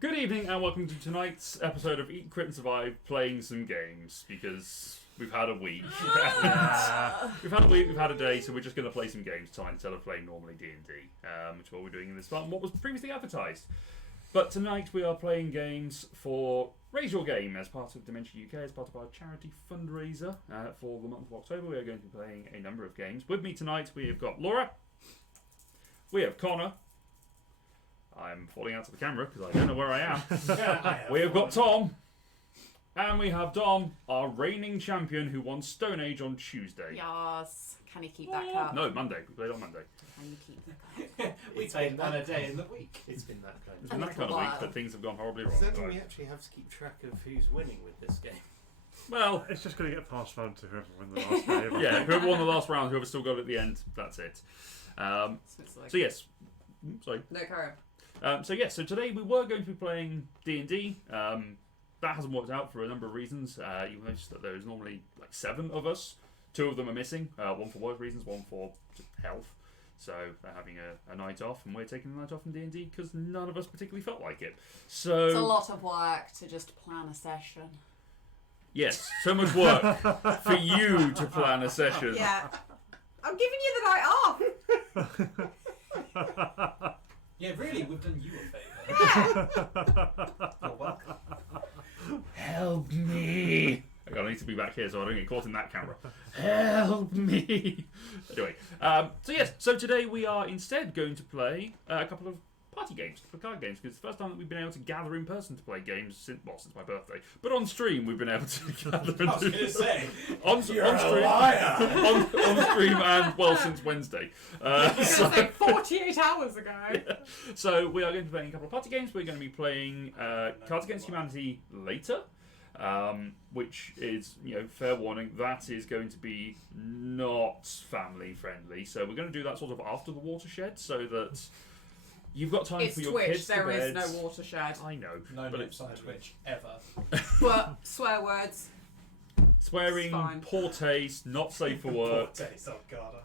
Good evening and welcome to tonight's episode of Eat, Crit and Survive, playing some games, because we've had a week. We've had a day, so we're just going to play some games tonight instead of playing normally D&D, which is what we're doing in this part and what was previously advertised. But tonight we are playing games for Raise Your Game as part of Dementia UK, as part of our charity fundraiser for the month of October. We are going to be playing a number of games. With me tonight we have got Laura, we have Connor. I'm falling out of the camera because I don't know where I am. We have got Tom. And we have Dom, our reigning champion who won Stone Age on Tuesday. Yes. Can you keep that cup? No, Monday. We played on Monday. Can you keep the cup? It's been one a day in the week. It's been that kind of It's been that kind of week, but things have gone horribly wrong. Does that mean we actually have to keep track of who's winning with this game? Well, it's just going to get passed round to whoever won the last game. Yeah, whoever won the last round, whoever still got it at the end, that's it. So yes. Sorry. No, carry So today we were going to be playing D&D. That hasn't worked out for a number of reasons. You'll notice that there's normally like 7 of us. 2 of them are missing. One for work reasons, one for health. So they're having a night off, and we're taking the night off in D&D because none of us particularly felt like it. So it's a lot of work to just plan a session. Yes, so much work for you to plan a session. Yeah. I'm giving you the night off. Yeah, really, we've done you a favour. You're welcome. Help me! I need to be back here so I don't get caught in that camera. Help me! Anyway, so today we are instead going to play a couple of party games, a couple of card games, because it's the first time that we've been able to gather in person to play games since my birthday. But on stream we've been able to gather and I was going to say, on stream and since Wednesday. So 48 hours ago. Yeah. So we are going to be playing a couple of party games. We're going to be playing Cards Against Humanity later. Which is, fair warning, that is going to be not family friendly. So we're going to do that sort of after the watershed, so that you've got time for your Twitch, kids to bed. there is no watershed. I know. No nips on Twitch, ever. But swear words. Swearing, poor taste, not safe for work. Poor taste, oh god.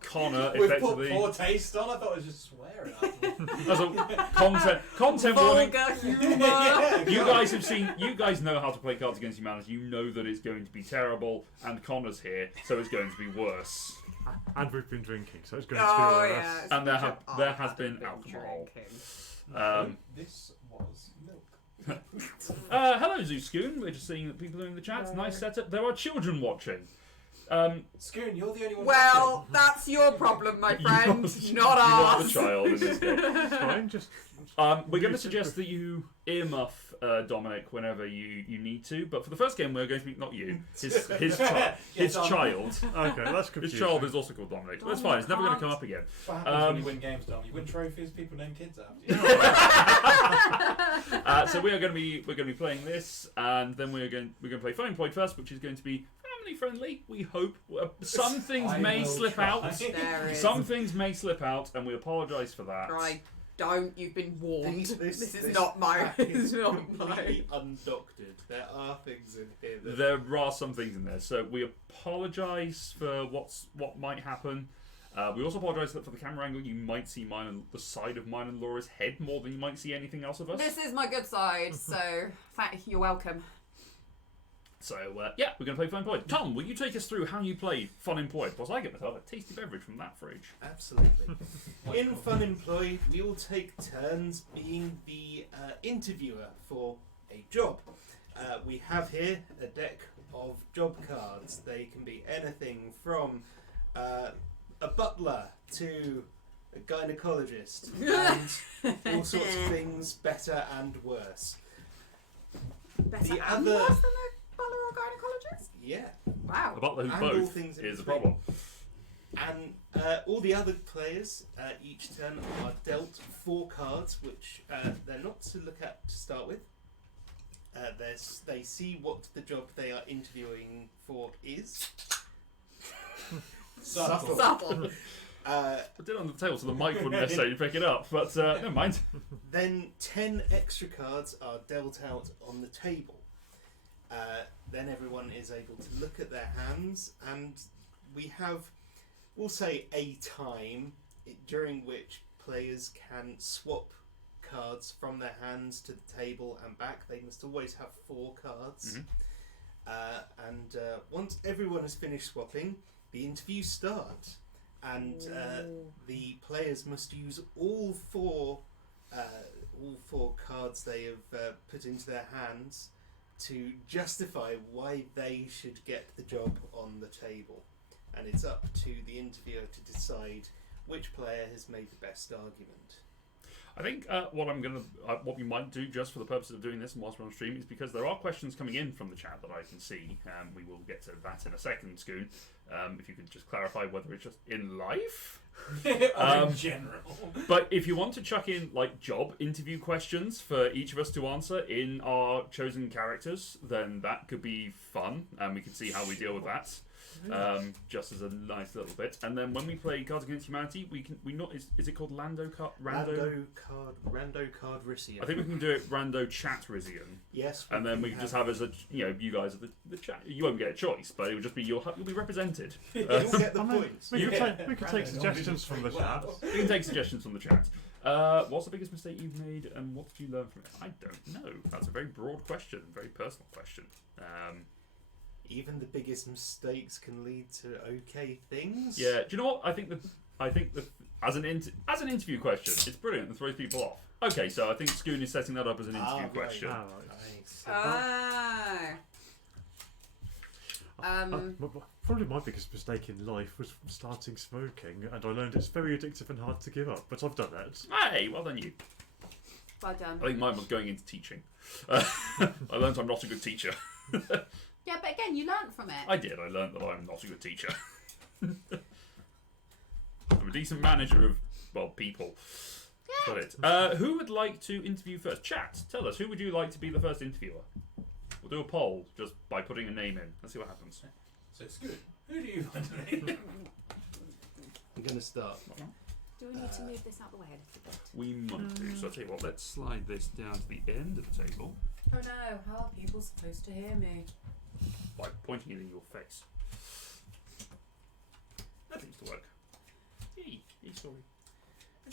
Connor, We've effectively. put poor taste on, I thought I was just swearing at them. As a content warning. Vulgar humour. Yeah, You guys know how to play Cards Against Humanity. You know that it's going to be terrible, and Connor's here, so it's going to be worse. And we've been drinking, so it's going to be worse. Yeah, and there has been alcohol. This was milk. Hello, Zooscoon. We're just seeing that people are in the chat. Nice setup. There are children watching. Scoon, you're the only one. Well, watching. that's your problem, my friend, not You are ours. the child in this game. It's fine, just... We're going to suggest that you earmuff Dominic whenever you need to, but for the first game we're going to be, not you, his child. Okay, that's confusing. His child is also called Dominic. That's fine, it's never going to come up again. What happens when you win games, Dom? You win trophies, people name kids after you. So we're going to be playing this, and then we're going to play Funemployed first, which is going to be family friendly. We hope. Some things may slip out. Some things may slip out, and we apologise for that. Right. Don't. You've been warned. This is not my. It's not completely mine. undoctored. There are things in here. There are some things in there, so we apologise for what might happen. We also apologise that for the camera angle, you might see the side of mine and Laura's head more than you might see anything else of us. This is my good side, so you're welcome. So, we're going to play Funemployed. Tom, will you take us through how you play Funemployed? Because I get myself a tasty beverage from that fridge. Absolutely. In Funemployed, we all take turns being the interviewer for a job. We have here a deck of job cards. They can be anything from a butler to a gynecologist and all sorts of things, better and worse. Better and worse than a butler or gynecologist? Yeah. Wow. A butler who's both is a problem. And all the other players each turn are dealt 4 cards, which they're not to look at to start with. They see what the job they are interviewing for is. Subtle. I did it on the table so the mic wouldn't necessarily pick it up, but never mind. Then 10 extra cards are dealt out on the table. Then everyone is able to look at their hands, and we have, we'll say, a time during which players can swap cards from their hands to the table and back. They must always have 4 cards. And once everyone has finished swapping, the interview starts. And the players must use all four cards they have put into their hands to justify why they should get the job on the table. And it's up to the interviewer to decide which player has made the best argument. I think what we might do just for the purposes of doing this and whilst we're on stream is because there are questions coming in from the chat that I can see. We will get to that in a second, Scoon. If you could just clarify whether it's just in life in general. But if you want to chuck in like job interview questions for each of us to answer in our chosen characters, then that could be fun, and we can see how we deal with that. Just as a nice little bit, and then when we play Cards Against Humanity, is it called Rando Cardrician? I think we can do it Rando Chatrician. Yes, and then we can just have as you guys are the chat. You won't get a choice, but it will just be you'll be represented. You'll get the points. We can take suggestions from the chat. You can take suggestions from the chat. What's the biggest mistake you've made, and what did you learn from it? I don't know. That's a very broad question, very personal question. Even the biggest mistakes can lead to okay things. Yeah, do you know what? I think that as an interview question, it's brilliant and throws people off. Okay, so I think Scoon is setting that up as an interview question. Probably my biggest mistake in life was starting smoking, and I learned it's very addictive and hard to give up. But I've done that. Hey, well done you. Well done. I think mine was going into teaching. I learned I'm not a good teacher. Yeah, but again, you learnt from it. I did. I learned that I'm not a good teacher. I'm a decent manager of, people. Yeah. Got it. Who would like to interview first? Chat, tell us, who would you like to be the first interviewer? We'll do a poll just by putting a name in. Let's see what happens. So it's good. Who do you want to name? I'm going to start. Do we need to move this out the way a little bit? We might do. So I'll tell you what, let's slide this down to the end of the table. Oh no, how are people supposed to hear me? By pointing it in your face. That seems to work. Hey, sorry.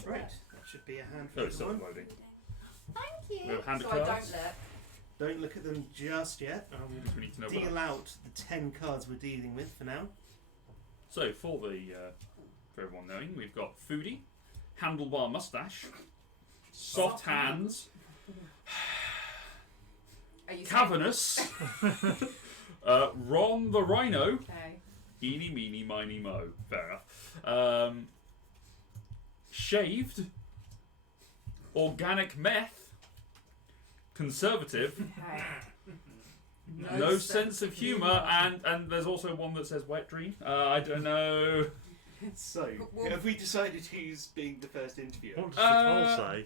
Right, that should be a hand for Oh, it's everyone. self-loading. Thank We you. have a hand of So I cards. don't look. Don't look at them just yet. We need to know Deal what. out the 10 cards we're dealing with for now. So for everyone knowing, we've got Foodie, Handlebar Mustache, Soft Hands, Are you Cavernous, Ron the Rhino, Okay. Eeny Meeny Miny Mo. Fair enough. Shaved, Organic Meth, Conservative, Okay. No sense of humour, and there's also one that says Wet Dream. I don't know. So, Well- have we decided who's being the first interviewer? What does the poll say?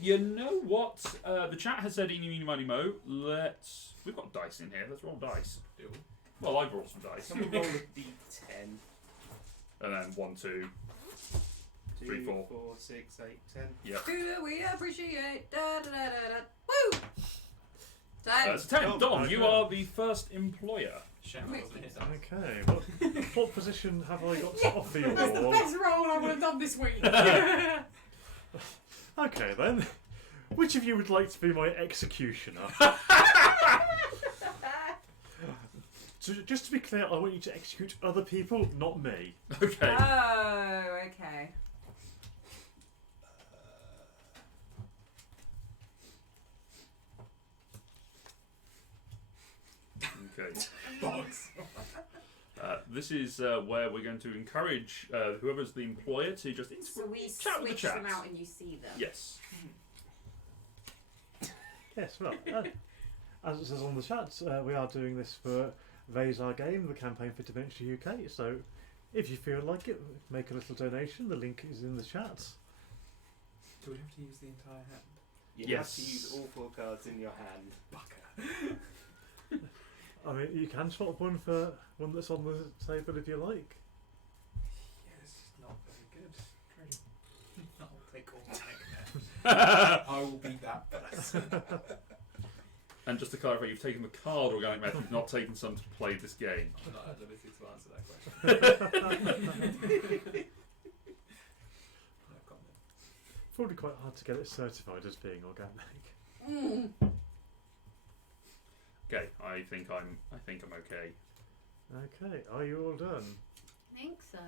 You know what? The chat has said Eeny Meeny Miny Mo. We've got dice in here. Let's roll dice. Do we? Well, I brought some dice. Someone roll a d10. And then 1, 2. 2, 3, 4. 4, 6, 8, 10. Yep. Do we appreciate da da da da da? Woo! That's 10. Dom, Dom, okay. you are the first employer. Shame Wait. I wasn't his Okay, what position have I got to offer you That's the all? best roll I would have done this week. Okay then, which of you would like to be my executioner? So just to be clear, I want you to execute other people, not me. Okay. Oh, okay. Okay. box. This is where we're going to encourage whoever's the employer to just So we chat with the switch chat. them out and you see them. Yes. Yes, well, as it says on the chat, we are doing this for Raise Our Game, the campaign for Dementia UK, so if you feel like it, make a little donation, the link is in the chat. Do we have to use the entire hand? You Yes. have to use all 4 cards in your hand. Bucker. I mean, you can swap one for one that's on the table if you like. Yeah, this is not very good. I'll take organic meth. I will beat that person. And just to clarify, you've taken the card Organic Method, you've not taken some to play this game. I'm not at liberty to answer that question. No comment. probably quite hard to get it certified as being organic. Okay, I think I'm okay. Okay, are you all done? I think so.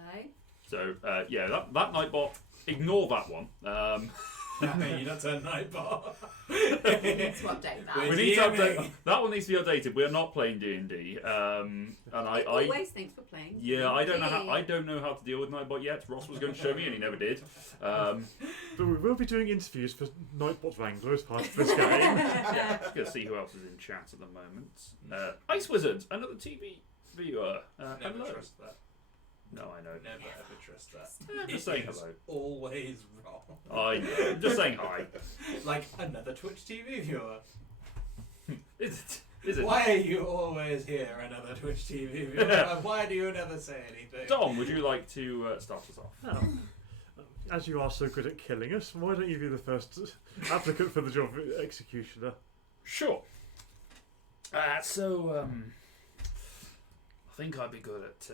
So yeah, that Nightbot. Ignore that one. You don't turn Nightbot. Let's update that. We need to update. That one needs to be updated. We are not playing D&D. And I always thinks we're playing. yeah, I don't know how to deal with Nightbot yet. Ross was going to show me, and he never did. But we will be doing interviews for Nightbot Wrangler as part of this game. Yeah, just gonna see who else is in chat at the moment. Ice Wizard, another TV viewer. Never hello. trust that. No, I know. Never ever trust that. Just saying It is hello. Always wrong. I know. Just saying hi. Like another Twitch TV viewer. Is it? Why are you always here, another Twitch TV viewer? And why do you never say anything? Dom, would you like to start us off? Oh. As you are so good at killing us, why don't you be the first applicant for the job of executioner? Sure. So I think I'd be good at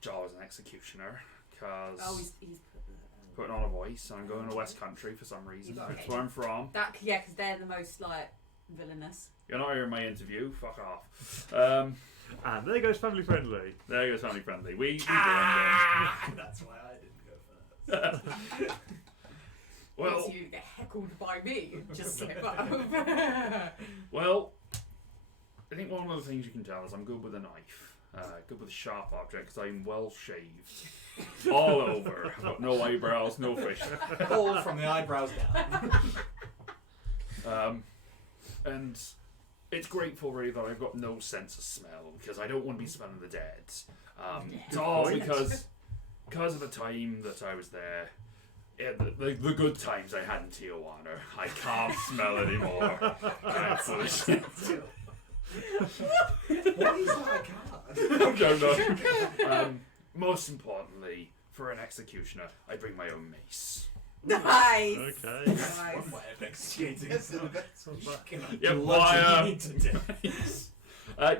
job as an executioner because he's putting on a voice. I'm going to West Country for some reason. That's where I'm from. because they're the most like villainous. You're not hearing my interview. Fuck off. And there goes family friendly. There goes family friendly. We That's why I didn't go first. well, you get heckled by me, just slip up. well, I think one of the things you can tell is I'm good with a knife. Good with sharp objects. I'm well shaved. All over. I've got no eyebrows, no fish. All from the eyebrows down. And it's grateful really that I've got no sense of smell because I don't want to be smelling the dead. It's all because of the time that I was there. Yeah, the good times I had in Tijuana. I can't smell anymore. What is that card? I don't know. Most importantly, for an executioner, I bring my own mace. Nice. Okay. Nice. One way of executing someone. Yep, What you need to do.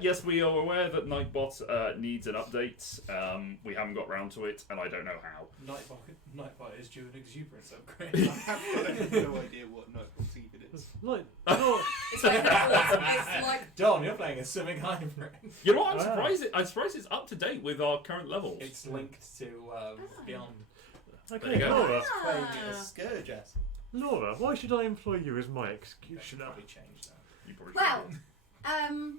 yes, we are aware that Nightbot needs an update. We haven't got round to it, and I don't know how. Nightbot is due an exuberance upgrade. I have no idea what Nightbot's even is. Like, It's like Don, you're playing a Civic Hybrid. You know what? I'm surprised it's up to date with our current levels. It's linked to Beyond. There you okay, go. Laura. Playing a Scourge ass. Laura, why should I employ you as my That should executioner? probably change that. You probably well, should.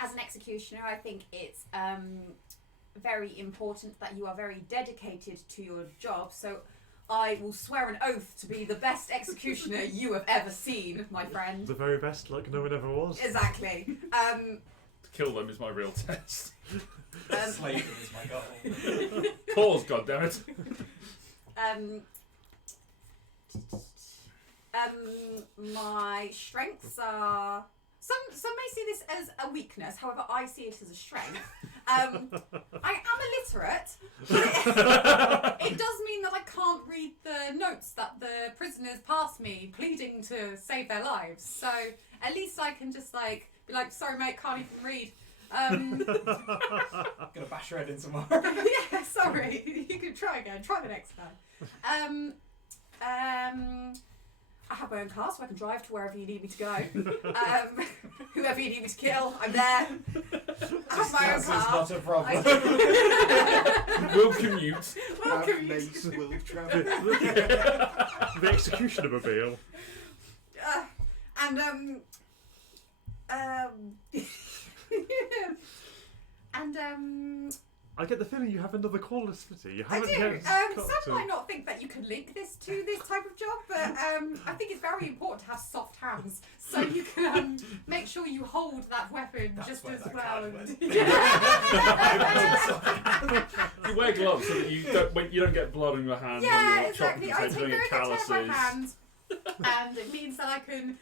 as an executioner, I think it's very important that you are very dedicated to your job. So I will swear an oath to be the best executioner you have ever seen, my friend. The very best, like no one ever was. Exactly. To kill them is my real test. Slavery is my goal. Cause, goddammit. My strengths are some may see this as a weakness. However, I see it as a strength. I am illiterate. It does mean that I can't read the notes that the prisoners pass me, pleading to save their lives. So at least I can just be like, sorry mate, can't even read. Gonna bash your head in tomorrow. Yeah, sorry. You can try again. Try the next time. I have my own car, so I can drive to wherever you need me to go. Whoever you need me to kill, I'm there. I have my own Distance is car. not a problem. We'll commute. Well, commute. Mace will travel. The executioner mobile. I get the feeling you have another quality. You I haven't do. yet got Some to- might not think that you can link this to this type of job, but I think it's very important to have soft hands, so you can make sure you hold that weapon That's just where as that well. card You wear gloves so that you don't get blood on your hands. Yeah, when you're exactly. chopping I potatoes, take you don't very get good care of my calluses. hands, and it means that I can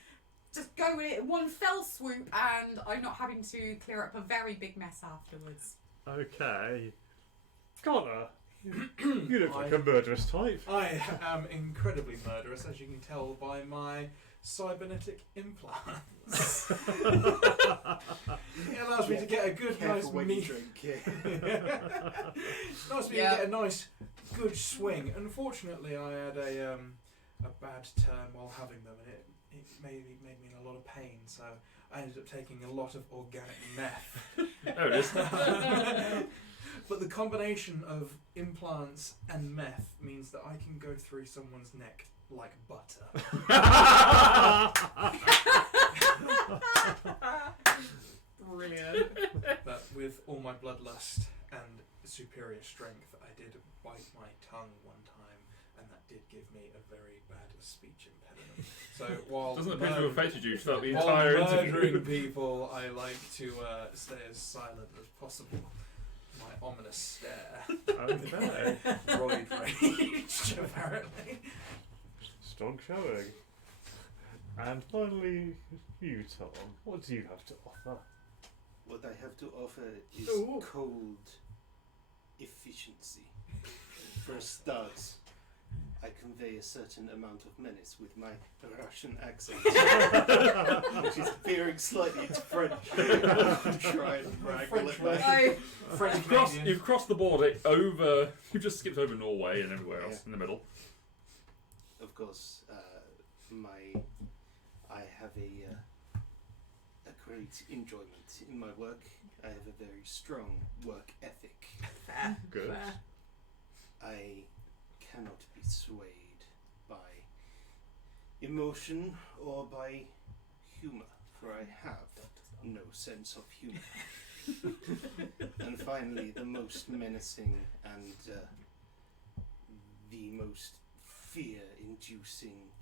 just go with it in one fell swoop, and I'm not having to clear up a very big mess afterwards. Okay. Connor, you look like a murderous type. I am incredibly murderous, as you can tell by my cybernetic implants. It allows me to get a good, Careful nice when you meat. drink. Yeah. Allows me to get a nice, good swing. Unfortunately, I had a bad turn while having them, and it made me in a lot of pain. So I ended up taking a lot of organic meth. Oh, it is. But the combination of implants and meth means that I can go through someone's neck like butter. Brilliant. But with all my bloodlust and superior strength, I did bite my tongue one time, and that did give me a very bad speech impediment. So while Doesn't appear to have affected you throughout the while entire murdering interview. people, I like to stay as silent as possible. My ominous stare. Okay. Roid rage, apparently. Strong showing. And finally, you, Tom. What do you have to offer? What I have to offer is Ooh. cold efficiency. For a start, I convey a certain amount of menace with my Russian accent, which is veering slightly into French. Try and brag a little bit. French You've crossed the border over. You've just skipped over Norway and everywhere else in the middle. Of course, I have a great enjoyment in my work. I have a very strong work ethic. Fair. Good. Fair. I cannot be swayed by emotion or by humour, for I have no sense of humour. And finally, the most menacing and the most fear-inducing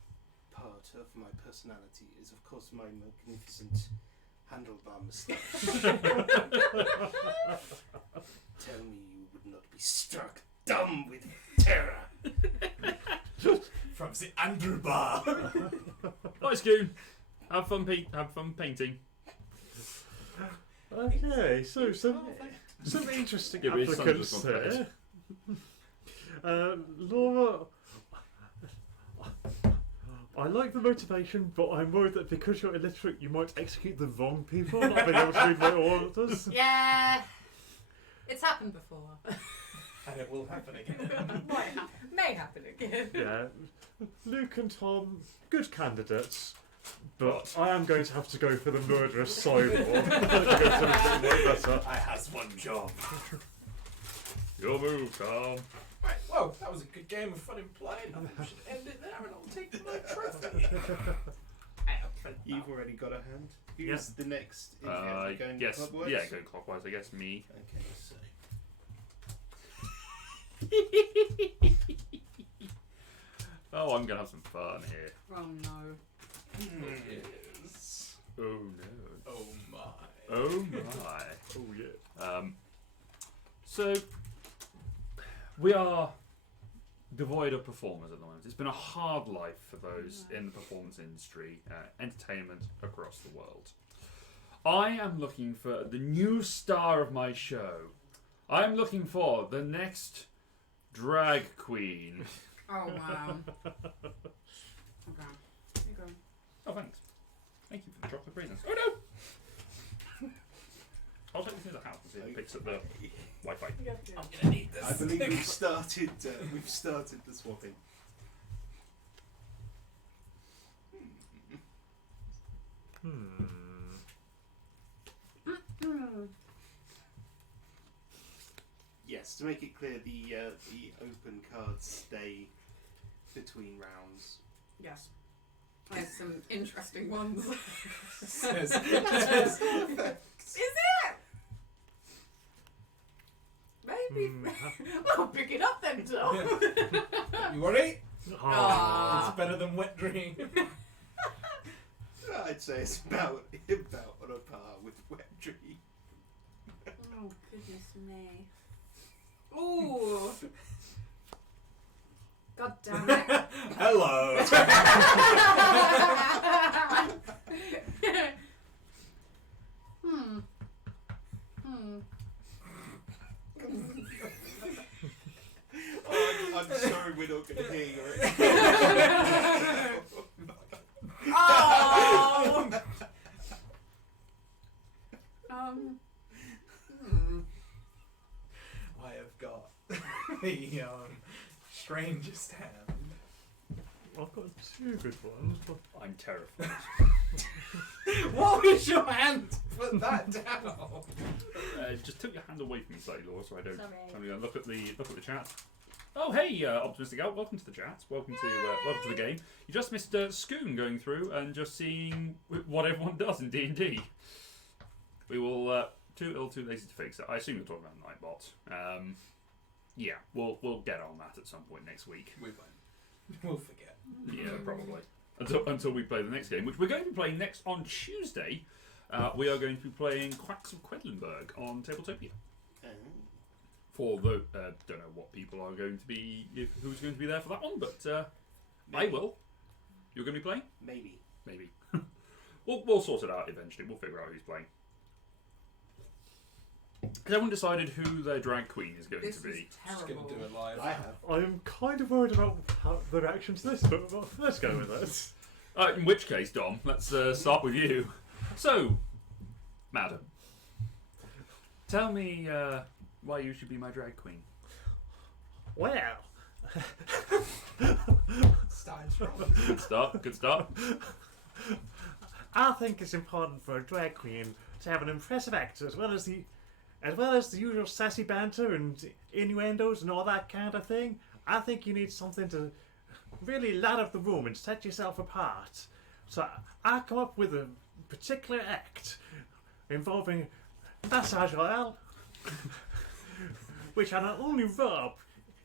part of my personality is, of course, my magnificent handlebar moustache. Tell me you would not be struck dumb with terror. From the handlebar. Nice, Goon. Have fun painting. Okay, so some interesting Give me some applicants just here. Laura, I like the motivation, but I'm worried that because you're illiterate, you might execute the wrong people, not being able to read my orders. Yeah. It's happened before. And it will happen again. May happen again. Yeah, Luke and Tom, good candidates, but I am going to have to go for the murderous cyborg. I has one job. Your move, Tom. Right, well, that was a good game of Funemployed. We should end it there and I'll take my trophy. You've already got a hand. Who's the next? Going Yes. clockwise? Yeah, going clockwise. I guess me. Okay, so Oh, I'm gonna have some fun here. Oh no. Yes. Oh no. Oh my. Oh my. Oh yeah. So we are devoid of performers at the moment. It's been a hard life for those in the performance industry, entertainment across the world. I am looking for the new star of my show. I'm looking for the next drag queen. Oh wow. Okay. Here you go. Oh, thanks. Thank you for the chocolate presents. Oh no! I'll take this to the house and see if it picks up the Wi-Fi. I'm gonna need this. I believe we've started the swapping. Yes, to make it clear, the open cards stay between rounds. Yes. There's some interesting ones. Says- Is it? Maybe. Well, pick it up then, Tom. You worry? Ah. It's better than Wet Dream. I'd say it's about on a par with Wet Dream. Oh, goodness me. Ooh. God damn it. Hello. Oh, I'm sorry we're not going to hear your Oh. I have got the strangest hand. I've got 2 good ones, but I'm terrified. What was your hand? Put that down. Just took your hand away from me slightly, Laura, so I don't. Sorry. I'm gonna look at the chat. Oh, hey, Optimistic Out. Welcome to the chat. Welcome to the game. You just missed Scoon going through and just seeing what everyone does in D&D. We will too ill, too lazy to fix it. I assume you're talking about Nightbot. Yeah, we'll get on that at some point next week. We won't. We'll forget. Yeah, probably. Until we play the next game, which we're going to be playing next on Tuesday. We are going to be playing Quacks of Quedlinburg on Tabletopia. For the don't know what people are going to be, who's going to be there for that one, but I will. You're going to be playing? Maybe. Maybe. We'll sort it out eventually. We'll figure out who's playing. Has everyone decided who their drag queen is going This to be? is Just terrible. gonna do it live. I have. I'm kind of worried about the reaction to this, but let's go with it. In which case, Dom, let's start with you. So, madam, tell me why you should be my drag queen. Well, Starting strong. Good start. Good start. I think it's important for a drag queen to have an impressive act as well as the usual sassy banter and innuendos and all that kind of thing. I think you need something to really light up the room and set yourself apart. So I come up with a particular act involving massage oil, which I not only rub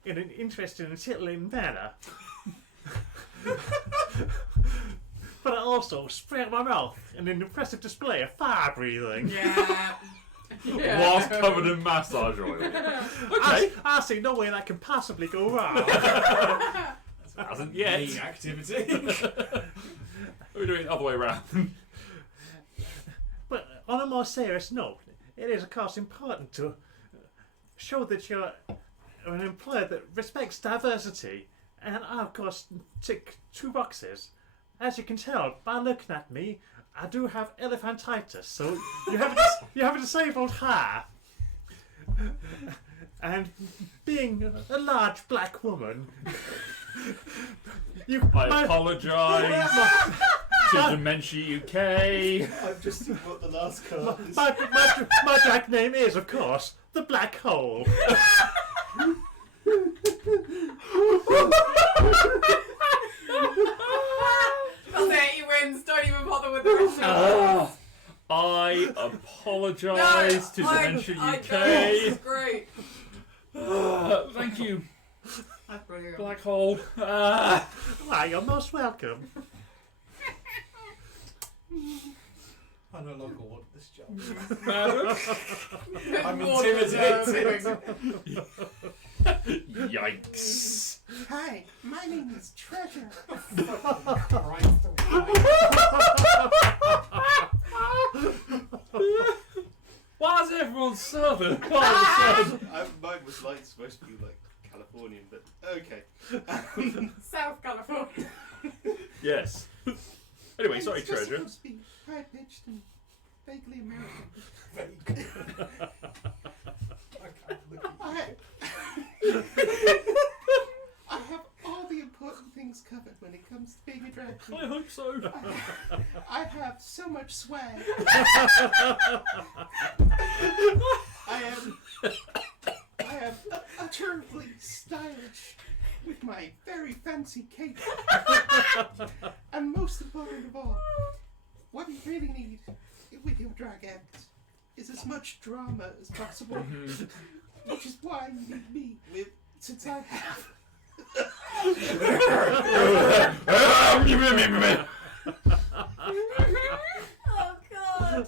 in an interesting and titillating manner, but I also spray out my mouth in an impressive display of fire breathing. Yeah. Whilst covered in massage oil. Okay. I see no way that can possibly go wrong. Hasn't yet. Me activity. We're doing it the other way around. But on a more serious note, it is of course important to show that you're an employer that respects diversity, and I of course tick 2 boxes. As you can tell by looking at me, I do have elephantitis, so you have a disabled hair. And being a large black woman, I apologise to Dementia UK. I've just seen what the last card is. my drag name is, of course, the Black Hole. That's it, he wins. Don't even bother with the rest of it. I apologise to Dementia I UK. know, this is great. Thank you, That's brilliant. Black Hole. Why, you're most welcome. I no longer want this job. Madam. I'm More than intimidated. Yikes. Hi, my name is Treasure. Why is everyone southern? Why is it Mine was like supposed to be like Californian, but okay. South California. Yes. Anyway, sorry, It's just Treasure. supposed to be high-pitched and vaguely American. I have all the important things covered when it comes to being a drag queen. I hope so. I have so much swag. I am utterly stylish with my very fancy cape. And most important of all, what you really need with your drag act is as much drama as possible. Which is why you need me, since I have. Oh God.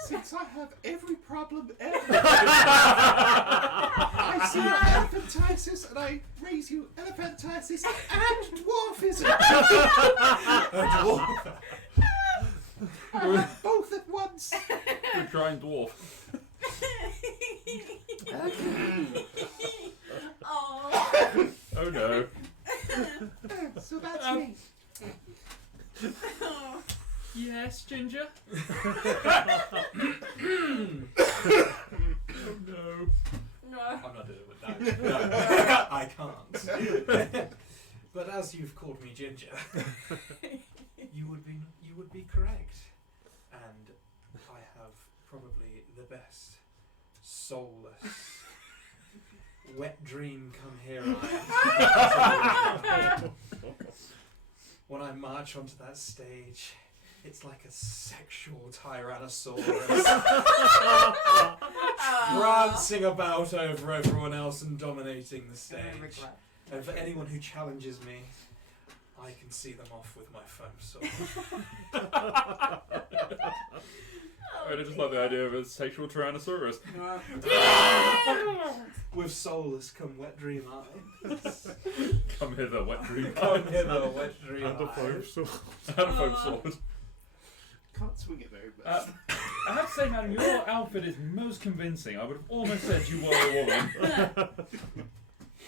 Since I have every problem ever. I see elephantiasis and I raise you elephantiasis and dwarfism. I have both at once. You're a giant dwarf. Oh. Oh no. So that's me. Yes, Ginger? Oh no. No. I'm not doing it with that. No. I can't. probably the best soulless wet dream come here I am. When I march onto that stage, it's like a sexual tyrannosaurus prancing about over everyone else and dominating the stage. And for anyone who challenges me, I can see them off with my foam sword. I just like the idea of a sexual tyrannosaurus. With soulless come wet dream eyes. Come hither, wet dream. Come hither, wet dream And a foam eyes. sword. And a foam sword. Can't swing it very well. I have to say, madam, your outfit is most convincing. I would have almost said you were a woman.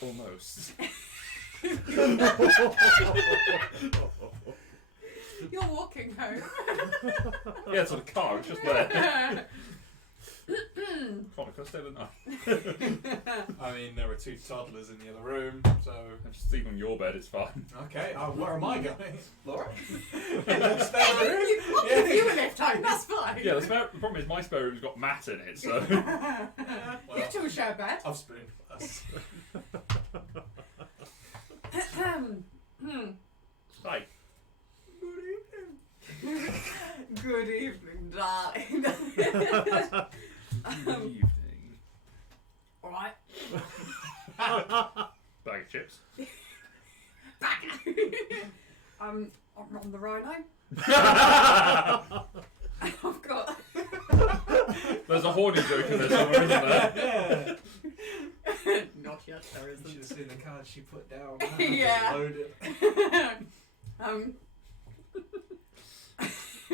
Almost. You're walking home. Yeah, it's on the car, it's just there. Connor, can I stay the night? I mean, there were 2 toddlers in the other room, so... I'm just sleep on your bed, it's fine. Okay, where am I going? Laura? I'll give you a lift home, that's fine. Yeah, the problem is my spare room's got mat in it, so... You two share a bed. I've spoon first. Hi. Good evening, darling. Good evening. Alright. Bag of chips. Back. I'm on the rhino. I've got. There's a horny joke in there somewhere, isn't there? Yeah. Not yet, there You should have isn't. seen the card she put down. Yeah. Loaded. I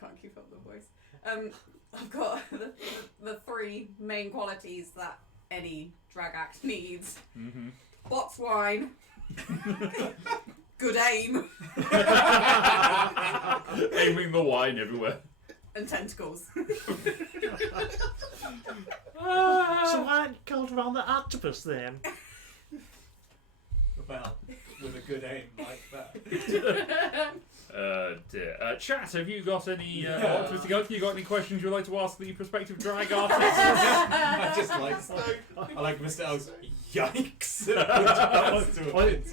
can't keep up the voice. I've got the 3 main qualities that any drag act needs. Mm-hmm. Box wine. Good aim. Aiming the wine everywhere. And tentacles. So why aren't you called around the octopus then? Well, with a good aim like that. Dear. Chat, have you got any optimistic outlook? You got any questions you'd like to ask the prospective drag artist? I just like Mr. L's yikes.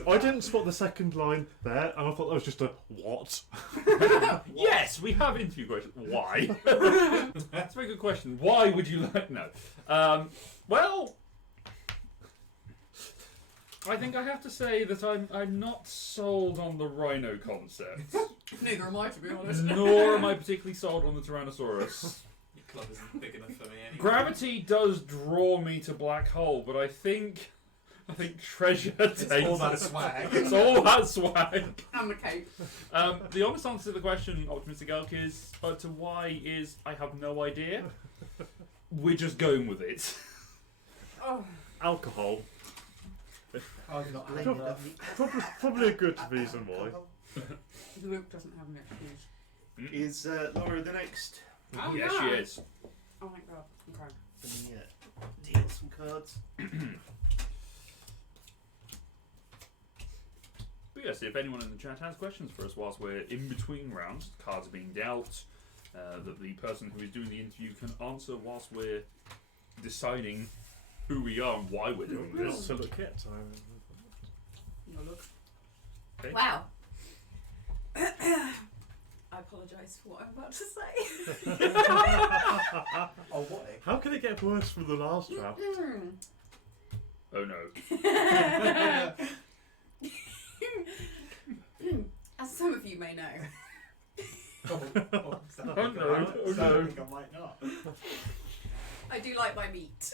I didn't spot the second line there, and I thought that was just a what? Yes, we have interview questions. Why? That's a very good question. Why would you like... No. Well... I think I have to say that I'm not sold on the rhino concept. Neither am I, to be honest. Nor am I particularly sold on the Tyrannosaurus. Your club isn't big enough for me anyway. Gravity does draw me to black hole, but I think treasure takes... It's all that swag. It's all that swag. And the cape. The honest answer to the question, Optimistic Elk, is to why is I have no idea. We're just going with it. Oh. Alcohol. I've not had Probably, enough. probably a good reason why. Luke doesn't have an excuse. Is Laura the next? Oh, Yes, no. she is. Oh my god. Okay. Let me deal some cards. But yes, if anyone in the chat has questions for us whilst we're in between rounds, cards are being dealt, that the person who is doing the interview can answer whilst we're deciding who we are and why we're doing this. So look at No, look. Okay. Wow. I apologise for what I'm about to say. Oh, what? How can it get worse from the last round? Oh no. As some of you may know, Oh no, oh no. I think I might not. I do like my meat.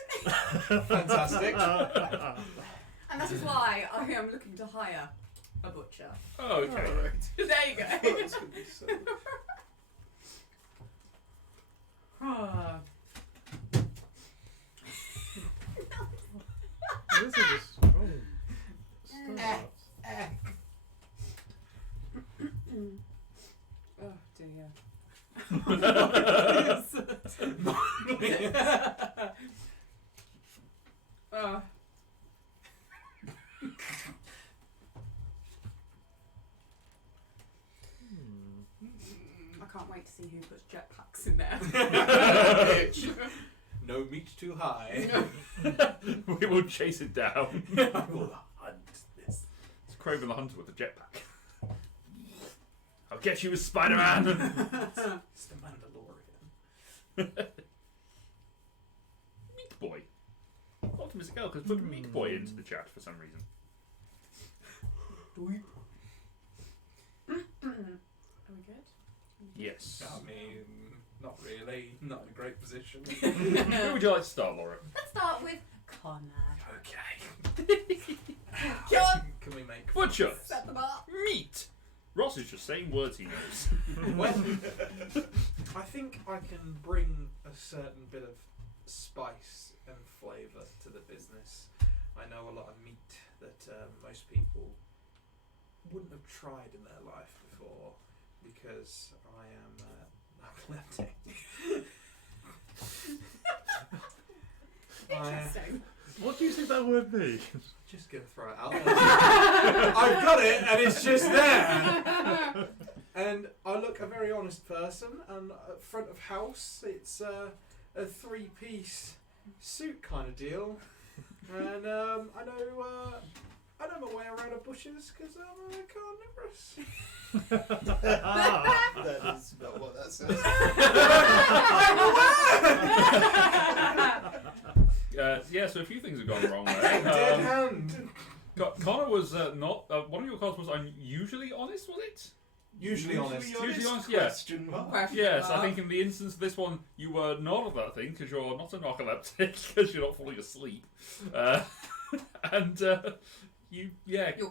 Fantastic. And that is why I am looking to hire a butcher. Oh, okay. There you go. That's gonna be so. This is a strong start. Oh dear. Oh. I can't wait to see who puts jetpacks in there. bitch. No meat too high. We will chase it down. I will hunt this. It's Craven the Hunter with a jetpack. I'll get you, Spider-Man. It's the Mandalorian. Meat Boy. Optimistic Elk has put Meat Boy into the chat for some reason. Are we good? Yes. I mean, not really. Not in a great position. Who would you like to start, Laura? Let's start with Connor. Okay. John! Can we make Butcher. Set them up. Meat. Ross is just saying words he knows. Well, I think I can bring a certain bit of spice and flavour to the business. I know a lot of meat that most people wouldn't have tried in their life before because I am narcoleptic. Interesting. What do you think that word means? Just gonna throw it out there. I've got it, and it's just there. And I look a very honest person, and at front of house, it's a 3-piece suit kind of deal. And I know my way around the bushes because I'm carnivorous. That is not what that says. Yeah, so a few things have gone wrong there. Dead hand. Connor was not. One of your cards was unusually honest, was it? Usually honest. Usually honest, yeah. Question mark. Question Yes, I mark. think in the instance of this one, you were none of that thing because you're not a narcoleptic because you're not falling asleep, and You're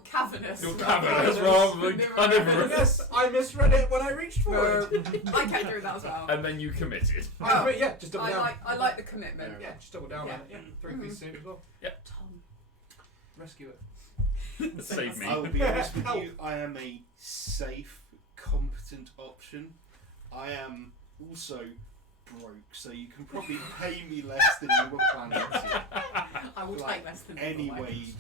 cavernous. you're rather cavernous than rather than carnivorous. carnivorous. Yes, I misread it when I reached for it. I came through that as well. And then you committed. Yeah, just double down. I like the commitment. Yeah, just double down Yeah. on it. Yeah, 3-piece suit as well. Tom. Rescue it. Save me. I will be honest with you, I am a safe, competent option. I am also broke, so you can probably pay me less than you were planning to. I will Like, take less than Any the other way. wage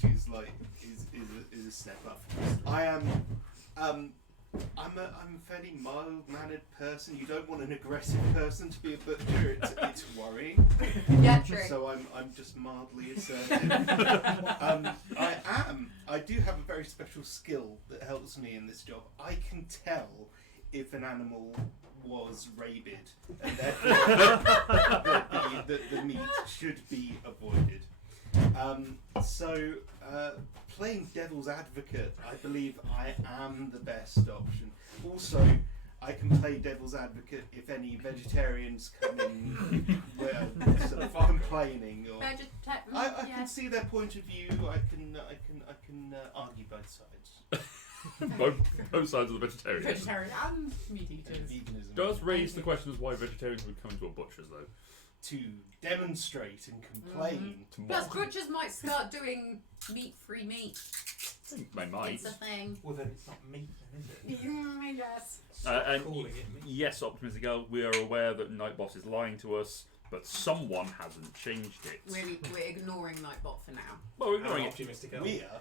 is a step up. I am I'm a fairly mild-mannered person. You don't want an aggressive person to be a butcher. It's worrying. Yeah, true. So I'm just mildly assertive. I do have a very special skill that helps me in this job. I can tell if an animal was rabid, and therefore the meat should be avoided. Playing devil's advocate, I believe I am the best option. Also, I can play devil's advocate if any vegetarians come in sort of complaining, or I can see their point of view. I can argue both sides. both sides of the vegetarian. Vegetarian and meat eaters. Veganism Does raise the question as why vegetarians would come into a butcher's though. to demonstrate and complain. To Plus, mock. butchers might start doing meat-free meat. I think they might. It's a thing. Well, then it's not meat, then, is it? I guess. And Calling it meat. yes, Optimistic Girl, we are aware that Nightboss is lying to us, but someone hasn't changed it. We're ignoring Nightbot for now. Well, we're I'm ignoring it. optimistic. Elf. We are.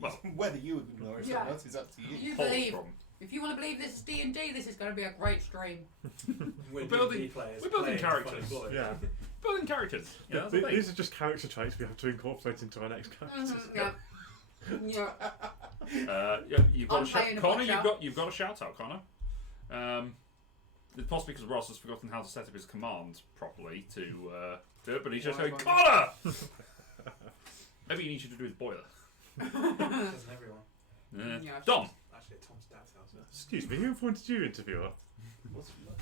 Well. Whether you ignore it or Yeah. not is up to you. You Hold believe. from. If you want to believe this is D&D, this is going to be a great stream. We're building- D&D players. we're building playing characters. Funemployed. Yeah. Building characters. Yeah, that's the thing. These are just character traits we have to incorporate into our next characters. Yeah. Yeah. Yeah, you've got I'm a shout. playing a Connor, butcher. you've got a shout out, Connor. It's possibly because Ross has forgotten how to set up his command properly to do it, but he's just Why going, am I- Connor! Maybe he needs you to do his boiler. Doesn't everyone? Yeah. Dom! Actually, at Tom's dad's house. Excuse me, who appointed you interviewer? What's it like?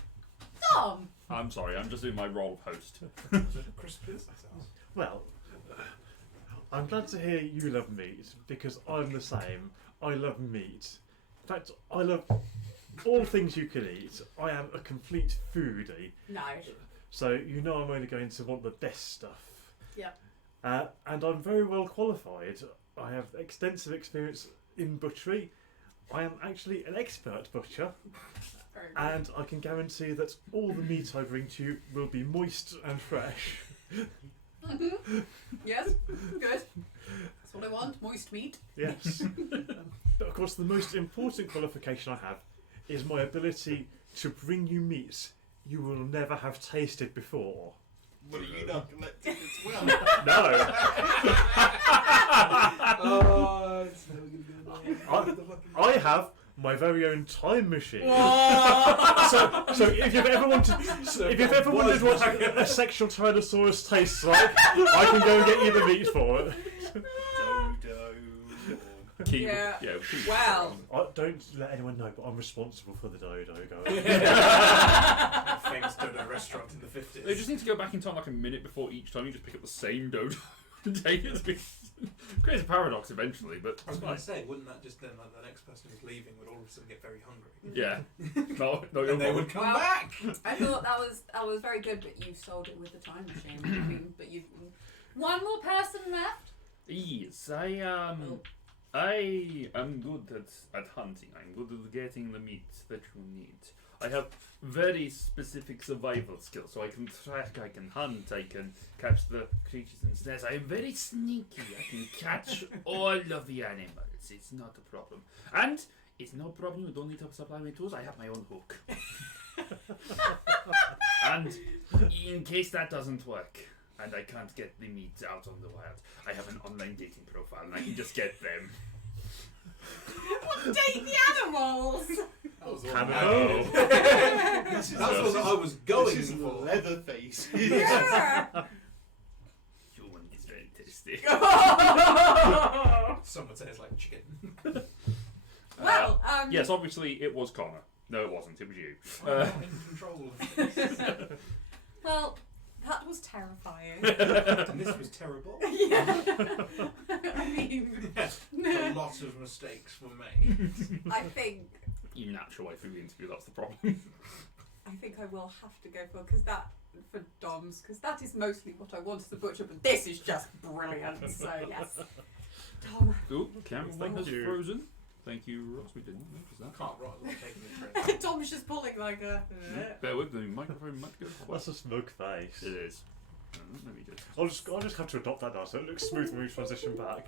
Tom! I'm sorry, I'm just doing my role of host. Chris Pierce's house. Well, I'm glad to hear you love meat because I'm the same. I love meat. In fact, I love all things you can eat. I am a complete foodie. No. So you know I'm only going to want the best stuff. Yep. And I'm very well qualified. I have extensive experience in butchery. I am actually an expert butcher, Very good. and I can guarantee that all the meat I bring to you will be moist and fresh. Yes, good. That's what I want, moist meat. Yes. But of course, the most important qualification I have is my ability to bring you meat you will never have tasted before. What are you narcoleptic as well? No. Oh, it's never gonna go down. I have my very own time machine. Whoa. So if you've ever wondered what a sexual Tyrannosaurus tastes like, I can go and get you the meat for it. Keep, Yeah. keep Well. Don't let anyone know, but I'm responsible for the dodo. Famous dodo restaurant in the 50s. They just need to go back in time like a minute before each time you just pick up the same dodo and take it. Creates a paradox eventually, but I was it's going fine. to say, wouldn't that just then, like, the next person who's leaving would all of a sudden get very hungry? Yeah. No, your And they fault. would come Well, back! I thought that was very good, but you sold it with the time machine. I mean, but you. One more person left. Yes, I am good at hunting. I'm good at getting the meat that you need. I have very specific survival skills, so I can track, I can hunt, I can catch the creatures in snares. I am very sneaky. I can catch all of the animals. It's not a problem. And it's no problem. You don't need to supply me tools. I have my own hook. And in case that doesn't work, and I can't get the meat out on the wild, I have an online dating profile, and I can just get them. Date the animals. That was the Can one I I go? needed. That's what I was going This is for. Leatherface. Yeah. Human is very tasty. Some would say it's like chicken. Well, Yes, obviously it was Connor. No, it wasn't. It was you. I'm not in control of this. Well, that was terrifying. And this was terrible. Yeah. I mean, A lot of mistakes were made. I think You natural way through the interview. That's the problem. I will have to go for Dom's, because that is mostly what I want as the butcher, but this is just brilliant. So yes, Dom. Ooh, camera Thank has you. frozen. Thank you, Ross. We didn't notice that. Can't write without taking the trip. Dom's just pulling like a. Bear with me. The microphone might go quiet. That's a smug face. It is. Let me just. I'll just have to adopt that now, so it looks smooth when we transition back.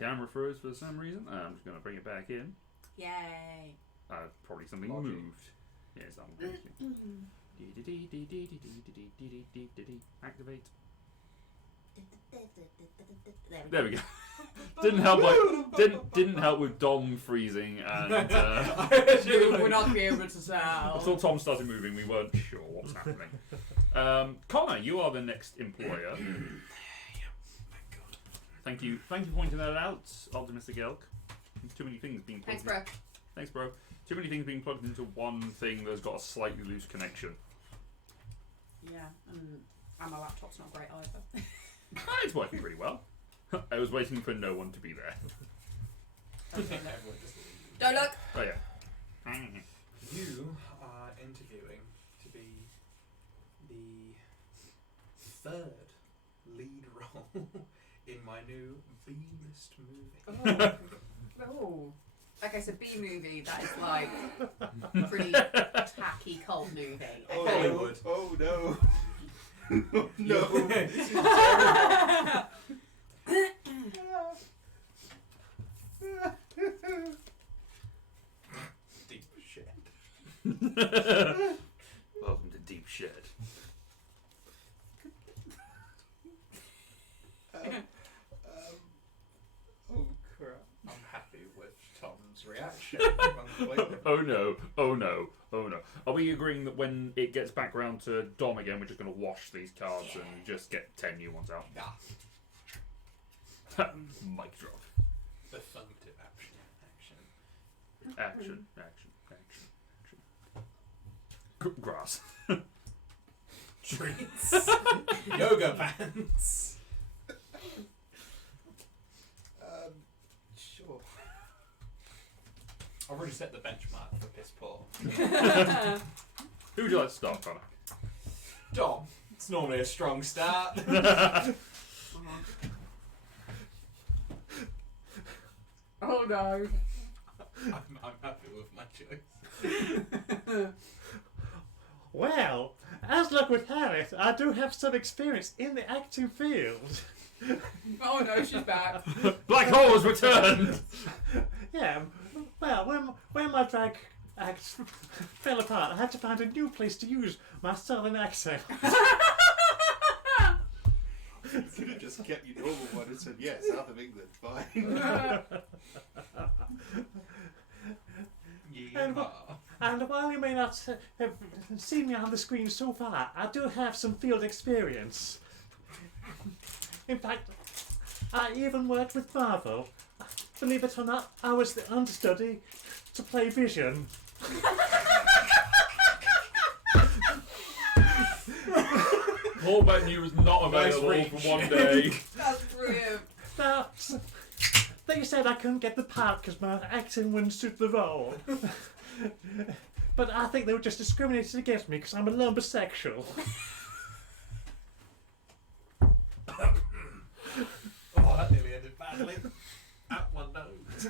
Camera froze for some reason. I'm just going to bring it back in. Yay. Probably something Logic. moved. Yeah, it's that one. Activate. There we go. Didn't help with Dom freezing and. We're not be able to tell. Until Tom started moving, we weren't sure what was happening. Connor, you are the next employer. Thank you for pointing that out, Optimistic Elk. Too many things being plugged Thanks, bro. Thanks, bro. Too many things being plugged into one thing that's got a slightly loose connection. Yeah, and my laptop's not great either. It's working pretty well. I was waiting for no one to be there. Don't look. Oh yeah. You are interviewing to be the third lead role in my new B-list movie. Oh. Okay, so B movie, that is like pretty tacky cult movie. Oh, Okay. Hollywood. Oh no. No. This is deep shit. Welcome to Deep Shed. Oh crap. I'm happy with Tom's reaction. Oh no, oh no, oh no. Are we agreeing that when it gets back round to Dom again, we're just going to wash these cards and just get 10 new ones out? Yeah. Mic drop. Affirmative action. Action, action, action, action. Grass. Treats. Yoga pants. Sure. I've already set the benchmark for piss poor. Who would you like to start, Connor? Dom. It's normally a strong start. Oh no. I'm happy with my choice. Well, as luck would have it, I do have some experience in the acting field. Oh no, she's back. Black Hole has returned! Yeah, well, when my drag act fell apart. I had to find a new place to use my southern accent. You could have just kept your normal one and said, yeah, South of England, fine. And while you may not have seen me on the screen so far, I do have some field experience. In fact, I even worked with Marvel. Believe it or not, I was the understudy to play Vision. Paul Bennu was not available for one day. That's brilliant. Now, they said I couldn't get the part because my acting wouldn't suit the role. But I think they were just discriminating against me because I'm a lumbersexual. Oh, that nearly ended badly. At my nose.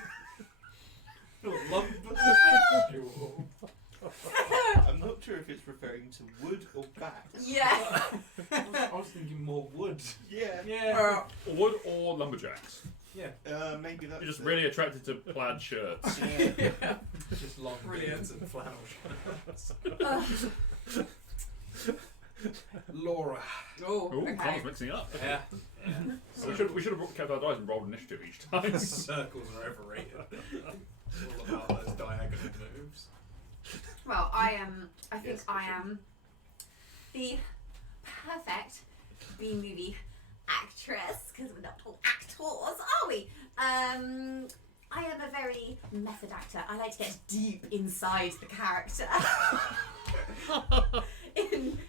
Lumbersexual. I'm not sure if it's referring to wood or bats. Yeah. I was thinking more wood. Yeah. Yeah. Wood or lumberjacks. Yeah. Maybe that's You're just it. really attracted to plaid shirts. Yeah. Just long beards and flannel shirts. Laura. Oh, Ooh, okay. Connor's mixing up. Yeah. Yeah. So we should have kept our dice and rolled initiative each time. Circles are overrated. It's all about those diagonal moves. Well, I think I am the perfect B-movie actress, because we're not all actors, are we? I am a very method actor. I like to get deep inside the character.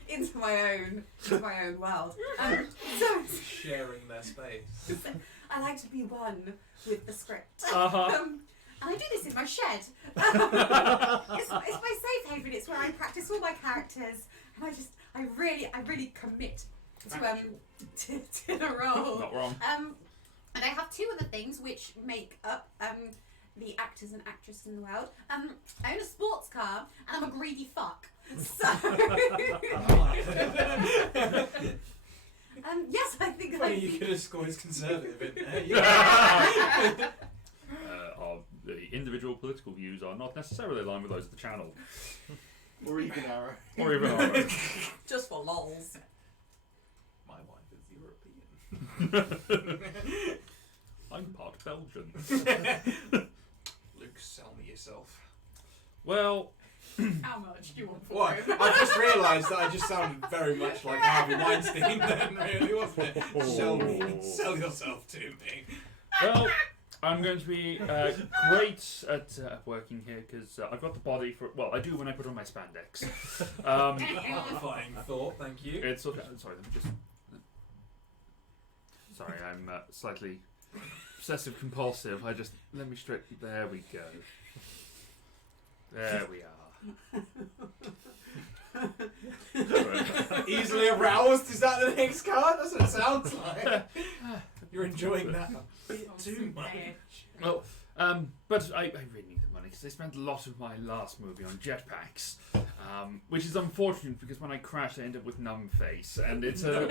into my own world. So Sharing their space. I like to be one with the script. Uh-huh. And I do this in my shed. It's my safe haven. It's where I practice all my characters, and I really commit to the role. Not wrong. And I have two other things which make up the actors and actress in the world. I own a sports car, and I'm a greedy fuck. So yes, I think Funny, you could have scored as conservative in there. Yeah. The individual political views are not necessarily aligned with those of the channel. Or even arrow. Or even ours. Just for lols. My wife is European. I'm part Belgian. Luke, sell me yourself. Well, How much do you want for What? it? I just realised that I just sounded very much like Harvey Weinstein then, really, wasn't it? Sell yourself to me. well, I'm going to be great at working here because I've got the body for. Well, I do when I put on my spandex. Fine thought, thank you. It's okay. Sorry, let me just. Sorry, I'm slightly obsessive compulsive. Let me straighten. There we go. There we are. Easily aroused, is that the next card? That's what it sounds like. You're enjoying that a bit too much. Well, but I really need the money because I spent a lot of my last movie on jetpacks, which is unfortunate because when I crash, I end up with numb face, and it's a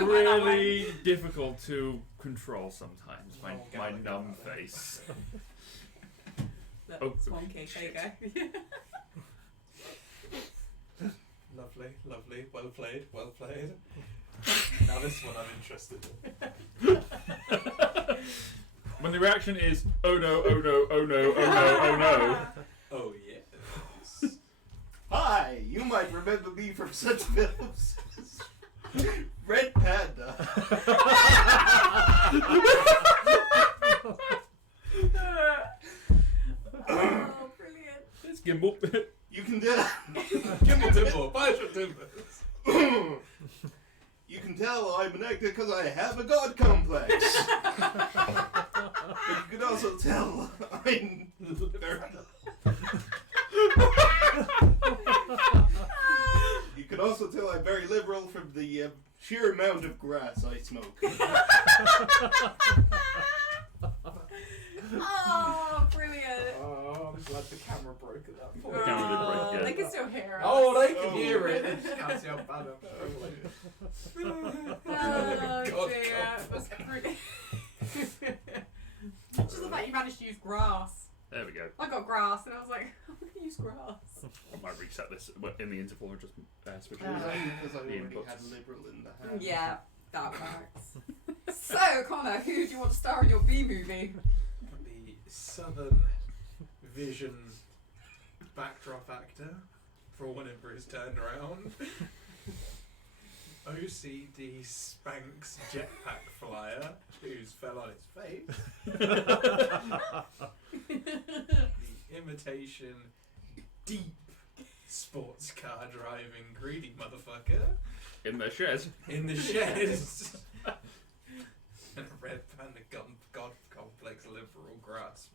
really difficult to control sometimes. My numb face. Look, Swanky, there you go. Lovely, lovely. Well played, well played. Now this one I'm interested in. When the reaction is, oh no, oh no, oh no, oh no, oh no. Oh yes. Hi, you might remember me from such films as Red Panda. Oh, brilliant. It's Gimbal. You can tell. Gimbal Timber, Bishop Timber. You can tell I'm an actor because I have a god complex. But you can also tell I'm very. You can also tell I'm very liberal from the sheer amount of grass I smoke. Oh, brilliant. Oh, I'm glad the camera broke at that point. The camera did break, yeah. They can still hear us. Oh, they can Oh. hear it. They just can't see how bad I'm struggling. Oh, God, dear. God. That's brilliant. Just the fact you managed to use grass. There we go. I got grass, and I was like, I'm going to use grass. I might reset this in the interval and just switch it. Because I already inputs. had liberal in the hand. Yeah, that works. So, Connor, who do you want to star in your B movie? The Southern Vision backdrop actor for whenever it's turned around. OCD Spanks jetpack flyer who's fell on his face. The imitation deep sports car driving greedy motherfucker In the shed. in the sheds. And a red panda god complex liberal grasp.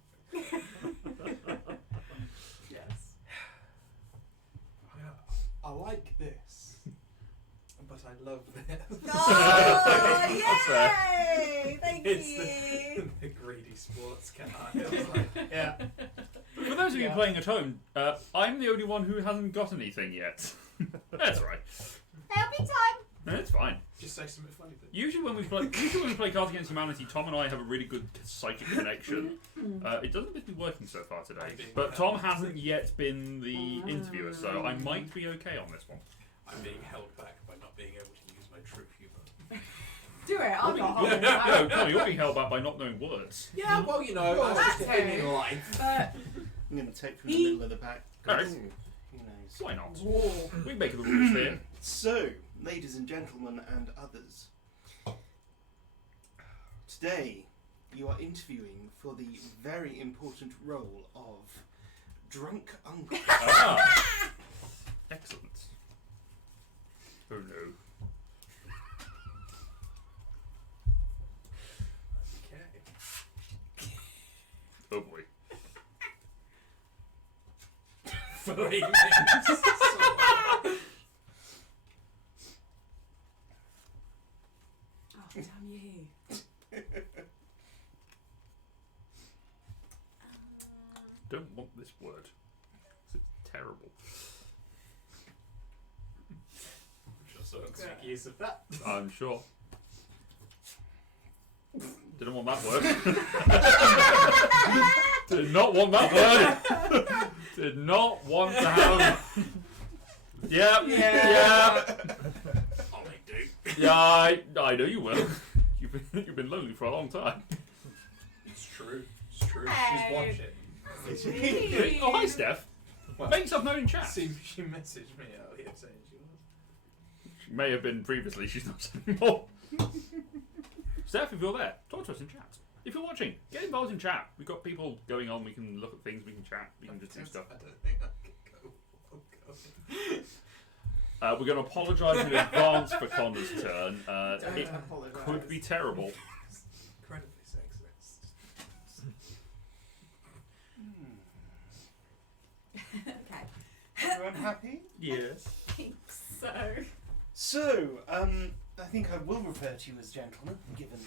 Yes. I like this, but I love this. Oh, That's yay! Thank It's you. the greedy sports car. It was like, Yeah. For those of you playing at home, I'm the only one who hasn't got anything yet. That's all right. Helping time. No, it's fine. just say something funny. But Usually when we play Cards Against Humanity, Tom and I have a really good psychic connection. It doesn't appear to be working so far today, but Tom hasn't yet been the interviewer, so I might be okay on this one. I'm being held back by not being able to use my true humour. Do it. I'm not holding No, back. Tom, you're being held back by not knowing words. Yeah, well, you know, Well, that's just that's a thing it. in life. But I'm going to take from the middle of the back. Alright. Who knows? Why not? war. We make the rules here. So, ladies and gentlemen and others, today you are interviewing for the very important role of drunk uncle. Ah, excellent. Oh no. Okay. Oh boy. 3 minutes. Oh, damn you. Don't want this word. It's terrible. Just so to make use of that. I'm sure. Didn't want that word. Did not want that word. Did not want to have. Yep. Yeah. I'll make do. Yeah. I know you will. You've been lonely for a long time. It's true. It's true. Hey. She's watching. Sweet. Oh hi, Steph. Well, Make yourself known in chat. she messaged me earlier saying she was. She may have been previously. She's not anymore. Steph, if you're there, talk to us in chat. If you're watching, get involved in chat. We've got people going on. We can look at things. We can chat. We can just do stuff. I don't think I can go. We're going to apologise in advance for Connor's turn. Don't It apologise. could be terrible. Incredibly sexist. Okay. Everyone happy? Yes. So. So, I think I will refer to you as gentlemen, given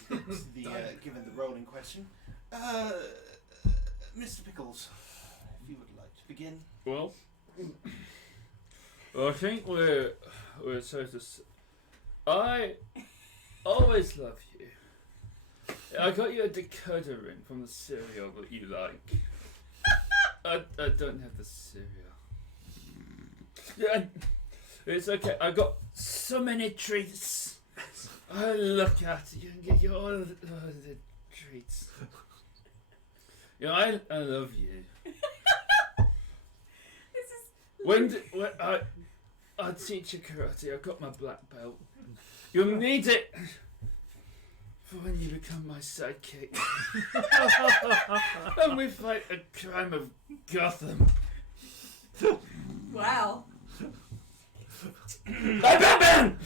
the role in question. Mr. Pickles, if you would like to begin. Well, I think we're so to. I always love you. I got you a decoder ring from the cereal that you like. I don't have the cereal. Yeah, it's okay. I got so many treats. I look at you and get you all the treats. Yeah, I love you. This is. When I teach you karate, I've got my black belt. You'll need it for when you become my sidekick. And we fight a crime of Gotham. Wow. Hey, Batman!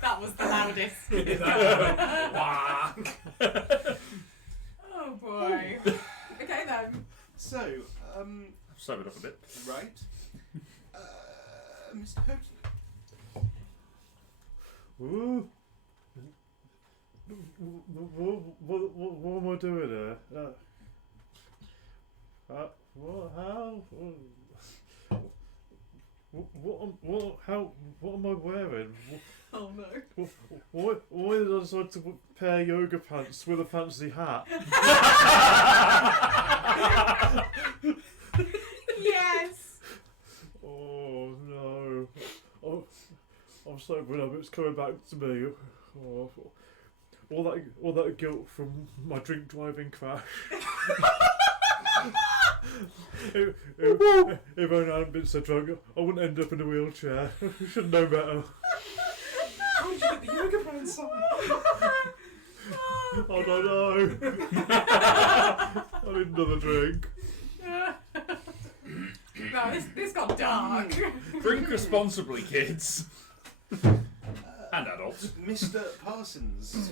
That was the loudest. Oh boy. Okay then. So, I've summed it up a bit. right. Mr. Houghton. Ooh. What am I doing here? What? How? what am I wearing? Oh no. Why did I decide to pair yoga pants with a fancy hat? Yes. Oh no! Oh, I'm so glad it's coming back to me. Oh, all that guilt from my drink driving crash. If I hadn't been so drunk, I wouldn't end up in a wheelchair. Should know better. How did you get the yoga pants on? I don't know. I need another drink. No, this got dark. Drink responsibly, kids. And adults. Mr. Parsons.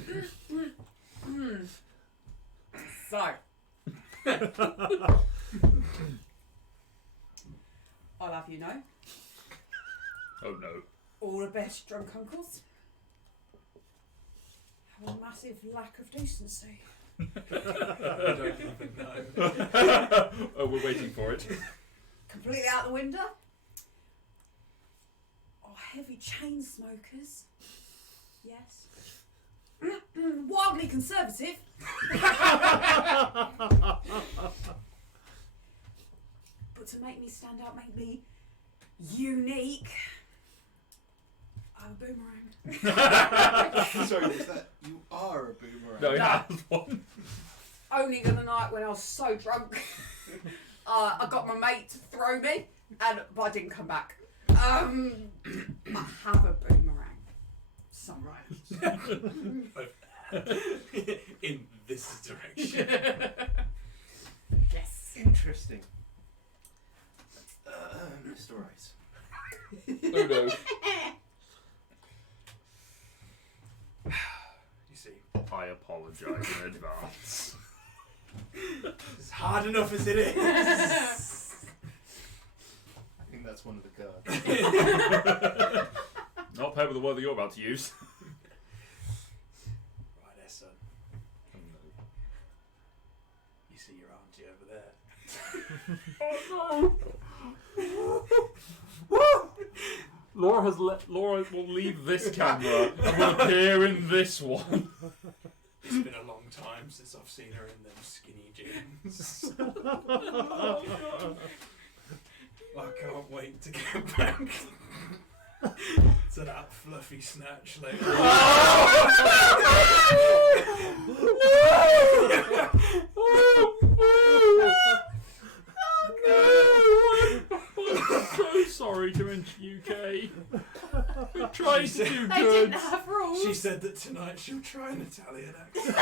So. I'll have you know, Oh no. all the best drunk uncles have a massive lack of decency. I don't even know. Oh, we're waiting for it. Completely out the window are heavy chain smokers. Yes. Wildly conservative. But to make me stand out, make me unique, I'm a boomerang. Sorry, was that you are a boomerang? No, he has one. Only the night when I was so drunk, I got my mate to throw me, but I didn't come back. I have a boomerang. Sunrise. In this direction. Yes. Interesting. Mr. Rice. Oh no. You see, I apologise in advance. it's hard enough as it is. I think that's one of the cards. Not paired with the word that you're about to use. Right there, son. You see your auntie over there. Laura will leave this camera and will appear in this one. It's been a long time since I've seen her in them skinny jeans. I can't wait to get back to that fluffy snatch later. I'm so sorry to UK. We tried to do They good. didn't have rules. She said that tonight she'll try an Italian accent.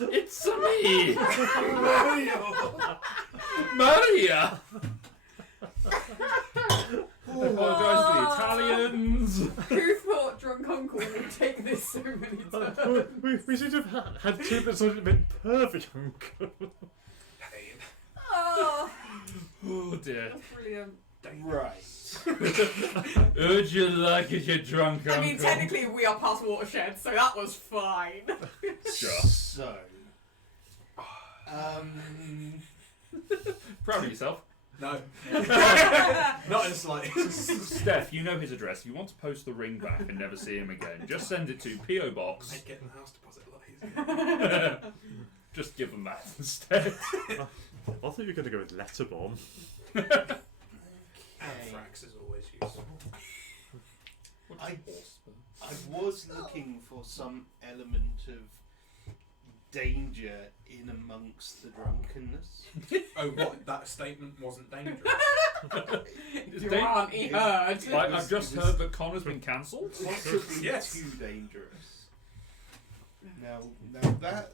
It's me, Mario! Maria. I apologise to the Italians. Who thought drunk uncle would take this so many times? We should have had two that sort of been perfect. Pain. Oh, Oh dear. that's brilliant. Right. Would you like it, you drunk uncle? I mean, technically we are past watershed, so that was fine. Sure. So, Proud of yourself. No. Not in the slightest. Steph, you know his address. If you want to post the ring back and never see him again, just send it to P.O. Box. Make getting the house deposit a lot easier. Just give them that instead. I thought you were going to go with letterbomb. Anthrax is always useful. I was looking for some element of danger in amongst the drunkenness. Oh, what? That statement wasn't dangerous. Your auntie heard. I've just heard that Connor's been cancelled. Possibly Yes. too dangerous. Now that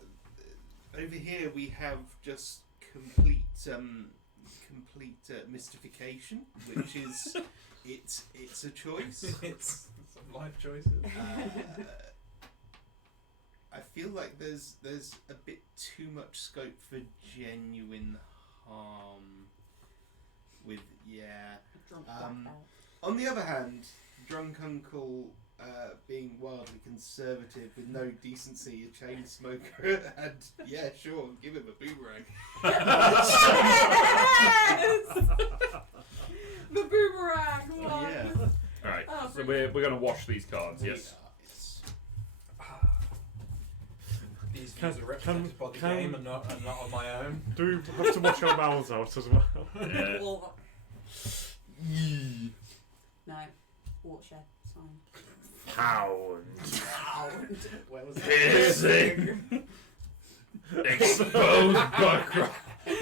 over here we have just complete mystification, which is it's a choice. It's some life choices. I feel like there's a bit too much scope for genuine harm with Drunk on the other hand, drunk uncle being wildly conservative with no decency, a chain smoker, and yeah, sure, give him a boomerang. Yes! The boomerang one. Yeah. Alright, Oh, so we're going to wash these cards, yes. These views are represented by the game and not on my own. Do we have to wash our mouths out as well? Yeah. No. Watershed. It's fine. Pound. Where was that? Piercing. Exposed butt crack.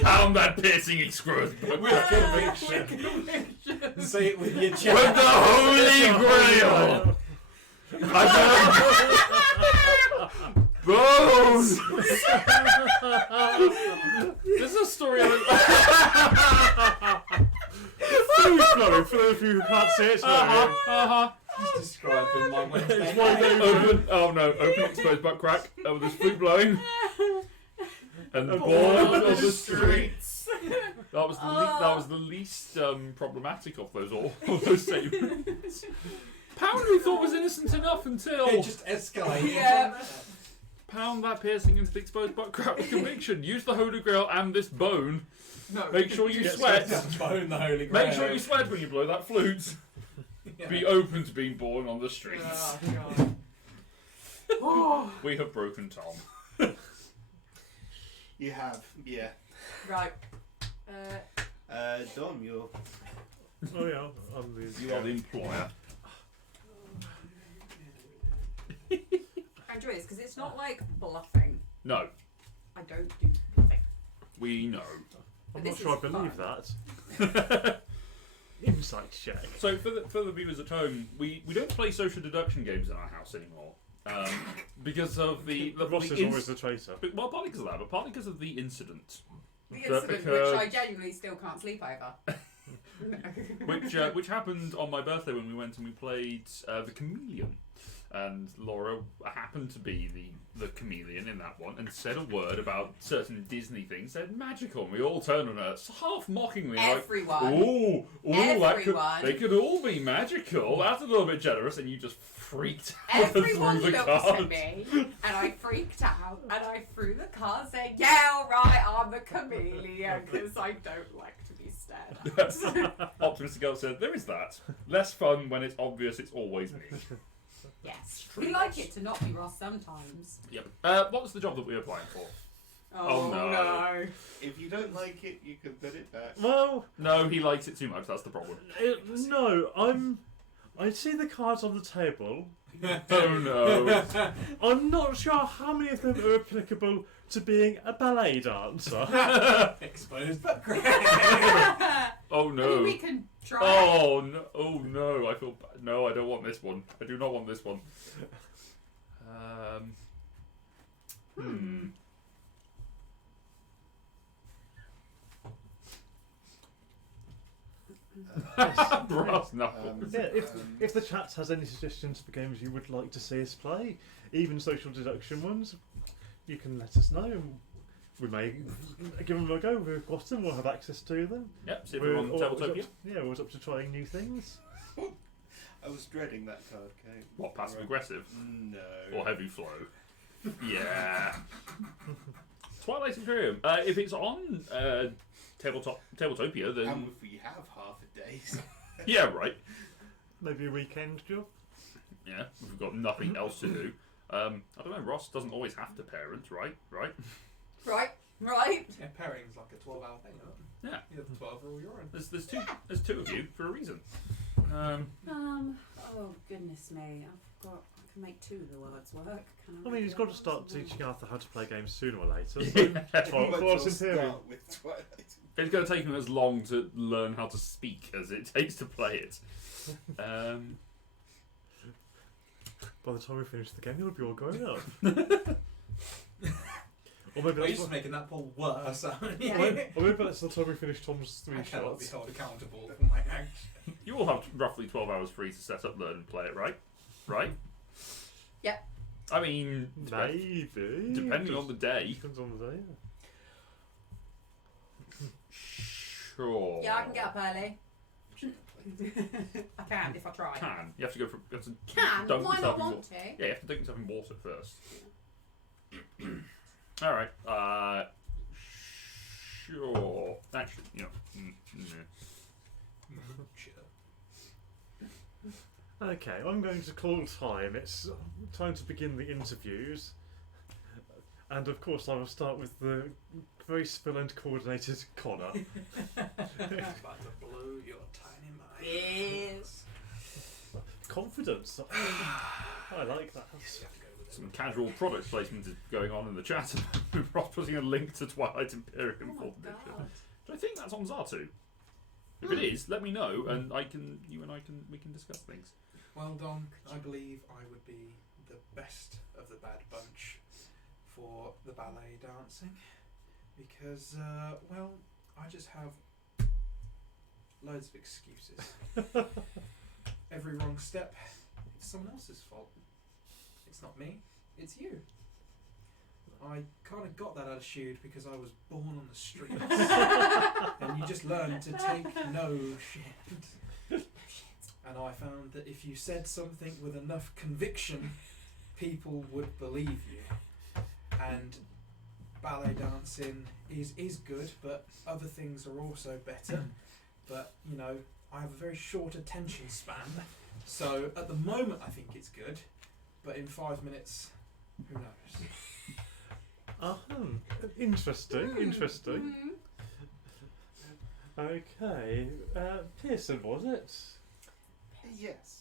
Pound that piercing exposed butt With crack. conviction. Say it with your chest. With the Holy Grail. Bones. This is a story of Food flowing for those of you who can't see it. Just describing my Wednesday It's one night. open exposed butt crack. There's flute blowing. And born of the streets. That was the least problematic of those statements. Pound we thought was innocent enough until It just escalated. Yeah. pound that piercing into the exposed butt crack with conviction. Use the Holy Grail and this bone. No. Make sure you sweat. Bone the Holy Grail. Make sure you sweat when you blow that flute. Yeah. Be open to being born on the streets. Oh, God. We have broken Tom. You have, yeah. Right. Dom, you're. Oh yeah, I'm the. You are the employer. I enjoy this because it's not like bluffing. No, I don't do bluffing. we know. I'm But not this sure I is believe fun. that. Insight check. So for the viewers at home, we don't play social deduction games in our house anymore because of the Ross is always the traitor. well, partly because of that, but partly because of the incident, The That incident occurred- which I genuinely still can't sleep over. which happened on my birthday when we went and we played the Chameleon, and Laura happened to be the chameleon in that one and said a word about certain Disney things, said magical, and we all turned on her half mockingly Everyone. like, ooh, Everyone. they could all be magical. That's a little bit generous, and you just freaked out Everyone through the looked cards. at me and I freaked out and I threw the card saying, yeah, alright, I'm the chameleon because I don't like to be stared at. Yes. Optimistic Girl said, there is that. Less fun when it's obvious it's always me. Yes. We like it to not be Ross sometimes. Yep. What was the job that we were applying for? Oh, no. If you don't like it, you can put it back. Well, No, he likes it too much, that's the problem. no, I see the cards on the table. Oh no. I'm not sure how many of them are applicable to being a ballet dancer. Exposed butt crack. Oh I mean, no. we can try. Oh no. Oh no, I feel bad. No, I don't want this one. I do not want this one. Brass knuckles. Yeah, if the chat has any suggestions for games you would like to see us play, even social deduction ones, you can let us know. And we may give them a go. We've got them. We'll have access to them. Yep, see if we're on always up Tabletopia. to, always up to trying new things. I was dreading that card game. What, passive aggressive? No. Or heavy flow? Yeah. Twilight Imperium. If it's on Tabletopia, then And if we have half a day. yeah, right. Maybe a weekend job. Yeah, we've got nothing else to do. I don't know. Ross doesn't always have to parent, right? Right. Right. Yeah, pairing's like a 12-hour thing, isn't it? Yeah. You have 12 or you're in. There's two of you for a reason. Oh goodness me! I can make two of the words work. Can I mean, he's make got the to start others work? teaching Arthur how to play games sooner or later. So Yeah. Twilight Imperium. Start with Twilight. It's going to take him as long to learn how to speak as it takes to play it. By the time we finish the game, you'll be all grown up. Or maybe Well, you're that's just making that poll worse. Yeah. or maybe that's the time we finish Tom's 3 I cannot be shots. held accountable for my actions. You all have roughly 12 hours free to set up, learn, and play it, right? Right? Yep. I mean, Maybe. depending on the day. Depends on the day. Sure. Yeah, I can get up early. I can if I try. Can. You have to go for. You have to Can? dunk Why yourself not in want to? Yeah, you have to dunk yourself in water first. Alright. Sure. Actually, Okay, I'm going to call time. It's time to begin the interviews. And of course, I will start with the very spill and coordinated Connor. I'm about to blow your tiny mind. Yes. Confidence. I like that. Yes, you have to go with it. some casual product placement is going on in the chat. Ross putting a link to Twilight Imperium Oh my 4th edition. god. So I think that's on Zatu. If it is, let me know, and we can discuss things. Well, Dom, I believe I would be the best of the bad bunch for the ballet dancing because, well, I just have loads of excuses. Every wrong step, it's someone else's fault. It's not me, it's you. I kind of got that attitude because I was born on the streets. And you just learn to take no shit. And I found that if you said something with enough conviction, people would believe you. And ballet dancing is good, but other things are also better. But, you know, I have a very short attention span. So at the moment I think it's good, but in 5 minutes, who knows? Interesting, interesting. Okay, Pearson, was it? Yes.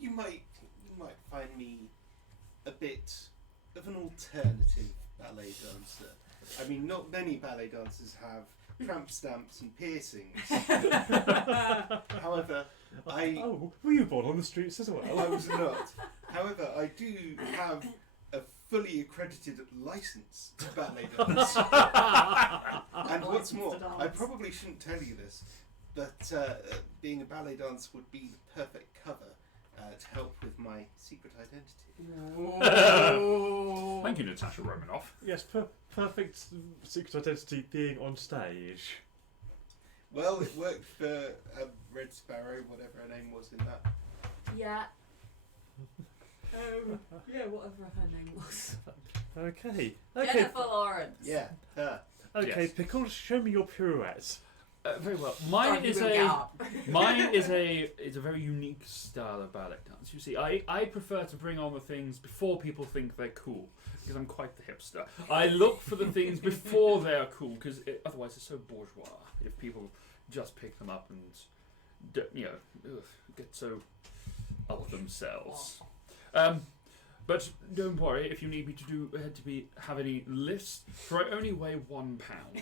You might find me a bit of an alternative ballet dancer. I mean, not many ballet dancers have tramp stamps and piercings. However, Oh, were you born on the streets as well? I was not. However, I do have a fully accredited license to ballet dance. And what's more, I probably shouldn't tell you this, but being a ballet dancer would be the perfect cover to help with my secret identity. Thank you, Natasha Romanoff. Yes, perfect secret identity being on stage. Well, it worked for Red Sparrow, whatever her name was in that. Yeah. Yeah, whatever her name was. Okay. Jennifer Lawrence. Yeah, her. Okay, Yes. Pickles, show me your pirouette. Very well. Sorry, you will get up. Mine is a very unique style of ballet dance. You see, I prefer to bring on the things before people think they're cool, because I'm quite the hipster. I look for the things before they're cool, because otherwise it's so bourgeois if people just pick them up and get so up themselves. But don't worry if you need me to have any lifts, for I only weigh 1 pound.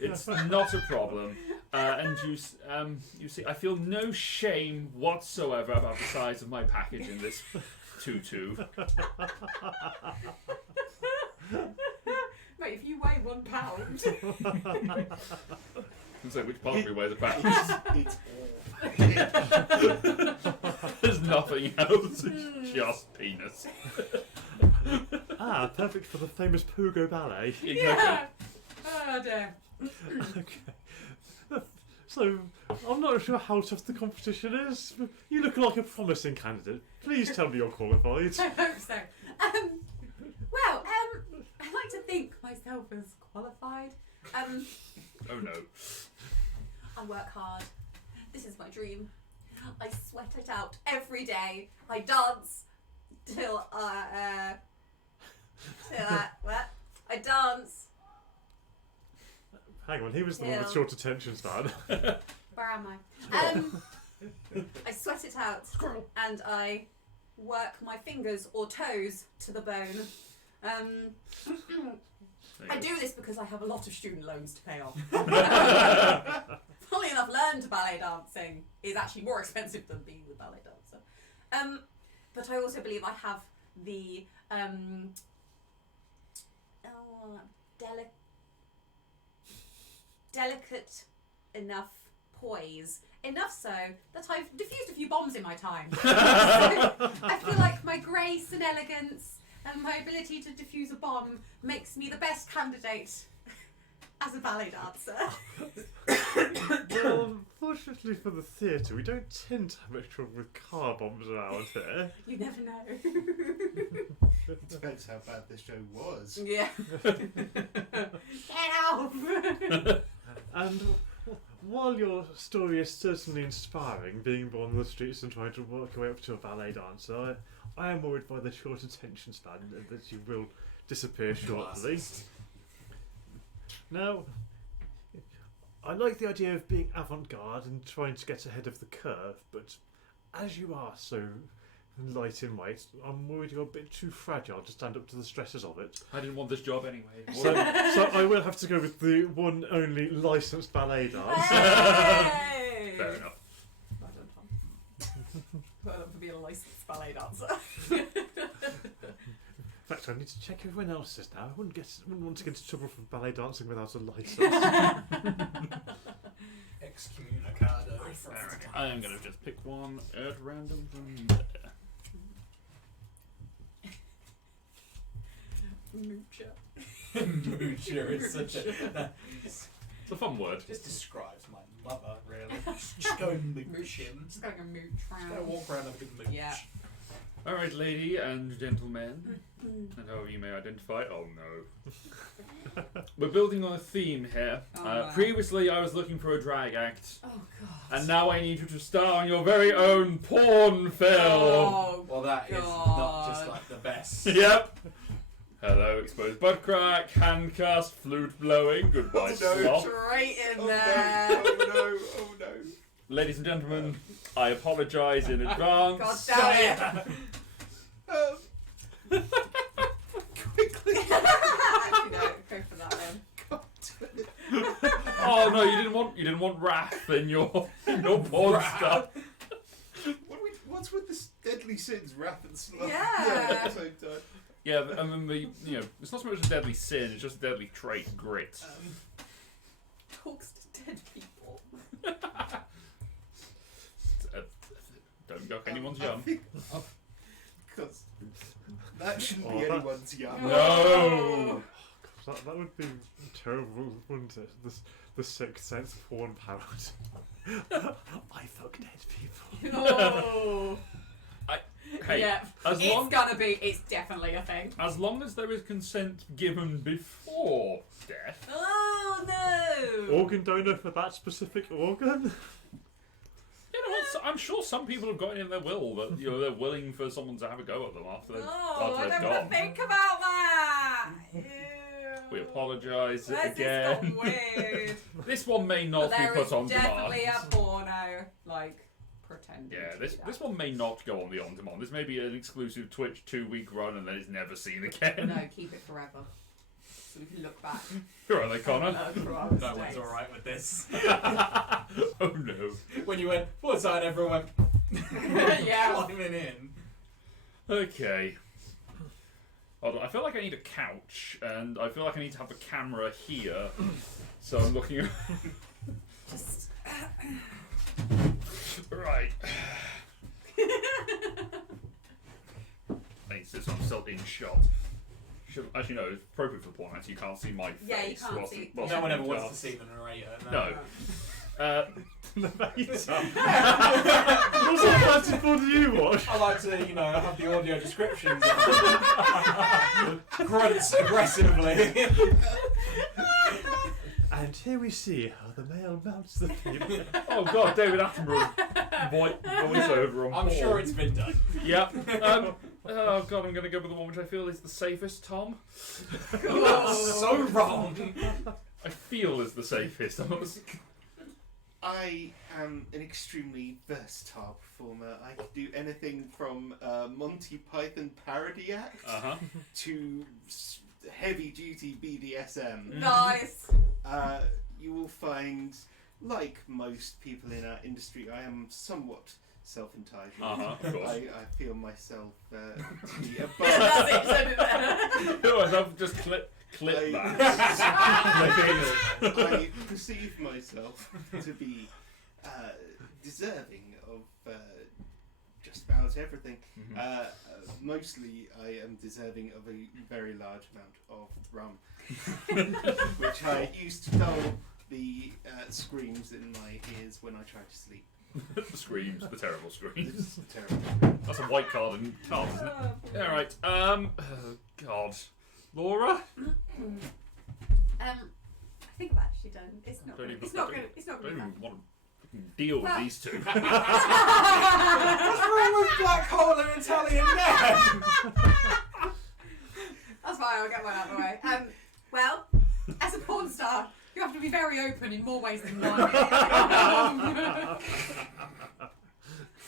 It's not a problem. And you see, I feel no shame whatsoever about the size of my package in this tutu. Mate, if you weigh 1 pound. And so which part of me weighs a pound? It's all. There's nothing else. It's just penis. Perfect for the famous Pogo Ballet. Yeah. Oh dear. Okay. So, I'm not sure how tough the competition is. But you look like a promising candidate. Please tell me you're qualified. I hope so. Well, I like to think myself as qualified. Oh no. I work hard. This is my dream. I sweat it out every day. I dance till I dance. Hang on, he was the one with Yeah. short attention span. Where am I? I sweat it out and I work my fingers or toes to the bone. I do this because I have a lot of student loans to pay off. Funnily enough, learned ballet dancing is actually more expensive than being the ballet dancer. But I also believe I have the delicate enough poise, enough so that I've diffused a few bombs in my time. So I feel like my grace and elegance and my ability to diffuse a bomb makes me the best candidate as a ballet dancer. Well, unfortunately for the theatre, we don't tend to have much trouble with car bombs around here. You never know. Depends how bad this show was. Yeah. Get off! And while your story is certainly inspiring, being born on the streets and trying to work your way up to a ballet dancer, I am worried by the short attention span and that you will disappear shortly. Now, I like the idea of being avant-garde and trying to get ahead of the curve, but as you are so light in weight, I'm worried you're a bit too fragile to stand up to the stresses of it. I didn't want this job anyway. So I will have to go with the one only licensed ballet dance. Hey! Fair enough. Well done, Tom. Well done for being a licensed ballet dancer. In fact, I need to check everyone else's now. I wouldn't want to get into trouble for ballet dancing without a license. Excommunicado. I am going to just pick one at random from there. Moocher. Moocher is such a... It's a fun word. Just describes my mother, really. Just go mooching. Just going a mooch Just go round. walk around and have a good mooch. Yeah. Alright, lady and gentlemen, and however you may identify. Oh no. We're building on a theme here. Oh, no. Previously, I was looking for a drag act, Oh god. and now I need you to star in your very own porn film. Oh Well, that is God. not just like the best. Yep. Hello, exposed butt crack, hand cast, flute blowing. Goodbye, slop. straight in Oh there. no, oh no, oh no. Ladies and gentlemen, I apologise in advance. God damn it. Quickly. Actually, no, go for that then. Oh no, you didn't want wrath in your porn stuff. What's with this deadly sins, wrath and sloth? Yeah. At the same time. Yeah, I mean, it's not so much a deadly sin; it's just a deadly trait, grit. Talks to dead people. Don't yuck anyone's yum. Because that shouldn't Oh, be that- anyone's yum. No. That would be terrible, wouldn't it? The sixth sense porn parrot. I fuck dead people. Oh. Hey, Yeah. as long It's definitely a thing. as long as there is consent given before death. Oh no. Organ donor for that specific organ? You know what? I'm sure some people have got it in their will that they're willing for someone to have a go at them after Oh, after I they've don't want gone. to think about that. Ew. We apologise That's again. just weird. This one may not But be there put is on definitely demand. a porno, like, pretending. Yeah, to this do this that. one may not go on the on demand. This may be an exclusive Twitch 2-week run and then it's never seen again. No, keep it forever. So we can look back. Who are they, Connor? Across No one's days. alright with this. Oh no. When you went, what's that? Everyone went, Yeah. climbing in. Okay. Hold on, I feel like I need a couch, and I feel like I need to have the camera here. So I'm looking. Just. Right. I need to sit so I'm still in shot. Actually, no, it's appropriate for porn. Actually, you can't see my face. Yeah, you can't whilst see. it- whilst No one it ever wants to does. see the narrator. No. What sort of fantasy porn do you watch? I like to, have the audio descriptions. Grunts aggressively. And here we see how the male mounts the female. Oh god, David Attenborough voiceover on I'm porn. sure it's been done. Yep. Oh god, I'm going to go with the one which I feel is the safest, Tom. That's so wrong. I feel is the safest. I'm not the... I am an extremely versatile performer. I can do anything from Monty Python parody act Uh-huh. to heavy-duty BDSM. Nice. You will find, like most people in our industry, I am somewhat self-entitled. Uh-huh, of course. I feel myself to be above. That's it, send it there. You know what, I've just clip that. I perceive myself to be deserving of just about everything. Mhm. Mostly, I am deserving of a very large amount of rum, which which I used to dull the screams in my ears when I try to sleep. The screams, the terrible screams. It's terrible. That's a white card and cards, isn't it? Alright, God. Laura? I think I've actually done. It's not. Don't even- It's not good. It's I not don't good. even want to deal with Well- these two. What's wrong with Black Hole and Italian Dad? That's fine. I'll get one out of the way. Well, as a porn star, you have to be very open in more ways than one.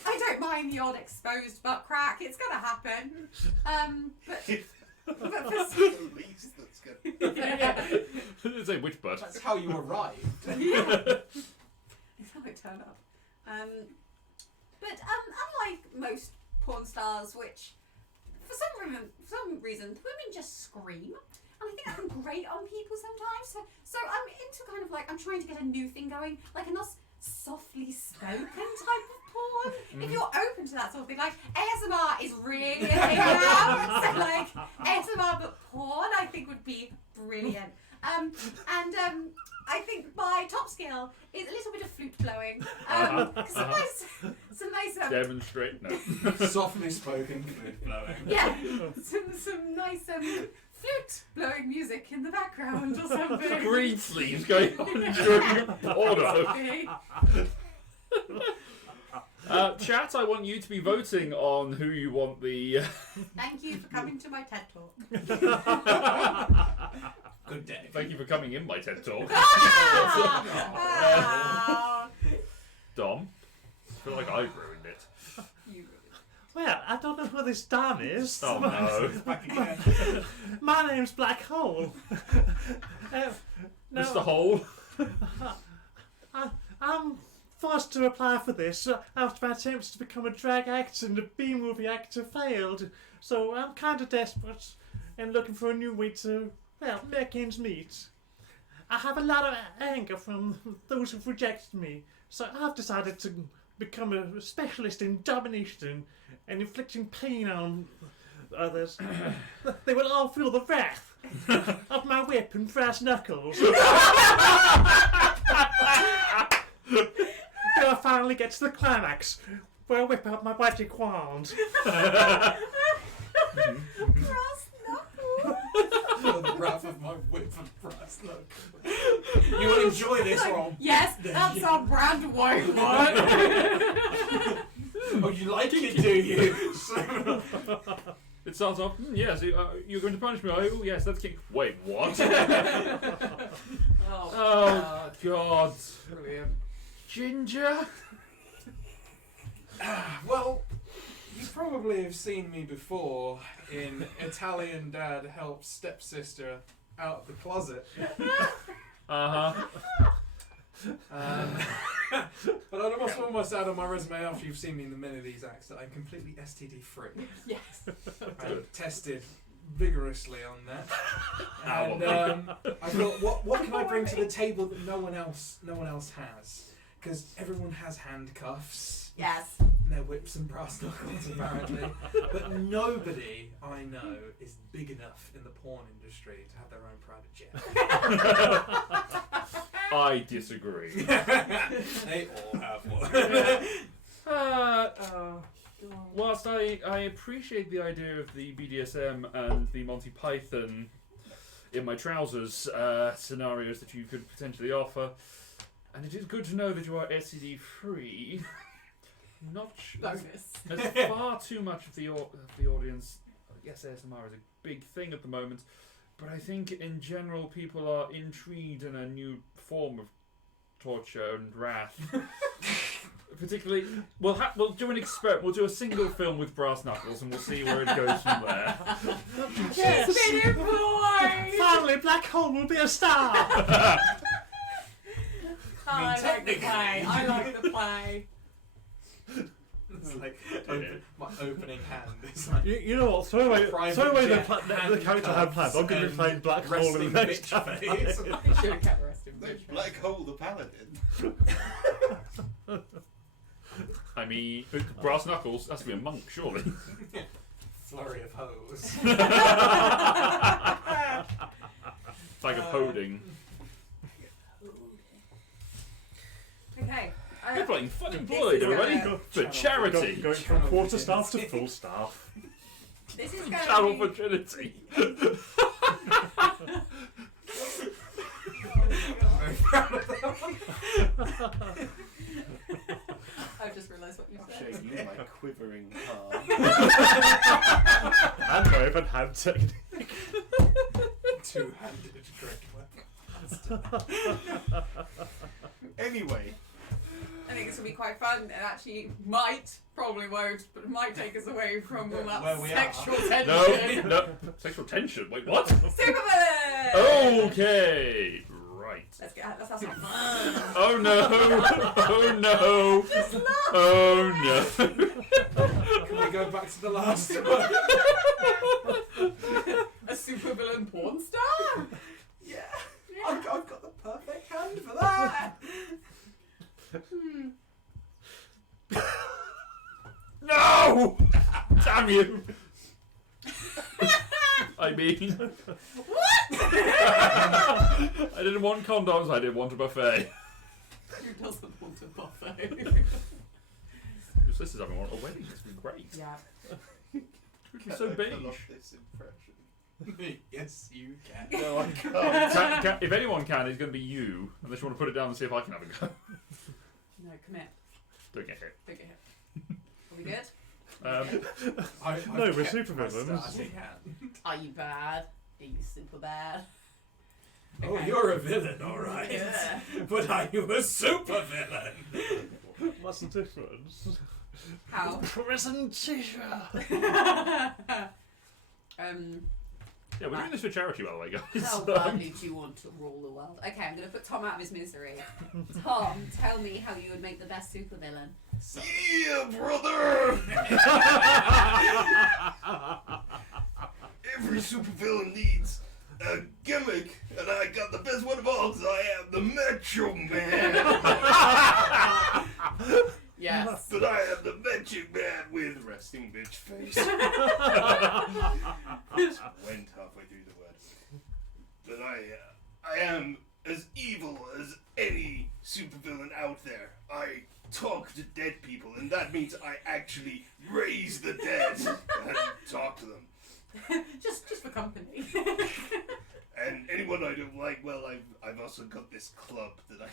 I don't mind the odd exposed butt crack. It's gonna happen. But for At least that's good. Didn't say which butt. That's how you arrived. yeah, it's how it turned up. But unlike most porn stars, which for some reason, women just scream. And I think that's great on people sometimes. So I'm into kind of like, I'm trying to get a new thing going, like a nice softly spoken type of porn. If you're open to that sort of thing, like ASMR is really a thing now. So like ASMR but porn, I think would be brilliant. I think my top skill is a little bit of flute blowing. Some nice Demonstrate. No. Softly spoken, flute blowing. yeah, some nice flute blowing music in the background or something. Green sleeves going on during your porno. Chat, I want you to be voting on who you want the. Thank you for coming to my TED Talk. Good day. Thank you for coming in my TED Talk. Ah! Dom, I feel like I've ruined it. You Well, I don't know who this Dom is. Oh no. Back again. My name's Black Hole. No, Mr. Hole. I'm forced to apply for this after my attempts to become a drag actor and a B-movie actor failed. So I'm kind of desperate and looking for a new way to, well, make ends meet. I have a lot of anger from those who've rejected me, so I've decided to become a specialist in domination and inflicting pain on others. They will all feel the wrath of my whip and brass knuckles. Till I finally get to the climax, where I whip out my magic wand. Brass knuckles. Feel the wrath of my whip and brass knuckles. You will enjoy this, Ron. Yes, that's our brand white one. Oh, you like it, do you? It starts off, yes, you're going to punish me. Oh, yes, that's king. Wait, what? Oh, God. Brilliant. Ginger? Well, you probably have seen me before in Italian Dad Helps Stepsister Out of the Closet. Uh-huh. But I'd almost add on my resume after you've seen me in many of these acts that I'm completely STD free. Yes. I've tested vigorously on that. Ow. And I thought, what can I bring to the table that no one else has? Because everyone has handcuffs. Yes. And their whips and brass knuckles, apparently. But nobody I know is big enough in the porn industry to have their own private jet. I disagree. They all have one. Whilst I appreciate the idea of the BDSM and the Monty Python in my trousers scenarios that you could potentially offer, and it is good to know that you are STD free. Not sure. Bonus. There's far too much of the audience. Yes, ASMR is a big thing at the moment, but I think in general people are intrigued in a new form of torture and wrath. Particularly, we'll do an experiment. We'll do a single film with brass knuckles, and we'll see where it goes from there. Yes. Spinning boy! Finally, Black Hole will be a star. I like the play. I like the play. It's like my opening hand. It's like You know what? Throw away Private the jet, character I had planned. I'm going to be playing Black Hole in resting the next bitch time. face. Should have kept resting. Black Hole the Paladin. I mean, brass knuckles. Has to be a monk, surely. Flurry of hose. Bag of holding. playing Funemployed, everybody, for charity. Going from quarter staff to full staff. This is going Channel to for be... Trinity. I've just realised what you said. Showing you my quivering palm. Hand wave and hand technique. Two-handed great weapon. Anyway, I think this will be quite fun and actually probably won't, but it might take us away from all that Where we sexual are. tension. No. Sexual tension. Wait, what? Supervillain! Okay. Right. Let's have some fun. Oh no! Oh no! Oh no! Can we go back to the last one? A supervillain porn star? Yeah. I've got the perfect hand for that. No! Damn you! I mean, What? I didn't want condoms. I didn't want a buffet. Who doesn't want a buffet? Your sister's having one at a wedding. It's been great. Yeah. It's so beige. pull off this impression. Yes, you can. No, I can't. If anyone can, it's going to be you. Unless you want to put it down and see if I can have a go. No, commit. Don't get hit. Don't get hit. Are we good? No, we're supervillains. Are you bad? Are you super bad? Oh, Okay. you're a villain, alright. Yeah. But are you a super villain? What's the difference? How? Presentation. Yeah, we're doing this for charity, by the way, guys. How badly do you want to rule the world? Okay, I'm going to put Tom out of his misery. Tom, tell me how you would make the best supervillain. Yeah, brother! Every supervillain needs a gimmick, and I got the best one of all because I am the Metro Man. Yes. But I am the Metro Man with resting bitch face. Went halfway through the word. But I am as evil as any supervillain out there. I talk to dead people, and that means I actually raise the dead and talk to them. just for company. And anyone I don't like, well, I've also got this club that I.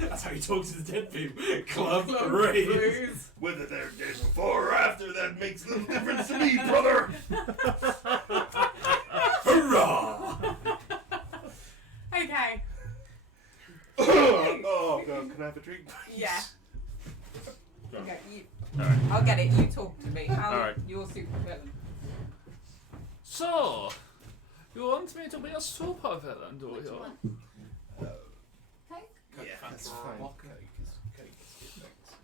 That's how you talk to the dead people. Club Club raise. raise. Whether they're dead before or after, that makes little difference to me, brother. Hurrah! Okay. Oh God, can I have a drink, please? Yeah. Go on. Okay, you. Alright. I'll get it. You talk to me. How Alright. you're supervillain. So, you want me to be a supervillain, do Which you? one? Cake? Yeah, that's fine. Cake is good,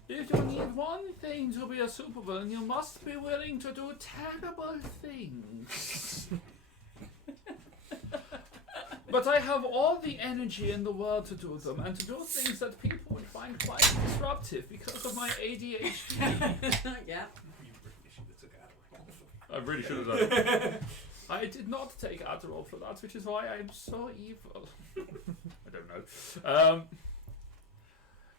thanks. If you need one thing to be a supervillain, you must be willing to do terrible things. But I have all the energy in the world to do them, and to do things that people would find quite disruptive because of my ADHD. Yeah. You really should have took Adderall. I really should have done it. I did not take Adderall for that, which is why I'm so evil. I don't know.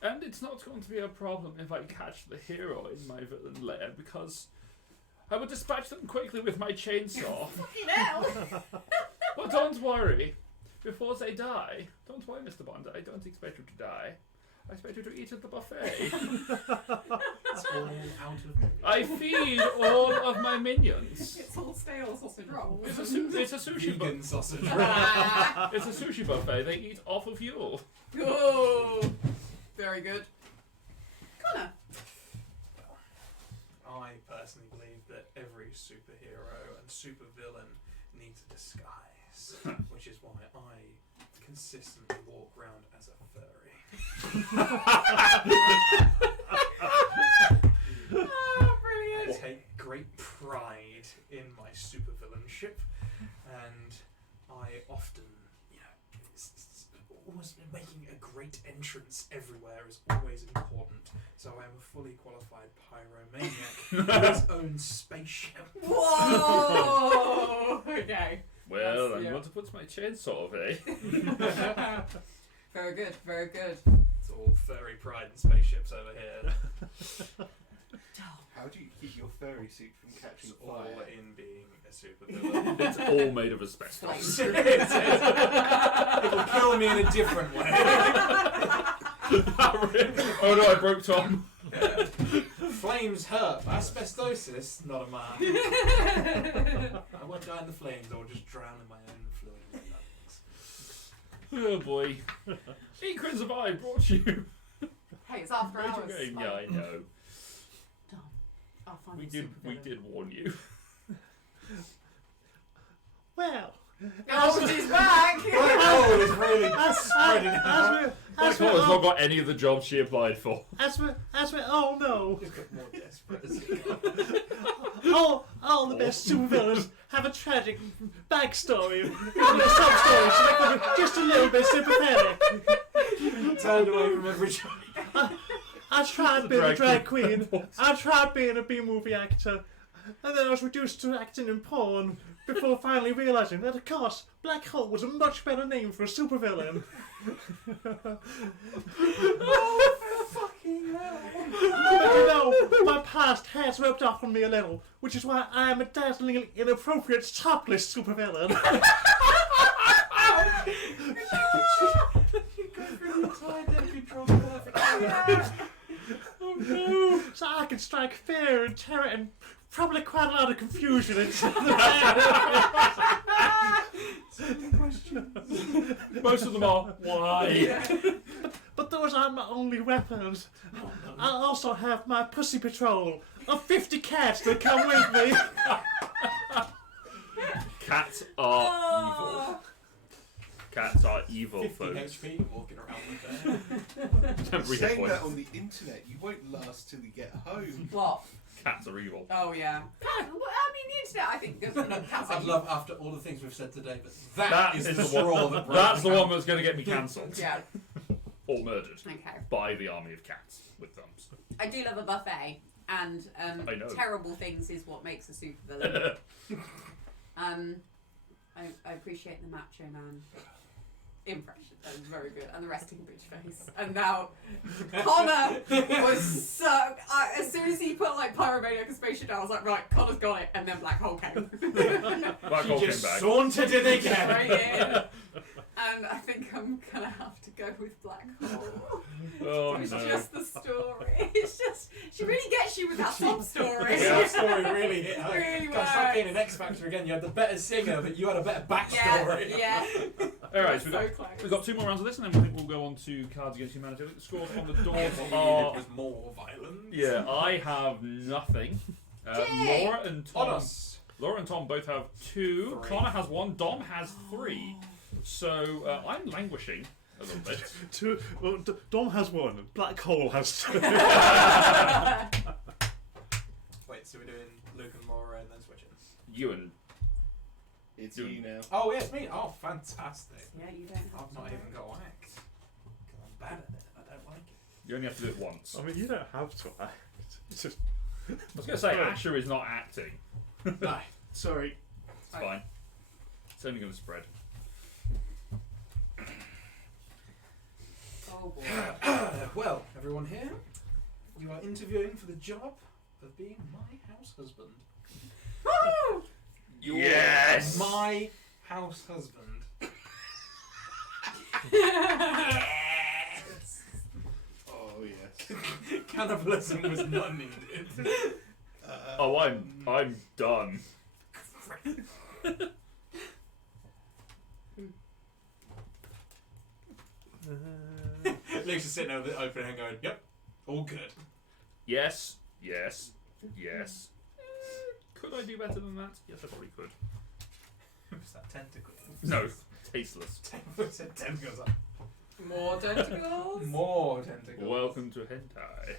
And it's not going to be a problem if I catch the hero in my villain lair, because I would dispatch them quickly with my chainsaw. Fucking hell. But don't worry. Before they die, don't worry, Mr. Bond, I don't expect you to die. I expect you to eat at the buffet. It's all out of me. I feed all of my minions. It's all stale sausage rolls. It's a sushi buffet. Vegan sausage. It's a sushi buffet. They eat off of you. Oh, very good. Connor. I personally believe that every superhero and supervillain needs a disguise, which is why I consistently walk around as a furry. Oh, brilliant. I take great pride in my supervillainship, and I often, it's almost making a great entrance everywhere is always important. So I am a fully qualified pyromaniac with his own spaceship. Whoa. Okay. Well, That's- I'm yeah. going to put my chainsaw away. Very good. Very good. It's all furry pride and spaceships over here. How do you keep your furry suit from catching It's all fire? in being a supervillain. It's all made of asbestos. It'll kill me in a different way. Oh no, I broke Tom. Flames hurt. Asbestosis, not a man. I won't die in the flames. I will just drown in my own fluid. Oh boy. Eat, Crit, and Survive brought you. Hey, it's after Rachel hours. game. Yeah, I know. I'll find We a did supervillain. warn you. Well, Oh, she's back! Black hole is really spreading out. Black Hole has not got any of the jobs she applied for. as we all know, Just got more desperate as it all the best supervillains have a tragic backstory, and a sub-story, so they can be just a little bit sympathetic. turned away from every job. I tried being a drag queen, I tried being a B-movie actor, and then I was reduced to acting in porn, before finally realising that, of course, Black Hole was a much better name for a supervillain. Fucking hell. But you know, my past has rubbed off on me a little, which is why I am a dazzlingly inappropriate topless supervillain. You go through the entire damage control perfectly. Oh no! So I can strike fear and terror and probably quite a lot of confusion into So many questions. Most of them are why. But those aren't my only weapons. I also have my pussy patrol of 50 cats that come with me. Cats are evil. Cats are evil, 50 folks. HP walking around with there. Every hit Saying point. that on the internet, you won't last till you get home. What? Cats are evil. Oh, yeah. Well, I mean, the internet, I think there's cats I'd love, after all the things we've said today, but That that is is the the straw that broke That's the the one that's going to get me cancelled. Yeah. Or murdered. Okay. By the army of cats with thumbs. I do love a buffet, and I know. terrible things is what makes a supervillain. I appreciate the macho man impression. That was very good, and the resting bitch face. And now Connor was so. As soon as he put like Pyromaniac and Spaceship down, I was like, right, Connor's got it, and then Black Hole came. Black Hole She came just back. sauntered in again. Right in. And I think I'm gonna have to go with Black Hole. Oh It's no. just the story. It's just she really gets you with that sub story. Yeah, that story really hit home. Really God, stop works. being an X Factor again. You had the better singer, but you had a better backstory. Yeah. Alright, so So we've got 2 more rounds of this, and then I think we'll go on to Cards Against Humanity. I think the scores on the door are. With more violence. Yeah, I have nothing. Yay! Laura and On Tom. us. Laura and Tom both have 2. 3. Connor has 1. Dom has 3. So I'm languishing a little bit. Well, Dom has 1, Black Hole has 2. Wait, so we're doing Luke and Laura and then switching? You and It's Doing- you now. Oh, yes, me. Oh, fantastic. Yeah, you don't have I've to not do even it. got to act. 'Cause I'm bad at it. I don't like it. you only have to do it once. I mean, you don't have to act. It's just, I was going to say Asher is not acting. No. Sorry. It's fine. It's only going to spread. Oh boy. Well, everyone here, you are interviewing for the job of being my house husband. Woo! You're Yes! my house husband. Oh yes. Cannibalism was not needed. Oh, I'm done. Luke's just sitting over the open hand going, yep, all good. Yes, yes, yes. Could I do better than that? Yes, I probably could. What's that tentacle? No, tasteless. Tentacles up. More tentacles. More tentacles. Welcome to hentai.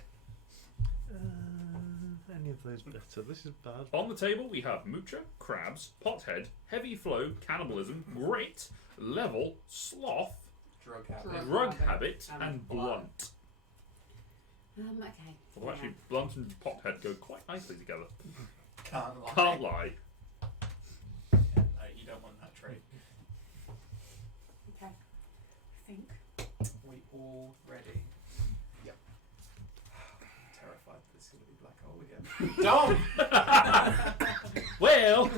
any of those better? This is bad. On the table we have Moocher, Crabs, Pothead, Heavy Flow, Cannibalism, Great, Level, Sloth, Drug habit. Drug Habit, and Blunt. Okay. Although actually, Blunt and Pothead go quite nicely together. Can't lie. Can't lie. No, you don't want that trait. Okay. I think. We all ready. Absolutely black hole again. Tom! Well,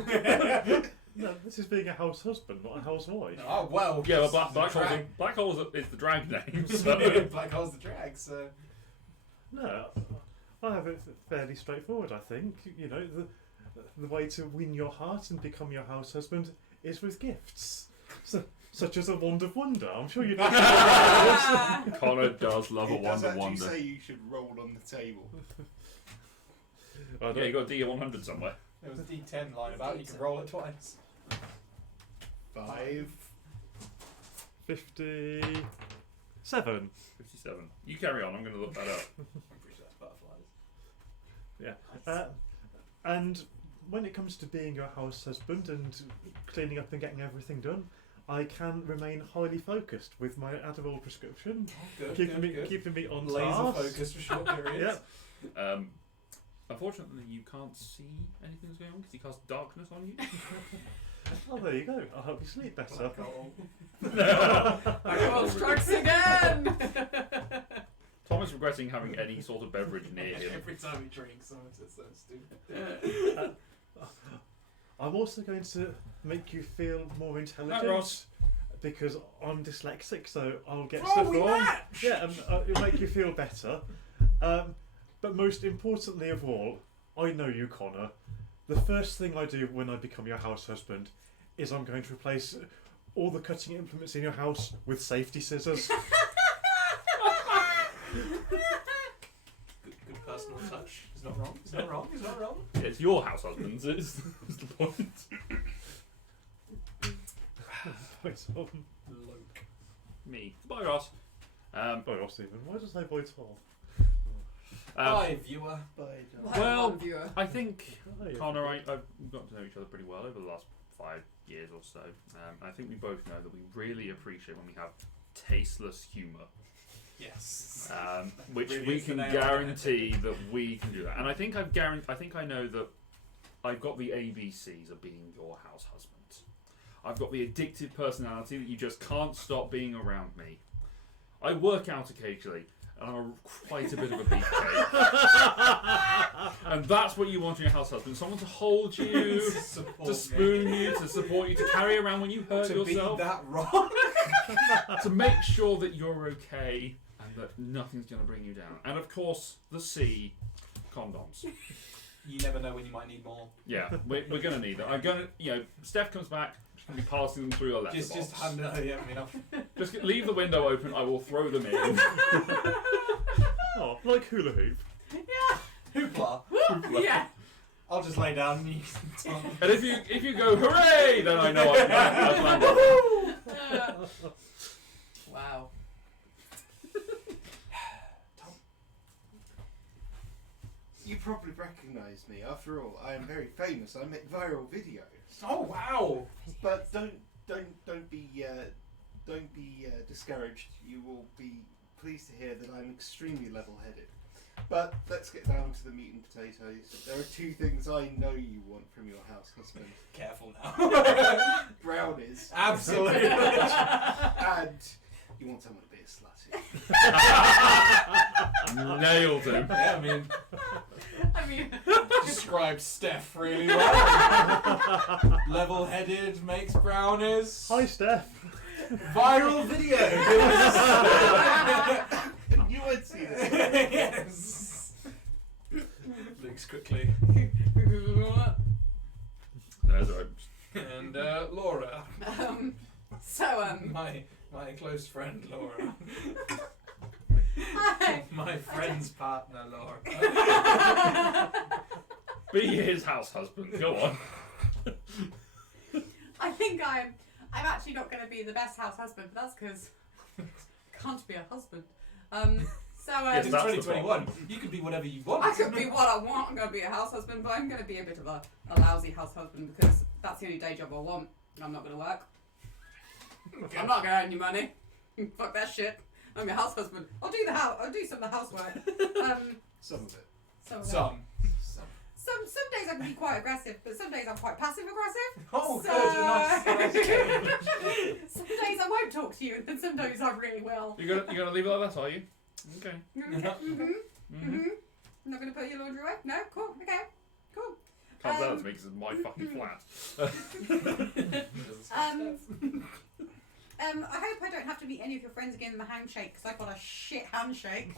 No, this is being a house husband, not a housewife. Oh, well. yeah, this well, is the Black Hole's is the drag name. drag. So. Black hole's the drag, so. No, I have it fairly straightforward, I think. You know, the way to win your heart and become your house husband is with gifts. Such as a wand of wonder. I'm sure you know. Connor does love a It does Wonder actually Wonder. say you should roll on the table. Yeah, you got a D100 somewhere. There was a D10 line about you can roll it twice. 5. 57. 57. You carry on, I'm going to look that up. I'm pretty sure that's butterflies. And when it comes to being your house husband and cleaning up and getting everything done, I can remain highly focused with my Adderall prescription, Good, keeping me on Laser task. focused for short periods. Yep. Unfortunately, you can't see anything that's going on because he casts darkness on you. Oh, there you go. I'll help you sleep better. Black hole strikes again! Thomas regretting having any sort of beverage near him. Every time he drinks, someone says something stupid. I'm also going to make you feel more intelligent Ross. because I'm dyslexic, so I'll get Oh, stuff we wrong. match! Yeah, it'll make you feel better. But most importantly of all, I know you, Connor. The first thing I do when I become your house husband is I'm going to replace all the cutting implements in your house with safety scissors. Good personal touch. It's not wrong. It's not wrong. It's not wrong. Yeah, it's your house husband, is the point. Loke. Me. Bye, Ross. Oh, Stephen, why does I say voice hall? Bye, viewer. Well, I think, Oh, yeah. Connor, I've got to know each other pretty well over the last 5 years or so. I think we both know that we really appreciate when we have tasteless humour. Yes. Which Really we is the can nail. guarantee that we can do that. And I think I know that I've got the ABCs of being your house husband. I've got the addictive personality that you just can't stop being around me. I work out occasionally, and I'm quite a bit of a beefcake. And that's what you want in your house husband. Someone to hold you, to spoon you, to support you, to carry around when you hurt to yourself. be that wrong. To make sure that you're okay and that nothing's going to bring you down. And of course, the C, condoms. You never know when you might need more. Yeah, we're going to need that. I'm going to, Steph comes back, she's going to be passing them through a letterbox. Just hand it. Yeah, Just leave the window open, I will throw them in. Oh, like hula hoop. Yeah. Hoopla. Yeah. I'll just lay down and you can talk. And if you go, hooray, then I know I've landed. Wow. You probably recognise me. After all, I am very famous. I make viral videos. Oh wow! But don't be discouraged. You will be pleased to hear that I'm extremely level-headed. But let's get down to the meat and potatoes. There are 2 things I know you want from your house husband: Careful now. brownies, Absolutely. and you want someone a bit slutty. Nailed him. Yeah, I mean, describes Steph really well. Level-headed, makes brownies. Hi, Steph. Viral videos. You would see this. Yes. Blinks quickly. There's a And Laura, my close friend Laura. My friend's partner Laura. be his house husband. Go on. I think I'm actually not going to be the best house husband, but that's because I can't be a husband. Yes, It's that's the 2021. You can be whatever you want. I could be what I want. I'm going to be a house husband, but I'm going to be a bit of a lousy house husband because that's the only day job I want. I'm not going to work. Okay. I'm not going to earn any money. Fuck that shit. I'm your house husband. I'll do some of the housework. Some of it. Some days I can be quite aggressive, but some days I'm quite passive aggressive. Oh, So- good. Nice change. Some days I won't talk to you, and some days I really will. You're gonna leave it like that, are you? Okay. Mm-hmm. I'm not going to put your laundry away? No? Cool. Okay. Cool. Can't tell to me because it's my fucking flat. I hope I don't have to meet any of your friends again in the handshake because I've got a shit handshake.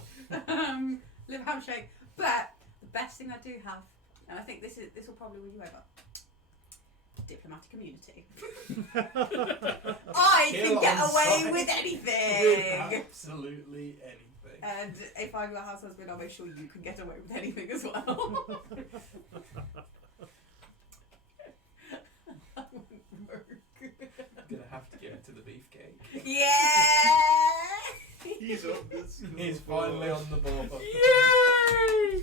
Live handshake. But the best thing I do have, and I think this will probably win you over. Diplomatic immunity. I can get away with anything. Absolutely anything. And if I'm your house husband, I'll make sure you can get away with anything as well. Gonna have to give it to the beefcake. Yeah! He's on this. He's finally on the board. Yay!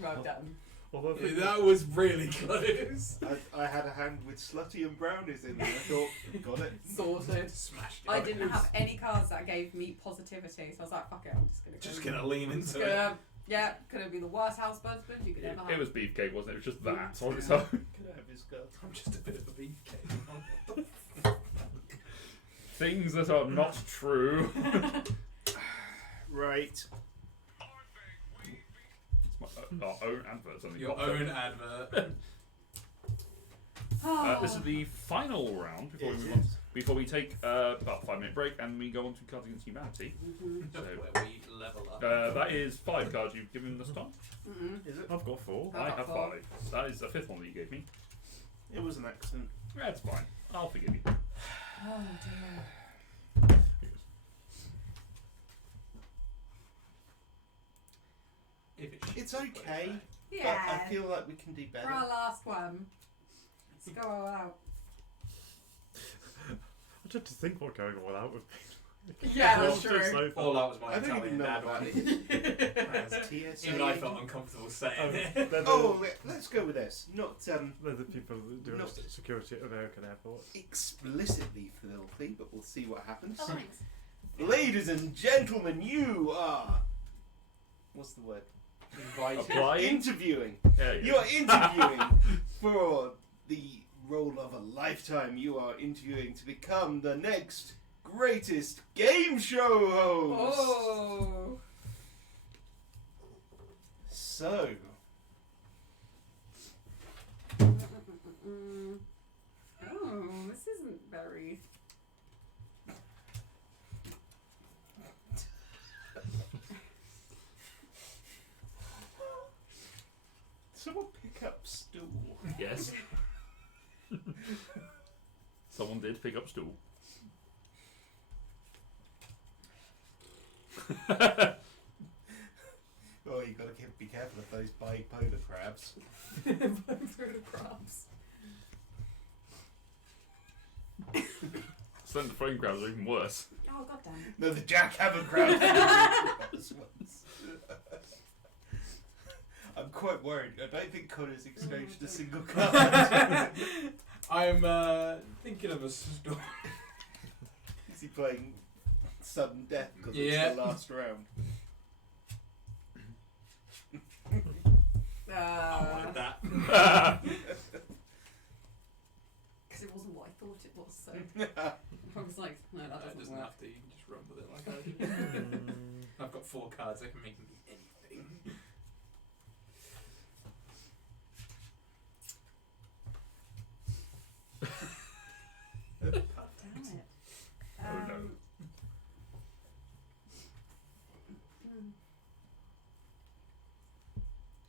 Well done. Although I think That was really close. I had a hand with slutty and brownies in there. I thought, got it. Sorted. Smashed it. I didn't have any cards that gave me positivity, so I was like, fuck it, I'm just gonna lean I'm just into it. gonna, yeah, gonna be the worst house husband you could ever have. It was beefcake, wasn't it? It was just that on its own. Could I have his skirt? I'm just a bit of a beefcake. Things that are not true. Right. It's my, our own advert. Something Your popped up. own advert. This is the final round before we move on. Before we take about a 5-minute break and we go on to Cards Against Humanity. So, Where we level up. that is 5 cards you've given us, Tom. Is it? I've got 4. I have 5. That is the 5th one that you gave me. It was an accident. That's fine. I'll forgive you. Oh dear. If It's okay, Yeah. but I feel like we can do For our better. last one. Let's go all out. I tried to think what going all out would be. Yeah, Well, that's just true. so far. all that was my I don't Italian even know dad about one. As TSA. Even I felt uncomfortable saying it. They're the, Oh, let's go with this. Not they're the people that do No. security at American airports. explicitly filthy, but we'll see what happens. Oh, thanks. Ladies and gentlemen, you are. What's the word? Invited. Apply. Interviewing. There You are interviewing for the role of a lifetime. You are interviewing to become the next greatest game show host. Oh. So, Oh, this isn't very. someone pick up stool. Yes. Someone did pick up stool. Oh, you gotta be careful of those bipolar crabs. Crabs. Slender phone crabs are even worse. Oh, god damn it. No, the jackhammer crabs. are the worst ones. I'm quite worried. I don't think Connor's exchanged a single card. I'm thinking of a story. Is he playing sudden death because Yeah. it's the last round? I wanted that. Because it wasn't what I thought it was, so I was like, no, that It doesn't doesn't work. have to. You can just run with it like I do. I've got 4 cards. I can make them do anything. Damn it. Oh, no.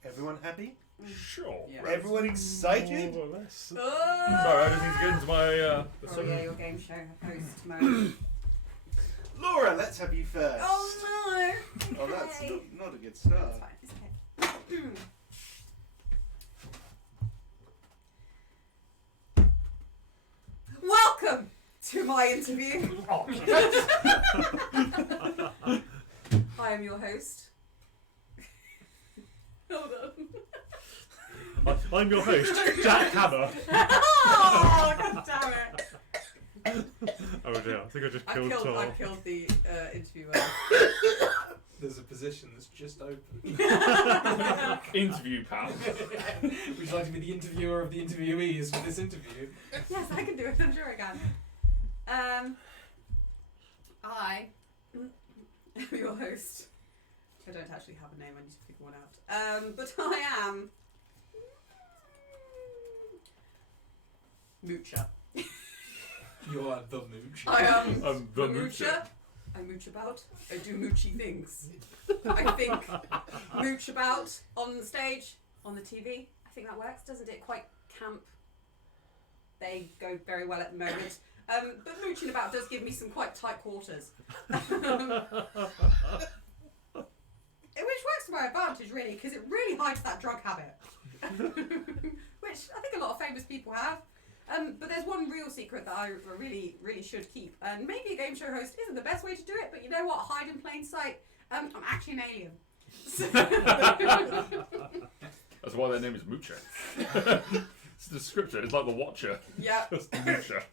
Everyone happy? Sure. Yeah. Everyone excited? More or less. Oh! Sorry, I just need to get into my. Oh yeah, your game show host mode. Laura, let's have you first. Oh no! Oh, that's Okay. not a good start. It's fine, it's okay. Welcome to my interview. I am your host. Hold on. I'm your host, Jack Hammer. Oh, god damn it! Oh dear, I think I just killed Tom. I killed the interviewer. There's a position that's just open. Interview pal. Would you like to be the interviewer of the interviewees for this interview? Yes, I can do it. I'm sure I can. I am your host, I don't actually have a name. I need to figure one out. But I am Moocher. You are the mooch. I am I'm the moocher. I mooch about. I do moochy things. I think mooch about on the stage, on the TV. I think that works, doesn't it? Quite camp. They go very well at the moment. But mooching about does give me some quite tight quarters. Which works to my advantage, really, because it really hides that drug habit. Which I think a lot of famous people have. But there's one real secret that I really, really should keep. And maybe a game show host isn't the best way to do it, but you know what? Hide in plain sight. I'm actually an alien. That's why their name is Moocher. It's a description. It's like the Watcher. Yeah. It's the Moocher.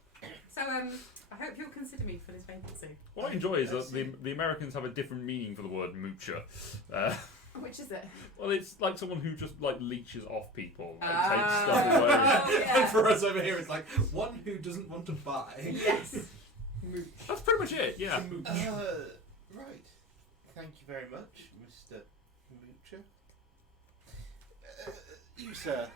So I hope you'll consider me for this vacancy. What I enjoy is that the Americans have a different meaning for the word moocher. Which is it? Well, it's like someone who just like leeches off people, like Oh, takes stuff away. yeah. And for us over here, it's like one who doesn't want to buy. Yes. Mooch. That's pretty much it. Yeah. Right. Thank you very much, Mr. Moocher. You, sir.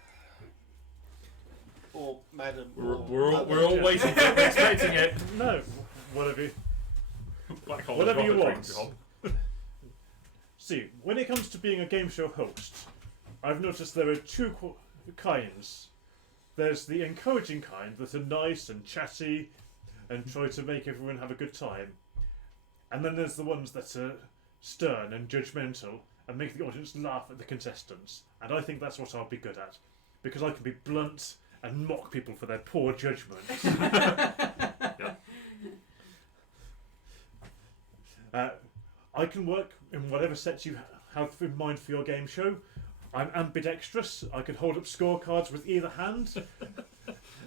Or madam. We're all waiting. We're expecting it. No, whatever you, Black hole. Whatever you rocket want. train. see. When it comes to being a game show host, I've noticed there are two kinds. There's the encouraging kind that are nice and chatty and try to make everyone have a good time, and then there's the ones that are stern and judgmental and make the audience laugh at the contestants. And I think that's what I'll be good at, because I can be blunt and mock people for their poor judgment. I can work in whatever sets you have in mind for your game show. I'm ambidextrous. I can hold up scorecards with either hand.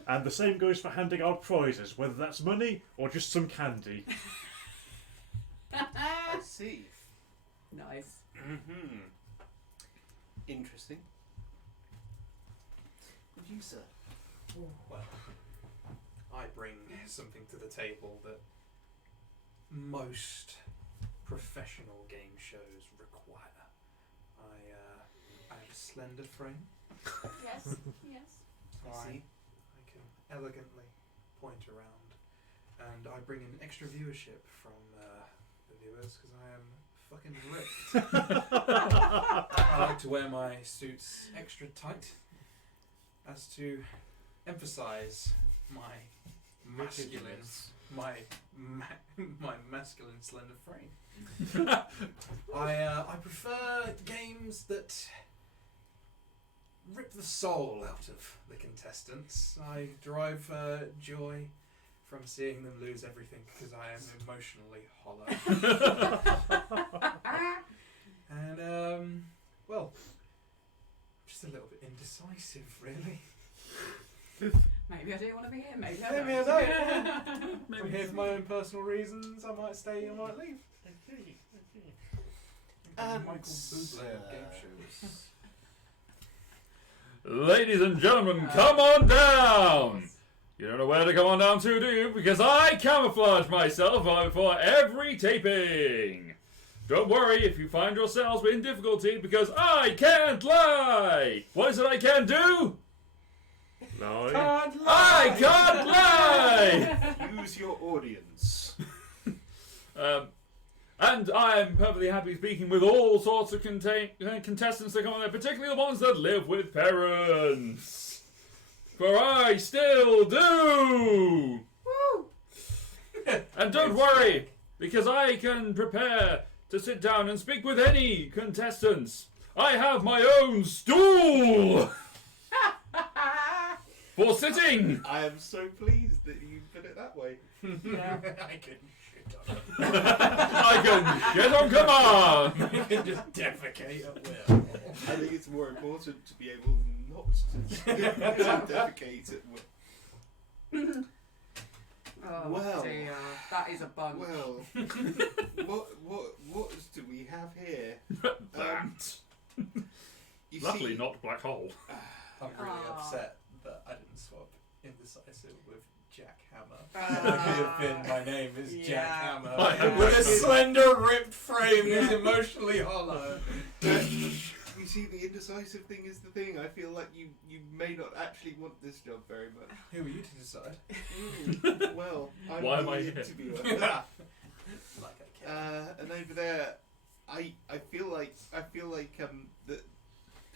And the same goes for handing out prizes, whether that's money or just some candy. I see. Nice. Mm-hmm. Interesting. And you, sir? Well, I bring something to the table that most professional game shows require. I have a slender frame. Yes. Yes. I see. I can elegantly point around, and I bring in extra viewership from the viewers because I am fucking ripped. I like to wear my suits extra tight as to emphasize my masculine, my masculine slender frame. I prefer games that rip the soul out of the contestants. I derive joy from seeing them lose everything because I am emotionally hollow. And well, just a little bit indecisive, really. Maybe I do want to be here. Maybe I Maybe don't. I don't. I'm here for my own personal reasons. I might stay, I might leave. Michael Bublé of game shows. Ladies and gentlemen, come on down! You don't know where to come on down to, do you? Because I camouflage myself for every taping! Don't worry if you find yourselves in difficulty, because I can't lie! What is it I can't do? No. I can't lie! Use your audience. And I'm perfectly happy speaking with all sorts of contestants that come on there, particularly the ones that live with parents. For I still do! Woo! And don't worry, because I can prepare to sit down and speak with any contestants. I have my own stool! For sitting! I am so pleased that you put it that way. Yeah. I can shit on it. I can get on command! I can just defecate at will. I think it's more important to be able not to defecate at will. Oh Well. dear, that is a bunch. Well, what do we have here? That. You Luckily see, not black hole. I'm really Aw. upset that I didn't swap indecisive with Jackhammer. That could have been my name is Jack Yeah. Hammer. With a slender, ripped frame who's emotionally hollow. You see, the indecisive thing is the thing. I feel like you may not actually want this job very much. Who are you to decide? Well, I'm Why the am I here? interviewer. Like I care. And over there, I feel like that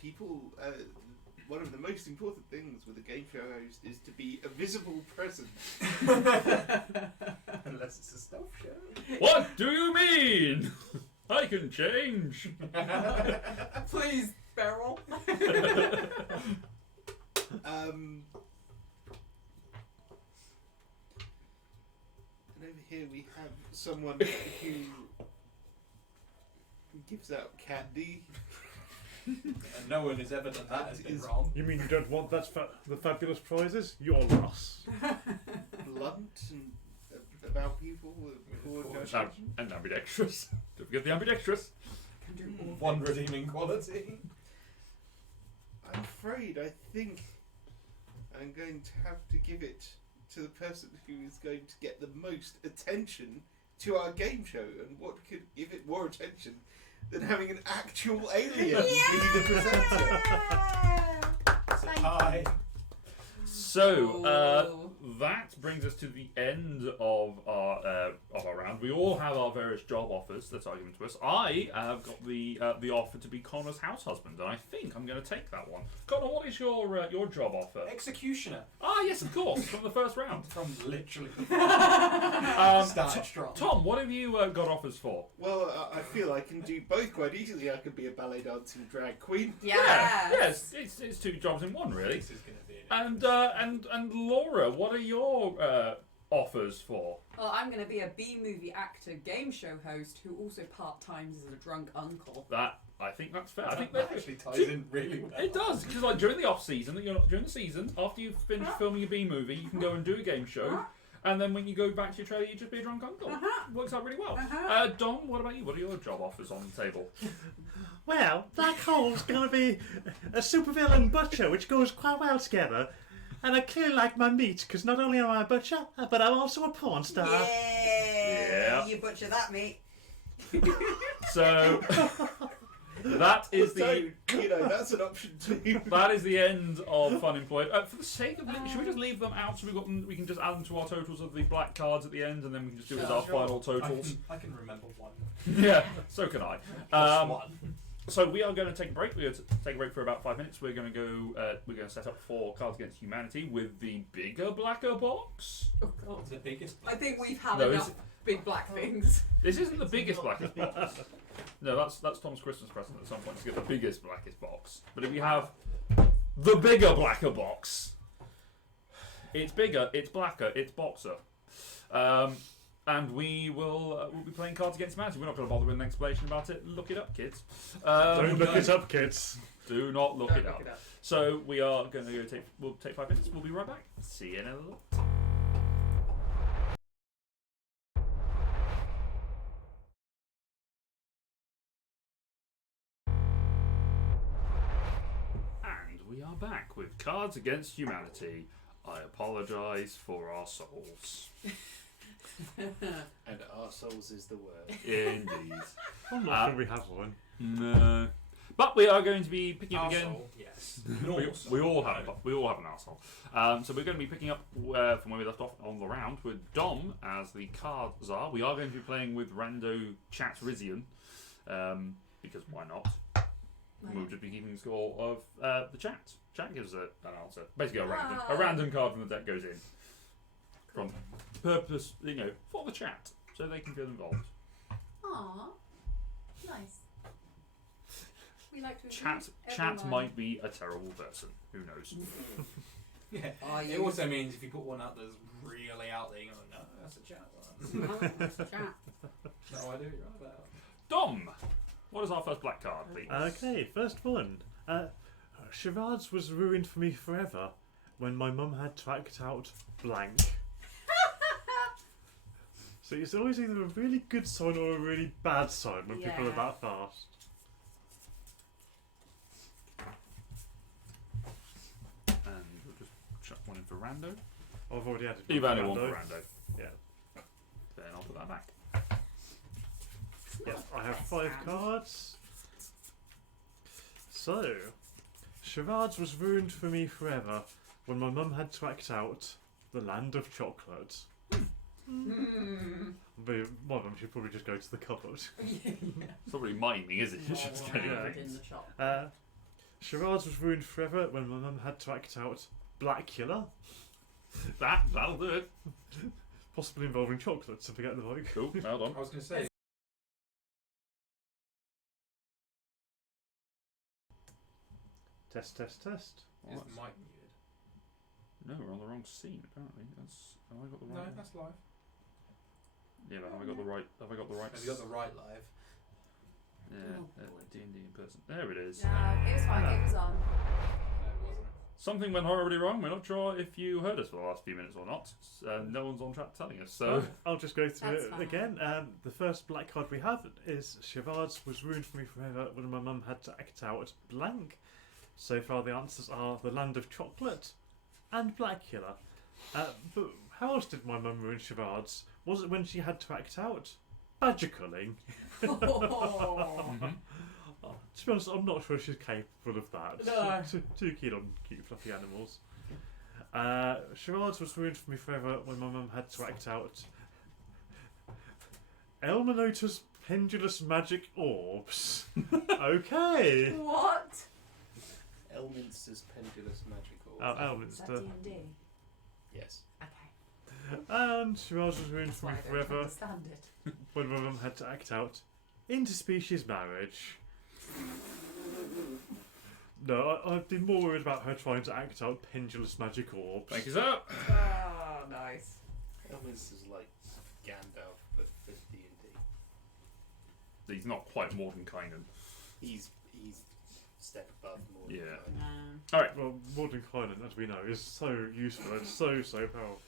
people. One of the most important things with a game show host is to be a visible presence. Unless it's a stealth show. What do you mean? I can change. Please, Beryl. And over here we have someone who gives out candy. And no one has ever done that has been Is- wrong. You mean you don't want the fabulous prizes? Your loss. Blunt and about people before judgment. And ambidextrous. Don't forget the ambidextrous. Can do all One things. redeeming quality. I'm afraid I think I'm going to have to give it to the person who is going to get the most attention to our game show. And what could give it more attention than having an actual alien be the presenter? Hi. So Ooh. that brings us to the end of our round. We all have our various job offers that are given to us. I have got the offer to be Connor's house husband, and I think I'm going to take that one. Connor, what is your job offer? Executioner. Ah, yes, of course, from the first round. From literally. Started strong. Tom, what have you got offers for? Well, I feel I can do both quite easily. I could be a ballet dancing drag queen. Yes. It's two jobs in one, really. This is going to be an And Laura, what are your offers for? Well, I'm going to be a B-movie actor, game show host who also part-times as a drunk uncle. I think that's fair. I think that that actually ties in really well. it does, because like during the off season, during the season, after you've finished filming a B movie, you can go and do a game show, and then when you go back to your trailer, you just be a drunk uncle. Works out really well. Dom, what about you? What are your job offers on the table? Well, Black Hole's going to be a supervillain butcher, which goes quite well together. And I clearly like my meat, because not only am I a butcher, but I'm also a porn star. Yeah. You butcher that, mate. So that is So, that's an option too. that is the end of Funemployed. For the sake of, should we just leave them out so we can just add them to our totals of the black cards at the end, and then we can just do it as our final totals. I can remember one. Yeah, so can I. Just one. So we are going to take a break. We're going to take a break for about 5 minutes. We're going to go. We're going to set up for Cards Against Humanity with the bigger, blacker box. Oh, God. The biggest. I think we've had No, enough big black things. This isn't the biggest, blackest box. No, that's Tom's Christmas present at some point to get the biggest, blackest box. But if we have the bigger, blacker box, it's bigger, it's blacker, it's boxer. And we will we'll be playing Cards Against Humanity. We're not going to bother with an explanation about it. Look it up, kids. Don't look it up, kids. Do not look it up. So we are going to go we'll take 5 minutes. We'll be right back. See you in a little. And we are back with Cards Against Humanity. I apologise for our souls. And arseholes is the word. Indeed. I'm not sure we have one. No. But we are going to be picking up again. Arsehole, yes. We all have an arsehole. So we're going to be picking up from where we left off on the round with Dom as the card czar. We are going to be playing with Rando Chat Rizian, because why not? We'll just be keeping score of the chat. Chat gives an answer. Basically, a random card from the deck goes in from purpose, for the chat, so they can feel involved. Aww, nice. We like to Chat everyone. might be a terrible person. Who knows? Yeah. Are It you? also means if you put one out that's really out there, you're going, no, that's a chat one. Oh, that's a chat. No, I do. You're right about Dom, what is our first black card, please? Okay, first one. Charades was ruined for me forever when my mum had to act out blank. So it's always either a really good sign or a really bad sign when people are Yeah. that fast. And we'll just chuck one in for Rando. I've already added. You've only one Rando. for Rando. Yeah. Then I'll put that back. Yeah, I have 5 cards. So, charades was ruined for me forever when my mum had to act out the land of chocolate. But my mum should probably just go to the cupboard. It's not really miming, is it? It's just getting Yeah. things. in the shop. Charades was ruined forever when my mum had to act out Blackula, That'll do it. possibly involving chocolate, so forget the vote. Cool, well done. I was going to say. Test, test, test. Is the mic muted? No, we're on the wrong scene apparently. Have I got the No, right one? that's live. Yeah, but have I got the right Have you got the right live? Yeah, Oh, boy. D&D in person. There it is. No, it was fine. It was on. No, it wasn't. Something went horribly wrong. We're not sure if you heard us for the last few minutes or not. No one's on chat telling us, so... I'll just go through That's it fine. again. The first black card we have is charades was ruined for me forever when my mum had to act out blank. So far the answers are the land of chocolate and Blackula. But how else did my mum ruin charades? Was it when she had to act out badger culling? Oh. Mhm. To be honest, I'm not sure she's capable of that. No. Too keen on cute fluffy animals. Charades was ruined for me forever when my mum had to act out Elminota's pendulous magic orbs. Okay. What? Elminster's pendulous magical. Oh, Is that Elminster. D&D? Yes. Okay. And Charades was ruined That's for why me I don't forever understand it. when my mum had to act out interspecies marriage. No, I'd be more worried about her trying to act out pendulous magic orbs. Thank you, sir. Oh, nice. Elminster's like Gandalf, but for D&D. He's not quite Mordenkainen. He's step above more. than Yeah. mine. No. Well, Mordenkainen, as we know, is so useful and so powerful.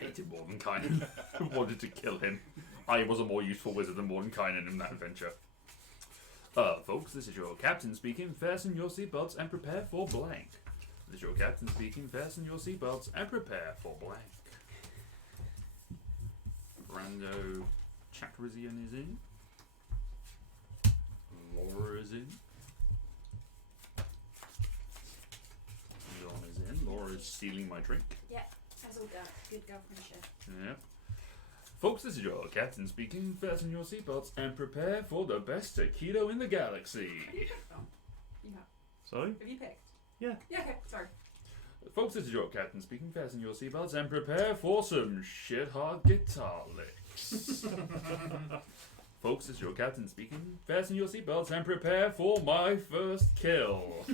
Hated Mordenkainen. Wanted to kill him. I was a more useful wizard than Mordenkainen in that adventure. Folks, this is your captain speaking. Fasten your seatbelts and prepare for blank. This is your captain speaking. Fasten your seatbelts and prepare for blank. Brando Chakrazian is in. Laura is in. John is in. Laura is stealing my drink. That's all good girlfriendship. Yeah. Folks, this is your captain speaking. Fasten your seatbelts and prepare for the best taquito in the galaxy. Have you picked them? You have. Sorry? Have you picked? Yeah. Yeah, okay, sorry. Folks, this is your captain speaking. Fasten your seatbelts and prepare for some shit hard guitar licks. Folks, this is your captain speaking. Fasten your seatbelts and prepare for my first kill.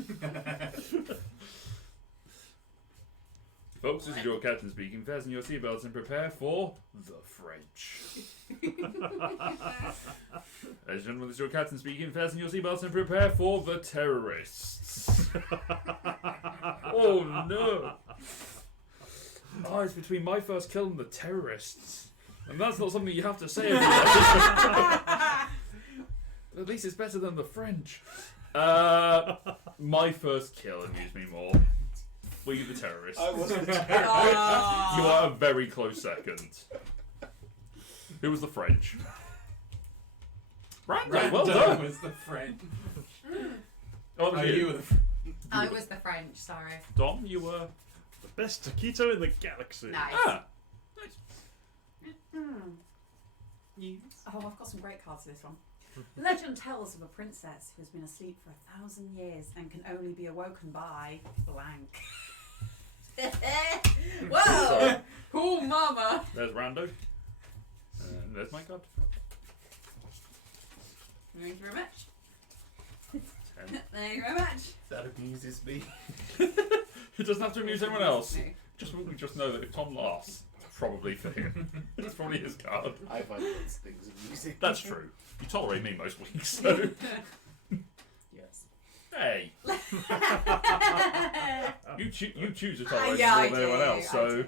Folks, this is your captain speaking. Fasten your seatbelts and prepare for the French. Ladies and gentlemen, this is your captain speaking. Fasten your seatbelts and prepare for the terrorists. Oh no! Oh, it's between my first kill and the terrorists. And that's not something you have to say every day. But at least it's better than the French. My first kill amused me more. Were you the terrorist? I wasn't. You are a very close second. Who was the French? Brando, well done. was the friend. Oh, was You were the friend. I was the French, sorry. Dom, you were. The best taquito in the galaxy. Nice. Ah, Oh, I've got some great cards for this one. Legend tells of a princess who has been asleep for 1,000 years and can only be awoken by blank. Whoa! Cool, mama. there's Rando. And there's my card. Thank you very much. 10. Thank you very much. That amuses me. It doesn't have to amuse anyone else. No. We just know that if Tom laughs, it's probably for him. It's probably his card. I find those things amusing. That's true. You tolerate me most weeks, so. Yes. Hey! You choose to tolerate Yeah, more I than anyone do, else, so. I do.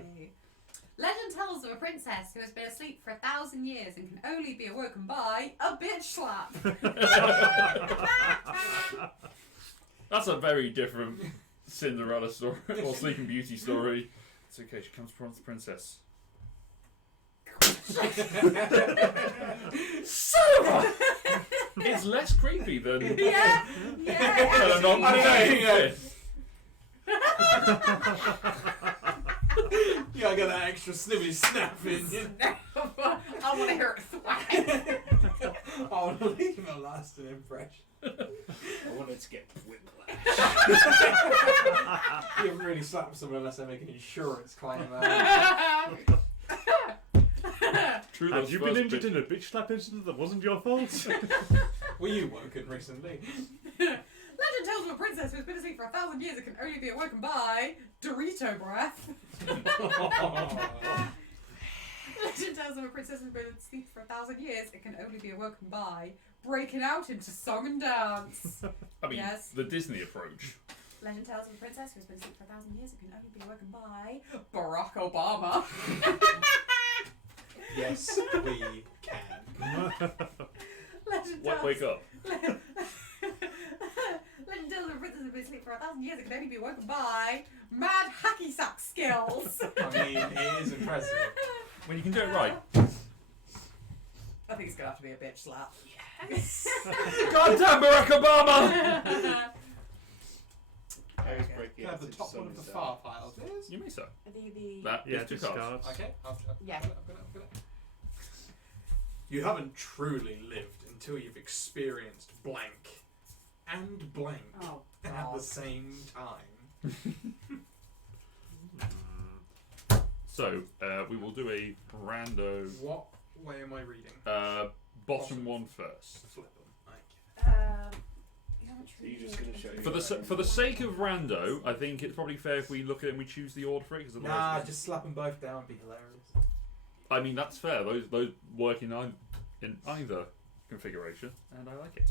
Legend tells of a princess who has been asleep for 1,000 years and can only be awoken by a bitch slap. That's a very different. Cinderella story or Sleeping Beauty story. It's okay, she comes from the princess. Silver! It's less creepy than Yeah. than a non-creepy. You gotta get that extra snippy snap in you. I want to hear it thwack. I want to leave a lasting impression. I wanted to get whiplash. You haven't really slapped someone unless they make an insurance claim. True, Have those you been first injured bit- in a bitch slap incident that wasn't your fault? Were you woken recently? Legend tells of a princess who's been asleep for 1,000 years and can only be awoken by Dorito breath. Legend tells of a princess who's been asleep for 1,000 years and can only be awoken by breaking out into song and dance. I mean, Yes. the Disney approach. Legend tells of a princess who's been asleep for 1,000 years and can only be awoken by Barack Obama. Yes, we can. Legend tells Wake up. Legend tells of a princess who's been asleep for 1,000 years and can only be awoken by mad hacky sack skills. I mean, it is impressive. When you can do it right. I think it's gonna have to be a bitch slap. Yes. Goddamn Barack Obama! I was breaking Can I have the into top one of the songs far pile, please? You may so. The That Yeah, is two discard. cards. Okay, I've Yeah. got it. You haven't truly lived until you've experienced blank and blank oh at god. the same time. So, we will do a rando What way am I reading? bottom one first. Flip them. Okay. You haven't So you're just going to show you For the sake of rando, I think it's probably fair if we look at it and we choose the order for it. 'Cause Nah, otherwise, just slap them both down. Be hilarious. I mean that's fair. Those work in either configuration, and I like it.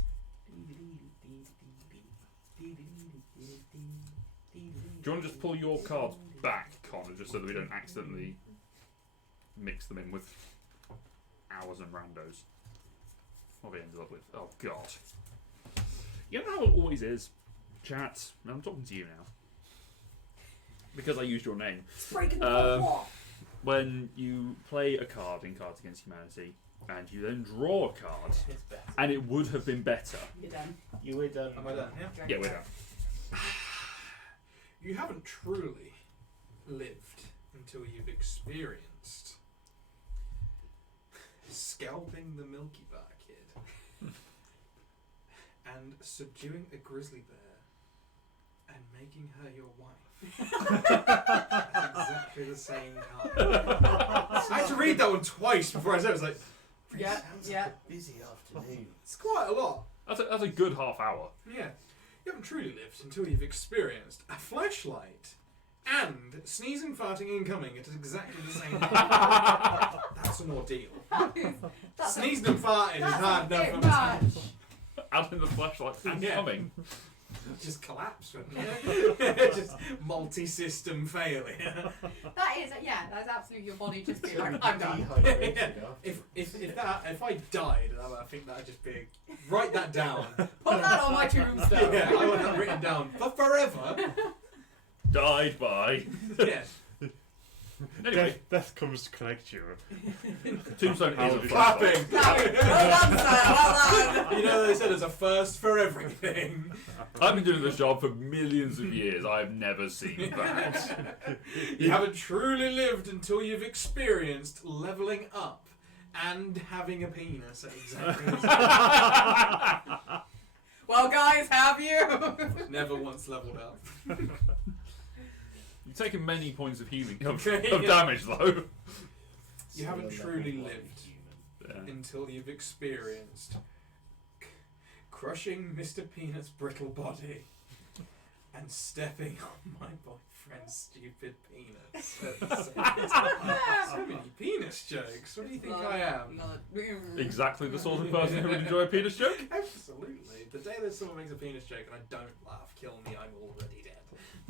Do you want to just pull your cards back, Connor, just so that we don't accidentally mix them in with ours and randos? What we ended up with? Oh god! You know how it always is, chat. And I'm talking to you now because I used your name. It's breaking the fourth wall. When you play a card in Cards Against Humanity, and you then draw a card, It's better. and it would have been better. You're done. You were done. Am I done? Yeah. Drink Yeah, we're it. done. You haven't truly lived until you've experienced scalping the Milky Bar Kid and subduing a grizzly bear and making her your wife at exactly the same time. I had to read that one twice before I said it. I was like, Yeah, Sounds yeah. like a busy afternoon. it's quite a lot. That's a good half hour. Yeah. You haven't truly lived until you've experienced a flashlight and sneezing, farting, incoming at exactly the same time. That's an ordeal. That's Sneezing and farting is that's hard a enough bit on its own. much. Adding the flashlight and Yeah. coming. Just collapse, wouldn't it? Just multi-system failure. That is, yeah, that's absolutely your body just being like, I'm done. Dehydrated after. If I died, I think that'd just be write that down. Put that on my tombstone. Yeah, I want that written down for forever. Died by. Yeah. Anyway, Death comes to collect you. Tombstone is a flashlight. Clapping. Well done, sir. Well done. You know they said there's a first for everything. I've been doing this job for millions of years. I have never seen that. You haven't truly lived until you've experienced leveling up and having a penis at exactly the same time. Well, guys, have you? Never once leveled up. You've taken many points of healing of Yeah. damage though. You haven't Still truly level one lived human. Yeah. until you've experienced crushing Mr. Peanut's brittle body and stepping on my boyfriend's stupid penis at the same time. So many penis jokes. What do you think I am? Exactly the sort of person who would enjoy a penis joke. Absolutely. The day that someone makes a penis joke and I don't laugh, kill me, I'm already dead.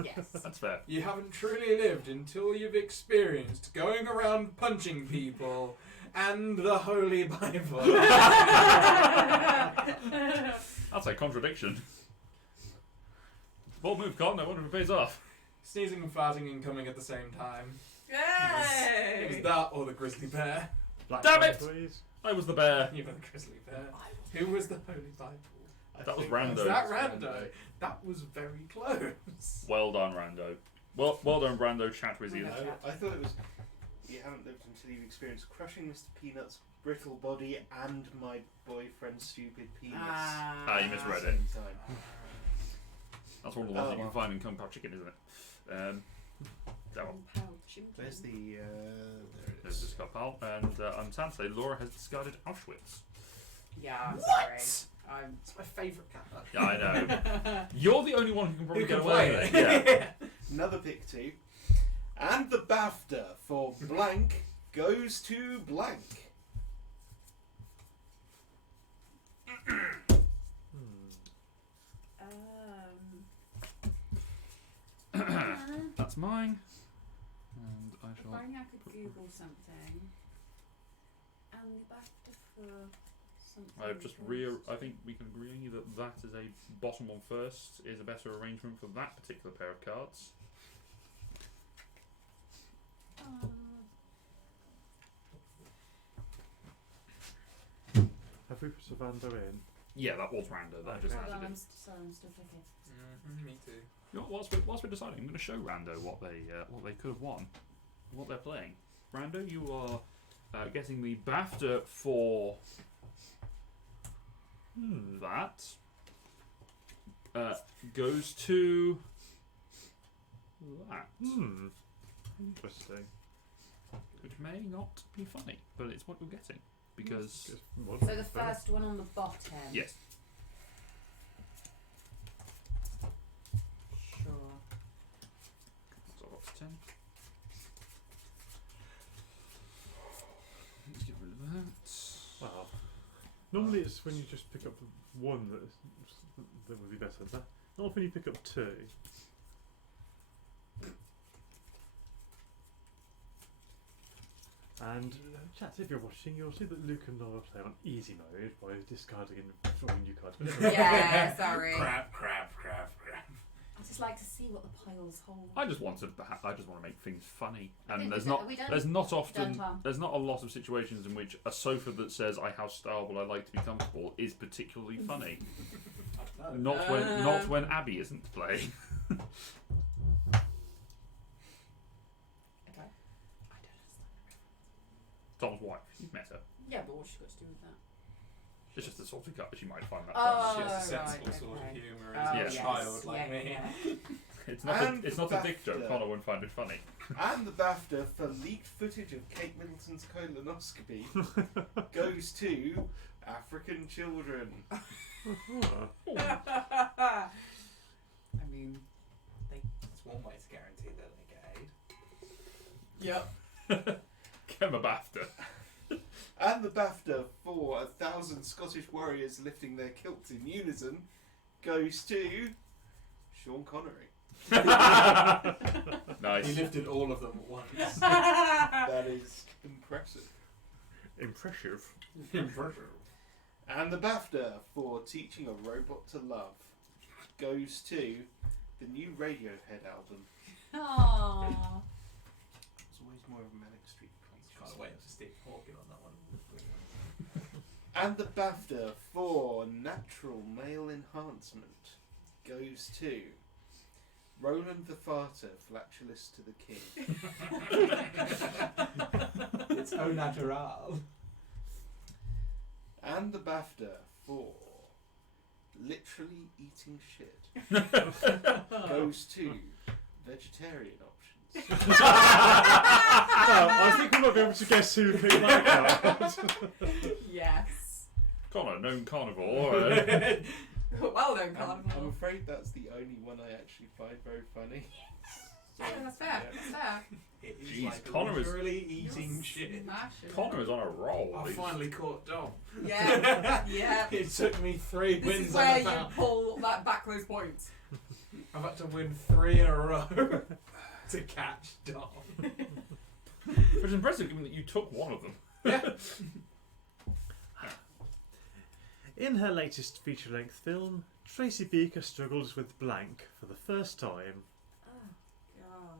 Yes. That's fair. You haven't truly lived until you've experienced going around punching people and the Holy Bible. That's a contradiction. Bold move, Connor. I wonder if it pays off. Sneezing and farting and coming at the same time. Yay! It was that or the grizzly bear. Black Damn coin, it! please. I was the bear. You were the grizzly bear. Who was the Holy Bible? That was think Rando. Was that's that Rando? That was very close. Well done, Rando. Well done, Brando. Chat with you. Well done. I thought it was. You haven't lived until you've experienced crushing Mr. Peanut's brittle body and my boyfriend's stupid penis. You misread at the it. same time. That's one of the ones you can find in Kung Pao Chicken, isn't it? That one. Where's the? There it There's is. this couple, and I'm sad to say Laura has discarded Auschwitz. Yeah, I'm What? sorry. I'm. It's my favourite cat. Yeah, I know. You're the only one who can probably Who get can away play with it? it. Yeah. Another pick two, and the BAFTA for blank goes to blank. That's mine. And I If shall. only I could Google something. And the BAFTA for something. I've just I think we can agree that that is a bottom one first is a better arrangement for that particular pair of cards. Have we put Savando in? Yeah, that was Rando. That just Hold on, added I'm it. sorry, I'm still clicking. Me too. You know, whilst we're deciding, I'm going to show Rando what they could have won, what they're playing. Rando, you are getting the BAFTA for that. Goes to that, Interesting. which may not be funny, but it's what you're getting because Just one So the first. first one on the bottom. yes, Sure. so I've got 10. Let's get rid of that. Wow. Normally it's when you just pick up one that would be better. Not when you pick up two. And chat, if you're watching, you'll see that Luke and Laura play on easy mode by discarding and drawing new cards. Yeah, sorry. Crap. I just like to see what the piles hold. I just want to make things funny, and think there's we not done- are we done? there's not often Done, Tom. there's not a lot of situations in which a sofa that says "I have style, but I like to be comfortable" is particularly funny. Not when Abby isn't playing. Okay. Tom's wife, you've met her. Yeah, but what's she got to do with that? It's just the sort of cut that she might find that Oh, funny. She has a right, sensible sort of okay. humour Oh, as Yeah. a yes. child like me. Yeah. It's not a dick joke. BAFTA. Connor won't find it funny. And the BAFTA for leaked footage of Kate Middleton's colonoscopy goes to African children. I mean, That's one way to guarantee that they get aid. yep. Get him a BAFTA. And the BAFTA for 1,000 Scottish warriors lifting their kilts in unison goes to Sean Connery. Nice. He lifted all of them at once. That is impressive. Impressive. And the BAFTA for teaching a robot to love goes to the new Radiohead album. Aww. It's always more of a Manic Street Can't Preachers. wait to stick Hawking on that one. And the BAFTA for natural male enhancement goes to Roland the Farter, flatulous to the king. It's au natural. And the BAFTA for literally eating shit goes to vegetarian options. Well, I think we might be able to guess who picked that card. Yes. Connor, known carnivore. Well done, I'm Carnival. afraid that's the only one I actually find very funny. So, Yeah, that's fair. yeah. That's fair. It is Jeez, like Connor is- literally eating shit. Smashing. Connor is on a roll. I finally caught Dom. Yeah. Yeah. It took me 3 This wins is where and you a pull that back those points. I've had to win 3 in a row to catch Dom. Which is impressive given that you took one of them. Yeah. In her latest feature-length film, Tracy Beaker struggles with blank for the first time. Oh, God.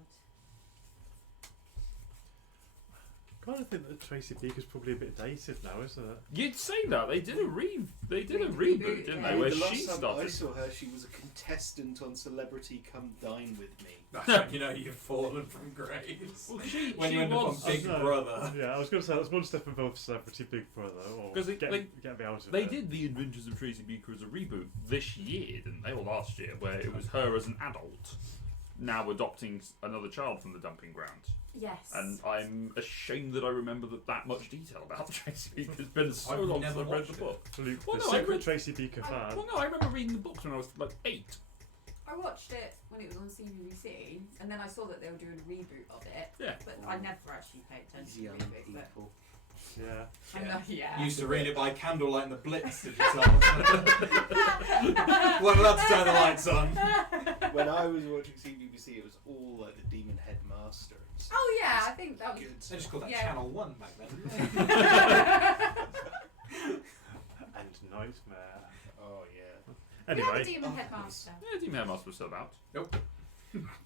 I kind of think that Tracy Beaker's probably a bit dated now, isn't it? You'd say that they did a reboot, didn't yeah. they? Where the last she time I started. saw her, she was a contestant on Celebrity Come Dine With Me. That's when you know you've fallen from grace. Well, When you end up on Big Oh, no. Brother. Yeah, I was going to say that's one step above Celebrity Big Brother. Or 'Cause get me out of They it. did The Adventures of Tracy Beaker as a reboot this year, didn't they? Or last year, where it was her as an adult, now adopting another child from the dumping ground. Yes. And I'm ashamed that I remember that much detail about Tracy Beaker. It's been so I've long never since I read watched the it. book. Luke, Well, the no, I secret read- Tracy Beaker fan. Well, no, I remember reading the books when I was like 8. I watched it when it was on CBBC, and then I saw that they were doing a reboot of it. Yeah. But I never actually paid attention Young to it. But people. Yeah. I know, yeah. Used to read it by candlelight in the Blitz, did you tell us? We're allowed to turn the lights on. When I was watching CBBC, it was all like the Demon Headmaster. And stuff. Oh yeah, I think that was. Good. They just called that Yeah. Channel 1 back then. And Nightmare. Oh yeah. Yeah, the Anyway, Demon Headmaster. Yeah, Demon Headmaster was still out.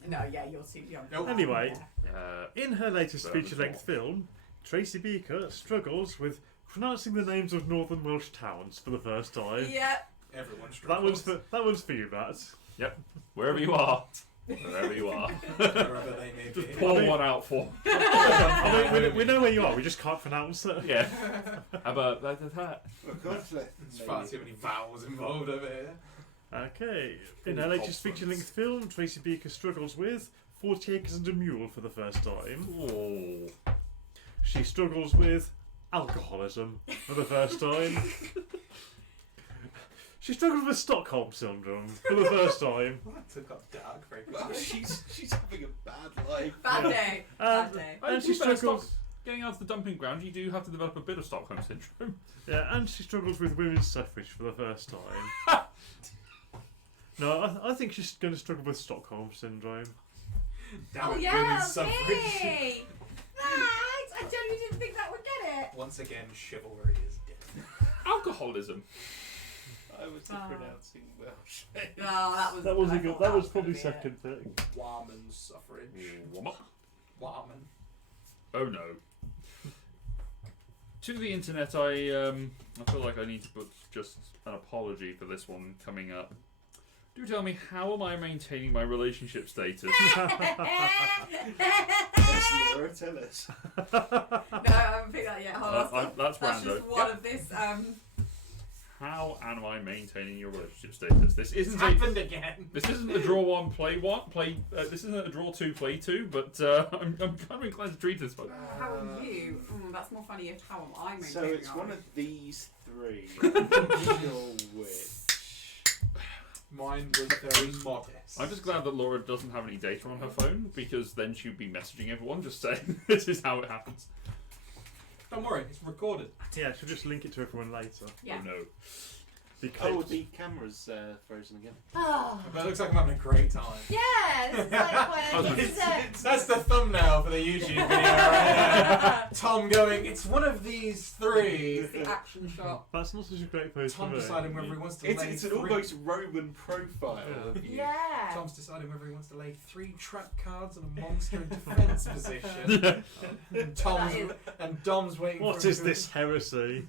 No, yeah, you're too young. Nope. Anyway. Uh, in her latest Well, feature-length film, Tracy Beaker struggles with pronouncing the names of Northern Welsh towns for the first time. Yeah. Everyone That one's struggles. for you, Matt. wherever you are. Wherever you are. Wherever they may Just be. pour I mean- one out for. I mean, we know where you are. We just can't pronounce it. Yeah. How about that? Well, God, There's far too many vowels involved over here. Okay. In her latest feature-length film, Tracy Beaker struggles with 40 Acres and a Mule for the first time. Oh. She struggles with alcoholism for the first time. She struggles with Stockholm Syndrome for the first time. That got dark very Well, quickly. she's having a bad life. Bad Yeah. day. Bad And- day. And she struggles. Getting out of the dumping ground, you do have to develop a bit of Stockholm Syndrome. Yeah, and she struggles with women's suffrage for the first time. No, I think she's going to struggle with Stockholm Syndrome. Damn Oh it, yeah, women's suffrage. me. Right. I genuinely didn't think that would get it. Once again, chivalry is dead. Alcoholism. I was Oh. pronouncing Welsh. No, that was. That was I a good. thought That was gonna probably be it. second thing. Woman's suffrage. Woman. Woman. Oh no. To the internet, I feel like I need to put just an apology for this one coming up. Do tell me, how am I maintaining my relationship status? Yes, Laura, tell us. No, I haven't picked that yet. Hold on. That's That's random. just one of this. How am I maintaining your relationship status? This It's isn't happened again. This isn't a draw one, play one, play. This isn't a draw two, play two. But I'm kind of inclined to treat this one. How are you? That's more funny. If how am I maintaining? So it's our one of these three. Which? Mine was very modest. I'm just glad that Laura doesn't have any data on her phone, because then she'd be messaging everyone just saying this is how it happens. Don't worry, it's recorded. Yeah, she'll just link it to everyone later. Yeah. Oh no. Because Oh, the camera's frozen again. Oh. But it looks like I'm having a great time. Yeah, this is like Oh, when it's- That's the thumbnail for the YouTube video right there. Tom going, it's one of these three. the action shot. that's not such a great post Tom for me. deciding whether he wants to It's lay an three. almost Roman profile of you. Yeah. Tom's deciding whether he wants to lay 3 trap cards and a monster in defense position. And Dom's waiting What for him is to- this heresy?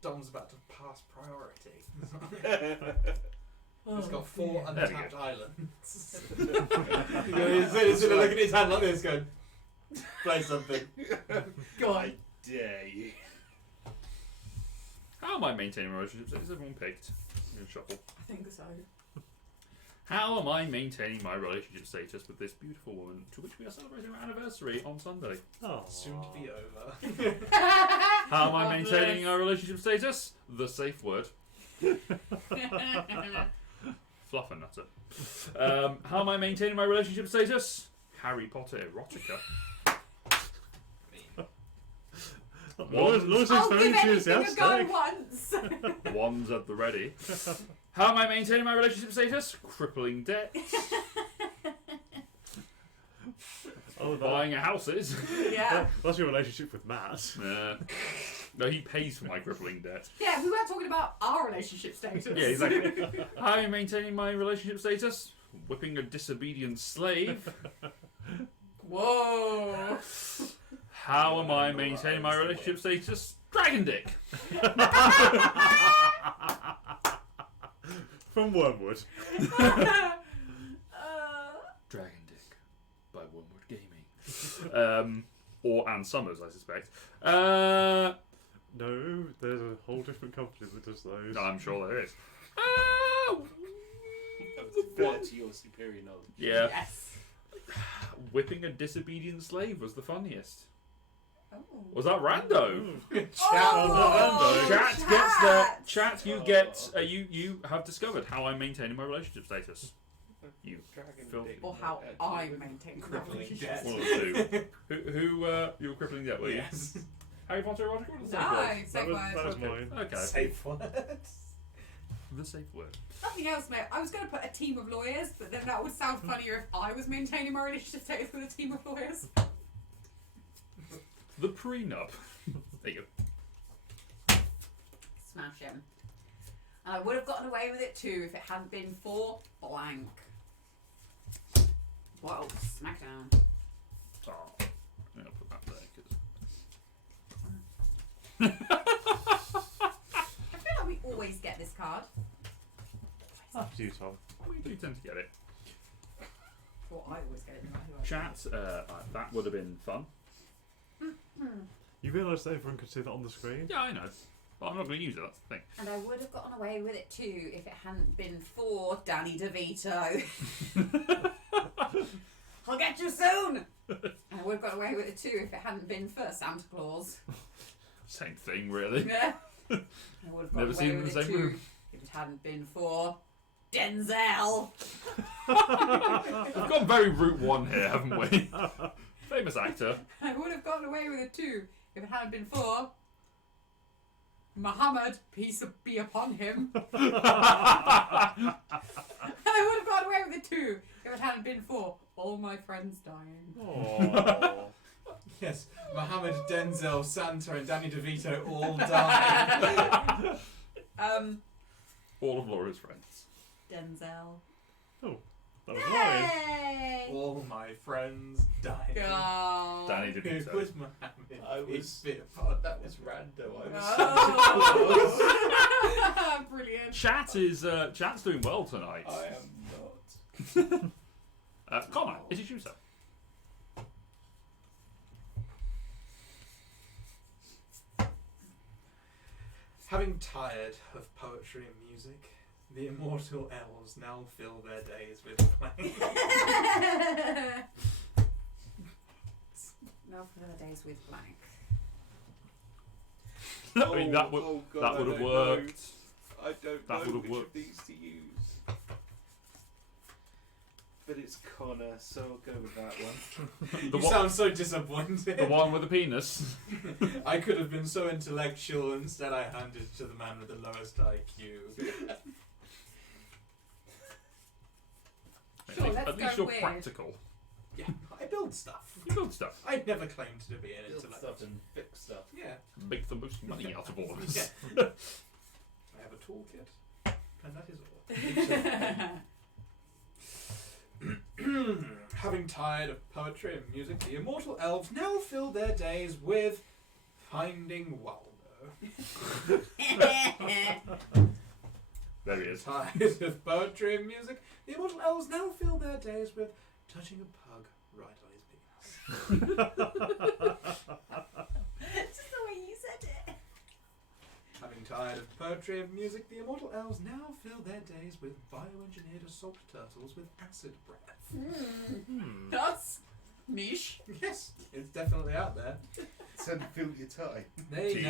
Dom's about to pass priority. Oh, He's got 4 There we untapped islands. He's looking at his hand like this going, play something. God dare you. How am I maintaining my relationship status? Everyone picked. I'm gonna shuffle. I think so. How am I maintaining my relationship status with this beautiful woman, to which we are celebrating our anniversary on Sunday? Oh, Soon to be over. How am I Oh, maintaining bless. our relationship status? The safe word. Fluffernutter. How am I maintaining my relationship status? Harry Potter erotica. Laura's I'll very give anything a enthusiastic. go once. One's at the ready. How am I maintaining my relationship status? Crippling debt. Oh, Buying houses. Yeah. that's your relationship with Matt. No, he pays for my crippling debt. Yeah, we weren't talking about our relationship status. Yeah, exactly. How am I maintaining my relationship status? Whipping a disobedient slave. Whoa. How am I maintaining my relationship status? Dragon dick. From Wormwood. Dragon dick by Wormwood Gaming. Or Ann Summers, I suspect. No, there's a whole different company that does those. I'm sure there is. Defer to your superior knowledge. Yeah. Yes. Whipping a disobedient slave was the funniest. Oh. Was that rando? Oh, Chat chat. gets the chat. You get you have discovered how I'm maintaining my relationship status. You Phil. Or how I maintain my relationship. One or two. Who you were crippling debt, were you? Yes. Harry Potter erotic? What was No, that safe That words. was mine. Okay. Safe words. The safe word. Nothing else, mate. I was going to put a team of lawyers, but then that would sound funnier if I was maintaining my relationship status with a team of lawyers. The prenup. There you go. Smash him. And I would have gotten away with it too if it hadn't been for blank. Whoa, smackdown. Oh, I'm gonna put that I feel like we always get this card. After you, Tom. there. We do tend to get it. Well, I always get it. Chat. That would have been fun. You realise that everyone could see that on the screen? Yeah, I know. But I'm not going to use it. That's the thing. And I would have gotten away with it too if it hadn't been for Danny DeVito. I'll get you soon! And I would have got away with it too if it hadn't been for Santa Claus. Same thing, really. Yeah. I would have got Never away seen him in with the it same too room. if it hadn't been for Denzel. We've gone very Route 1 here, haven't we? Famous actor. I would have gotten away with it too if it hadn't been for Muhammad, peace be upon him. I would have gotten away with it too if it hadn't been for all my friends dying. Aww. Yes, Mohammed, Denzel, Santa, and Danny DeVito all died. All of Laura's friends. Denzel. That was mine. Yay! All my friends died. Go. Danny Who DeVito. was Mohammed? I was- That was random. I was Oh. Brilliant. Chat's doing well tonight. I am not. Connor, is it you, sir? Having tired of poetry and music, the immortal elves now fill their days with playing. Now for the days with blank. I mean, that would God, that would have worked. I don't That know would've which worked. of these to use. But it's Connor, so I'll go with that one. The You one, sound so disappointed. the one with the penis. I could have been so intellectual, instead I handed it to the man with the lowest IQ. Sure, at let's least go you're weird. practical. Yeah, I build stuff. You build stuff. I never claimed to be an Build intellect. stuff and fix stuff. Yeah, Make the most money out of all of yeah. this. I have a toolkit, and that is all. Having tired of poetry and music, the immortal elves now fill their days with finding Waldo. There he is. Tired of poetry and music, the immortal elves now fill their days with touching a pug right on his penis. Just the way you said it. Having tired of poetry and music, the immortal elves now fill their days with bioengineered assault turtles with acid breath. That's niche. Yes, it's definitely out there. Send fill your tie. They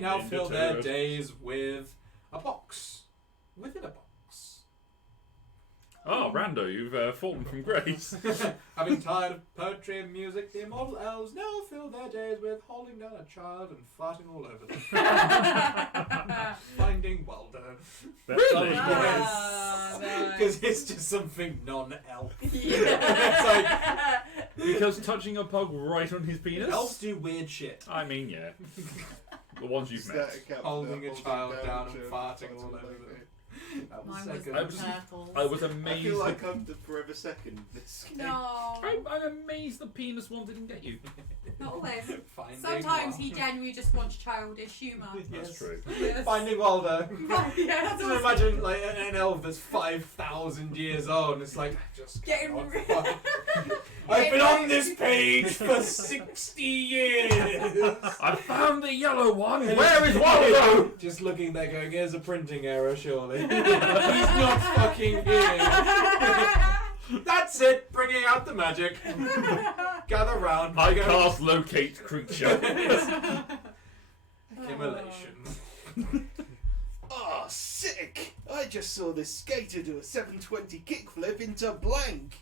now fill their days with a box. Within a box. Oh, Rando, you've fallen from grace. Having tired of poetry and music, the immortal elves now fill their days with holding down a child and farting all over them. Finding Waldo. Really? Because it's just something non-elf. Yeah. Because touching a pug right on his penis? Elves do weird shit. I mean, yeah. The ones you've met. Holding a child down and farting all over them. That was Mine was second. the I was- turtles. I was I amazed. feel like I'm the forever second this game. No, I'm amazed the penis one didn't get you. not always. Finding Sometimes he Waldo. genuinely just wants childish humour. That's Yes. true. Yes. Finding Waldo. Yeah, that's Just awesome. imagine like an elf that's 5,000 years old and it's like, I just Getting cannot rid- find- I've been on this page for 60 years! I found the yellow one. Where is Waldo? Just looking there going, here's a printing error surely. He's not fucking here. That's it, bringing out the magic. Gather round. I go. cast locate creature. Immolation. Oh, sick! I just saw this skater do a 720 kickflip into blank.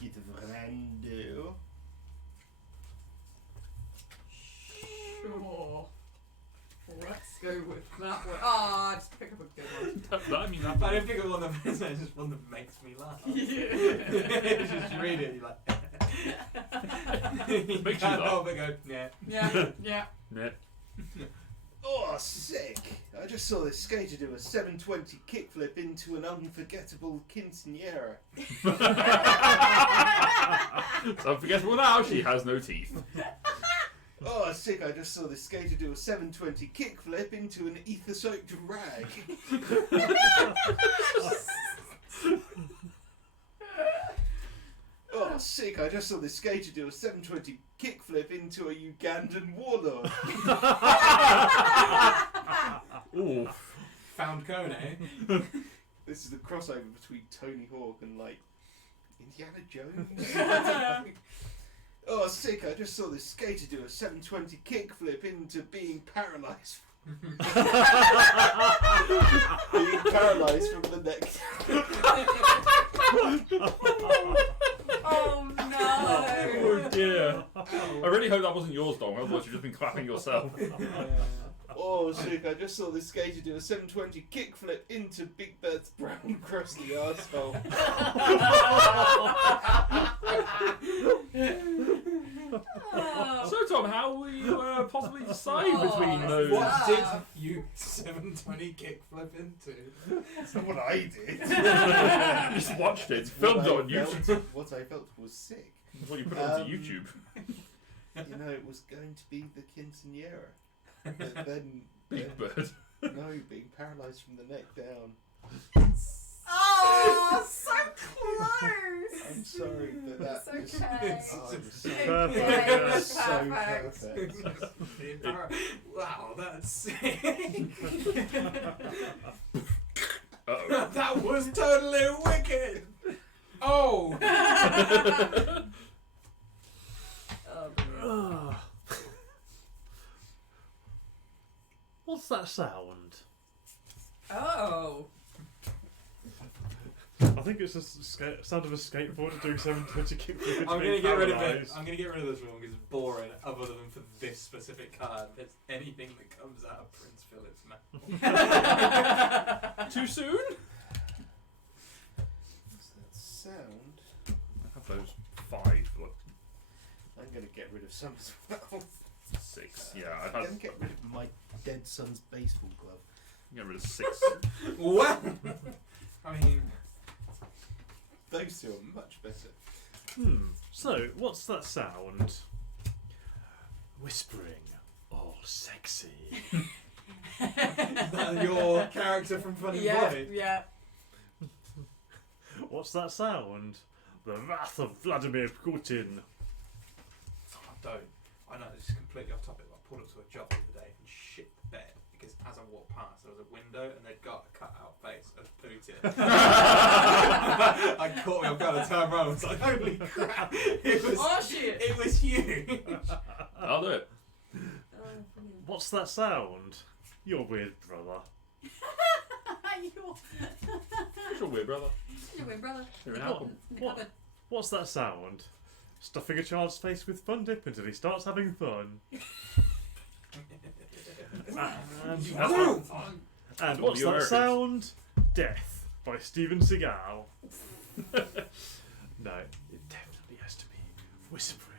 Get Vrando. Sure. Let's go with that one. Ah, just pick up a good one. I mean, I that don't think of one that it's just one that makes me laugh. Just you read it, you're like you Makes you can't laugh. help but go, yeah. Yeah, yeah. Yeah. Oh, sick! I just saw this skater do a 720 kickflip into an unforgettable quinceanera. So unforgettable now, she has no teeth. Oh, sick! I just saw this skater do a 720 kickflip into an ether-soaked rag. Oh, sick! I just saw this skater do a 720 kickflip into a Ugandan warlord. Ooh. Found Cone, This is the crossover between Tony Hawk and, like, Indiana Jones. Oh, sick! I just saw this skater do a 720 kickflip into being paralysed. Being paralysed from the neck down. Oh no! Oh dear. I really hope that wasn't yours, Dom. Otherwise, you've just been clapping yourself. Oh, sick! I just saw this skater do a 720 kickflip into Big Bird's brown crusty arsehole. Oh. So, Tom, how will you possibly decide Oh, between that's those? What did Wow. you 720 kickflip into? That's not what I did. You just watched it, filmed it on YouTube. What I felt was sick. That's what you put it onto YouTube. You know, it was going to be the quinceanera. But then, Big Bird. no, being paralysed from the neck down. Oh, so close. I'm sorry, but that It's just, okay. oh, it was so, Perfect. Yeah, it it was was so perfect. perfect. Wow, that's sick. Uh-oh. That was totally wicked. Oh. Oh, What's that sound? oh. I think it's the sound of a skateboarder doing 720 kickflip. I'm gonna get rid of it. I'm gonna get rid of this one because it's boring. Other than for this specific card, it's anything that comes out of Prince Philip's mouth. Too soon? What's that sound? I have those 5. Look, I'm going to get rid of some as well. 6. Yeah, I'm I've going had. to get rid of my dead son's baseball glove. Get rid of 6. Well, I mean, Those two are much better. So, what's that sound? Whispering. Oh, sexy. is that your character from Funemployed? Yeah. What's that sound? The wrath of Vladimir Putin. Oh, don't. I know this is completely off topic, but I pulled up to a job the other day and shit the bed because as I walked past there was a window and they'd got a cut out face of Putin. I caught me off guard and turned around and was like, holy crap! Oh shit. It was huge. I'll do it. Oh, brilliant. What's that sound? Your weird brother. It's your weird brother. You're weird, brother. You're an In the album. What? cupboard. What's that sound? Stuffing a child's face with fun dip until he starts having fun. That's Woo! fun. And All what's the that Americans. sound? Death by Steven Seagal. No, it definitely has to be whispering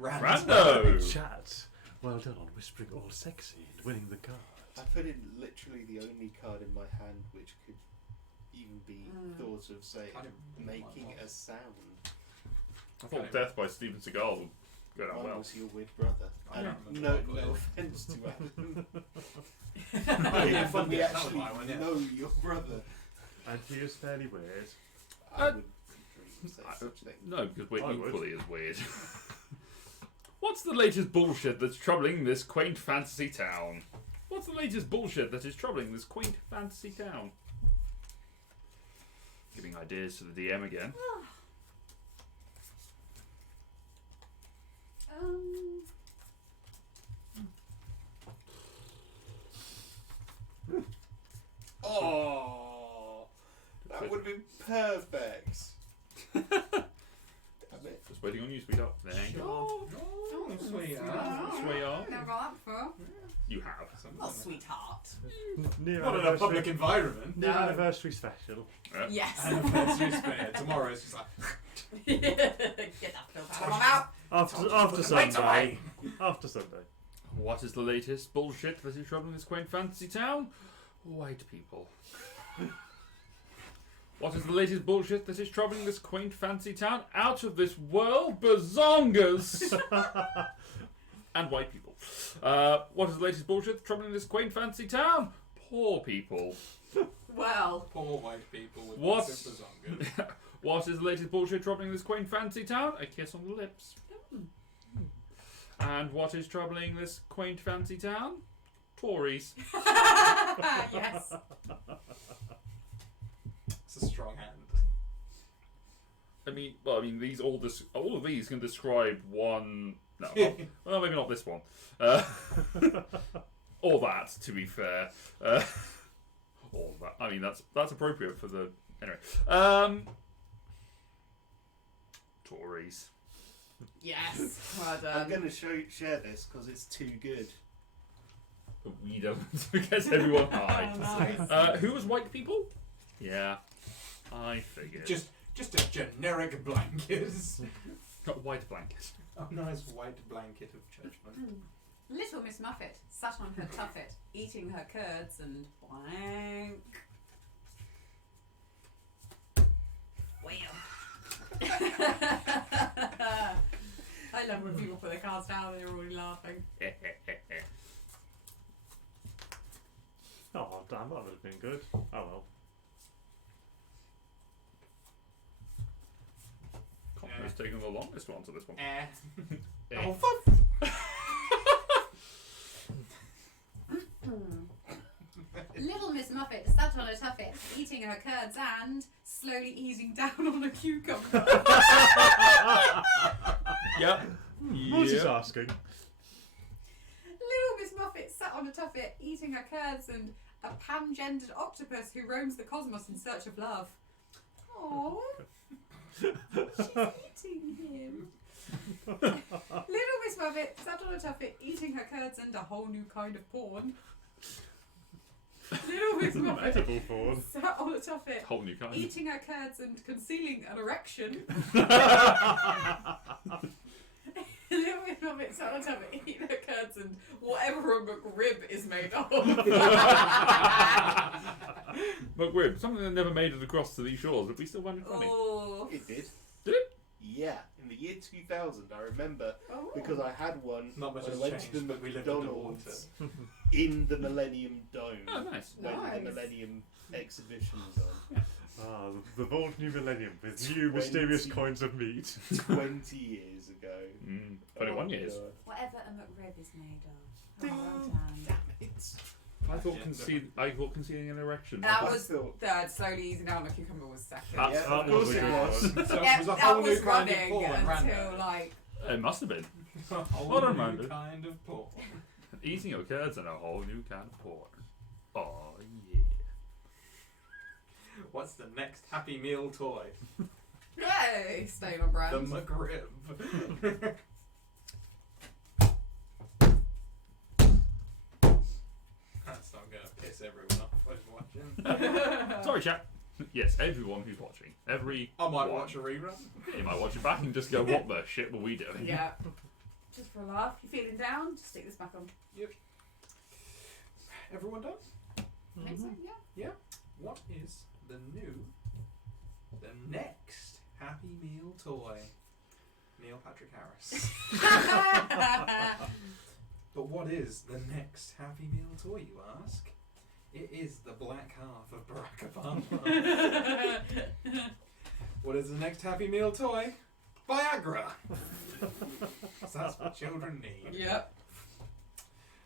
Rando! Chat. Well done on whispering all sexy and winning the card. I put in literally the only card in my hand which could even be thought of, say, I didn't making like a sound. I thought Death by Steven Seagal would go down Mine well. was your weird brother. I don't remember No, what it no was. offence to Adam. Oh, yeah, fun we to actually tell my one, yeah. know your brother. And he is fairly weird. I would say such thing. No, because we're I would. equally as weird. What's the latest bullshit that's troubling this quaint fantasy town? What's the latest bullshit that is troubling this quaint fantasy town? Giving ideas to the DM again. Oh, that would have been perfect. Damn it. Just waiting on you, sweetheart. There you go. Oh, Oh, Sweetheart. never got that before. You have. Not sweetheart. Near Not in a public environment. Near No. anniversary special. Yes. Anniversary spare. Tomorrow it's just like, Get that filth out of my mouth. After Wait Sunday. away. After Sunday. What is the latest bullshit that is troubling this quaint fantasy town? White people. What is the latest bullshit that is troubling this quaint fancy town? Out of this world, bazongas! And white people. What is the latest bullshit troubling this quaint fancy town? Poor people. Well, poor white people with What? massive bazongas. What is the latest bullshit troubling this quaint fancy town? A kiss on the lips. And what is troubling this quaint fancy town? Tories. yes. It's a strong hand. I mean, these all of these can describe one. No, well, maybe not this one. Or that, to be fair. Or that. I mean, that's appropriate for the anyway. Tories. Yes. Well I'm done. going to share this because it's too good. But we don't because everyone hides. Oh, nice. Who was white people? Yeah, I figured. Just a generic blanket. Got white blanket. A nice white blanket of judgment. Little Miss Muffet sat on her tuffet, eating her curds and blank. Well. I love when people put their cards down and they're already laughing. Oh, damn, that would have been good. Oh well. Connor's taking the longest one to this one. Oh, fuck! Little Miss Muffet sat on a tuffet, eating her curds and slowly easing down on a cucumber. Yep. Multitasking. Little Miss Muffet sat on a tuffet, eating her curds and a pan-gendered octopus who roams the cosmos in search of love. Aww. She's eating him. Little Miss Muffet sat on a tuffet, eating her curds and a whole new kind of porn. Little Miss Muffet Edible porn. sat on a tuffet, Whole new kind. eating her curds and concealing an erection. Little Miss Muffet sat on a tuffet, eating her curds and whatever a McRib is made of. McRib, something that never made it across to these shores, but we still found it funny. Oh. It did. Did it? Yeah, in the year 2000, I remember Oh. because I had one Not much when I has went changed, to the but we lived underwater. McDonald's in the Millennium Dome Oh, nice. when Nice. the Millennium exhibition was on. Ah, the bold new millennium with new mysterious 20. coins of meat. 20 years ago. 21 Oh, years. God. Whatever a McRib is made of. Ding. Well done. It's I thought Yeah. concealing an erection. That I was thought- third, slowly easing down the cucumber was second. That's- yeah, that of course was a it good was. one. So Yeah, it was a that whole was new kind of running porn, until random. like It must have been. A whole Hold on, new man. kind of porn. Eating your curds and a whole new kind of porn. Oh, yeah. What's the next Happy Meal toy? yay, staying on brand. The McRib. That's not gonna piss everyone off who's watching. Sorry, chat. Yes, everyone who's watching. I might watch a rerun. You might watch it back and just go, what the shit were we doing? Yeah. just for a laugh. You're feeling down? Just stick this back on. Everyone done? I think so, yeah. What is the next Happy Meal toy? Neil Patrick Harris. But what is the next Happy Meal toy, you ask? It is the black half of Barack Obama. What is the next Happy Meal toy? Viagra! So that's what children need. Yep.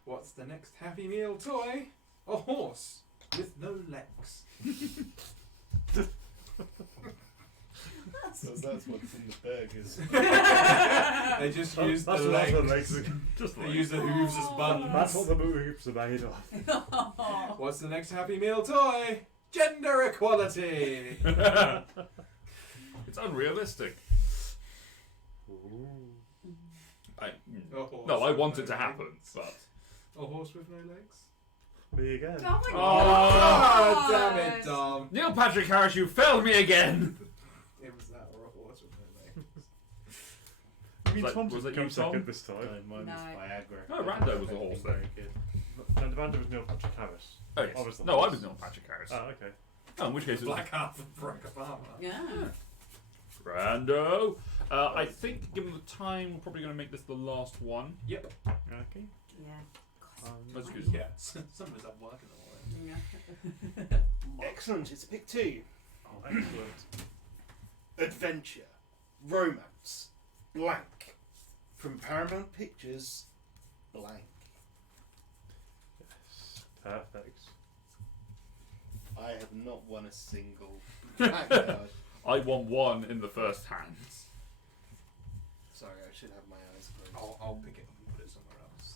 What's the next Happy Meal toy? A horse with no legs. So that's what's in the burgers. They just use the That's legs. what the legs are. Just They use the hooves as buttons. That's what the hoops are made of. What's the next Happy Meal toy? Gender equality. It's unrealistic. A horse No, I with want no it to happen, legs. but A horse with no legs? Me again. Oh my Oh. god! Oh, damn it, Dom. Neil Patrick Harris, you failed me again. It was that or a horse with no legs. I mean, Was that- Tom was didn't that you, come second Tom? this time. Mine No. was Viagra. Oh, Rando was the horse then. Very good. And the band was Neil Patrick Harris. Oh yes. I was the No, I horse. was Neil Patrick Harris. Oh, okay. Oh, in which case it was Black half of Barack Obama. Yeah. Rando. I think, given the time, we're probably going to make this the last one. Yep. Okay. Yeah. That's God, good. Yeah, some of us have work in the morning. Yeah. Excellent. It's pick 2. Oh, excellent. Adventure, romance, blank. From Paramount Pictures, blank. Yes. Perfect. I have not won a single blank card. I won one in the first hand. Sorry, I should have my eyes closed. I'll pick it up and put it somewhere else.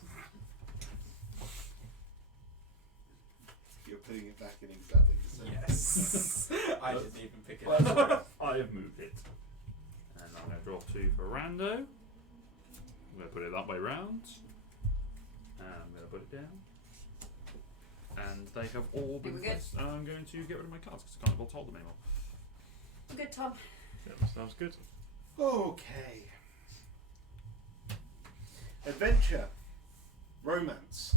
You're putting it back in exactly the same. Yes. I didn't even pick it Well, up. I have moved it. And I'm going to draw 2 for Rando. I'm going to put it that way round. And I'm going to put it down. And they have all been Think we're good? placed. And I'm going to get rid of my cards because I can't hold hold them anymore. Good, Tom. Yeah, sounds good. Okay. Adventure, romance,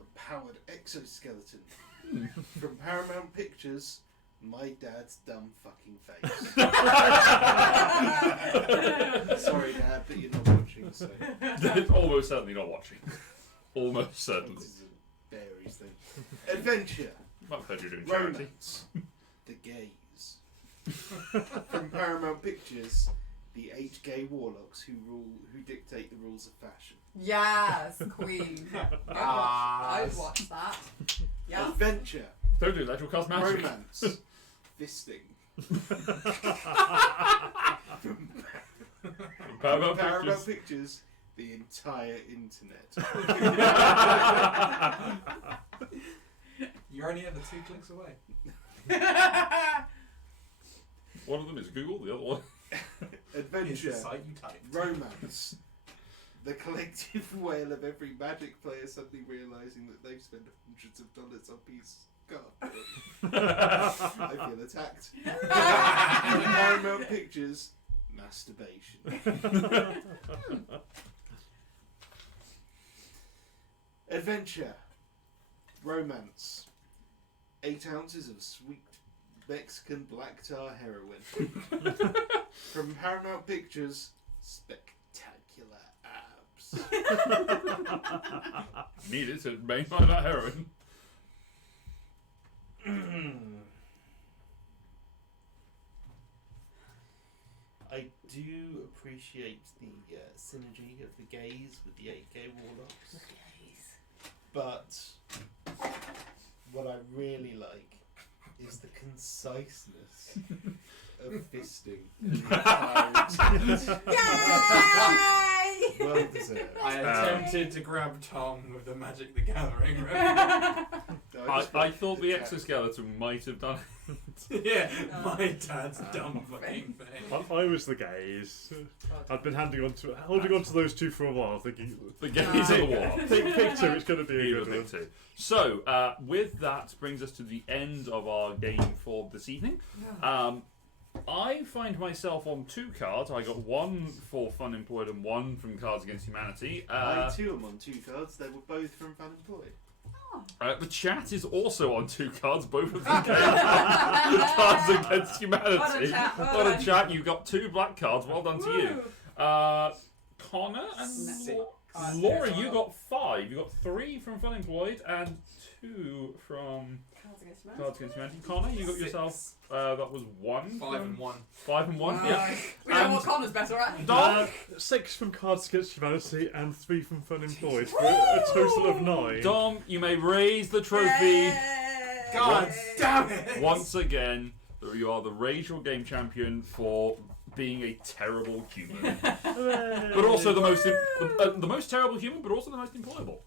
a powered exoskeleton. From Paramount Pictures, my dad's dumb fucking face. Sorry, Dad, but you're not watching, so. It's almost certainly not watching. Almost certainly. This is a berries thing. Adventure, I've heard you're doing charity. romance, the gays. From Paramount Pictures, the 8 gay warlocks who dictate the rules of fashion. Yes, Queen. I would watch that. Yeah. Adventure, Don't do electrical cast magic. romance, fisting. Paramount Paramount Pictures. Pictures, the entire internet. You're only ever 2 clicks away. One of them is Google, the other one. It's Adventure, the site you typed. romance, the collective wail of every Magic player suddenly realising that they've spent hundreds of dollars on pieces of cardboard. I feel attacked. Paramount Pictures, masturbation. Adventure, romance, 8 ounces of sweet Mexican black tar heroin. From Paramount Pictures, spectacular abs. Needed to mainline that heroin. I do appreciate the synergy of the gays with the 8 gay warlocks. But what I really like is the conciseness of fisting. Yay! Well deserved. I attempted to grab Tom with the Magic the Gathering. I thought the exoskeleton might have done it. Yeah, my dad's dumb fucking thing. I was the gays. I've been holding on to those 2 for a while, thinking The gays of the war. pick 2. It's going to be a Either good one. pick 2. So, with that brings us to the end of our game for this evening. I find myself on 2 cards. I got 1 for Funemployed and 1 from Cards Against Humanity. I too am on 2 cards. They were both from Funemployed. The chat is also on 2 cards. Both of them came from Cards Against Humanity. What a chat, What a chat. You got 2 black cards. Well done to you. Connor and Six. Laura, you got 5. You got 3 from Funemployed and 2 from Cards Against Humanity. Connor, you got yourself. That was 1. 5 and 1. 5 and 1. Yeah. We know And what Connor's better at. Dom. 6 from Cards Against Humanity and 3 from Funemployed for a total of 9. Dom, you may raise the trophy. Yay. God damn it! Once again. You are the racial game champion for being a terrible human, but also the most terrible human, but also the most employable.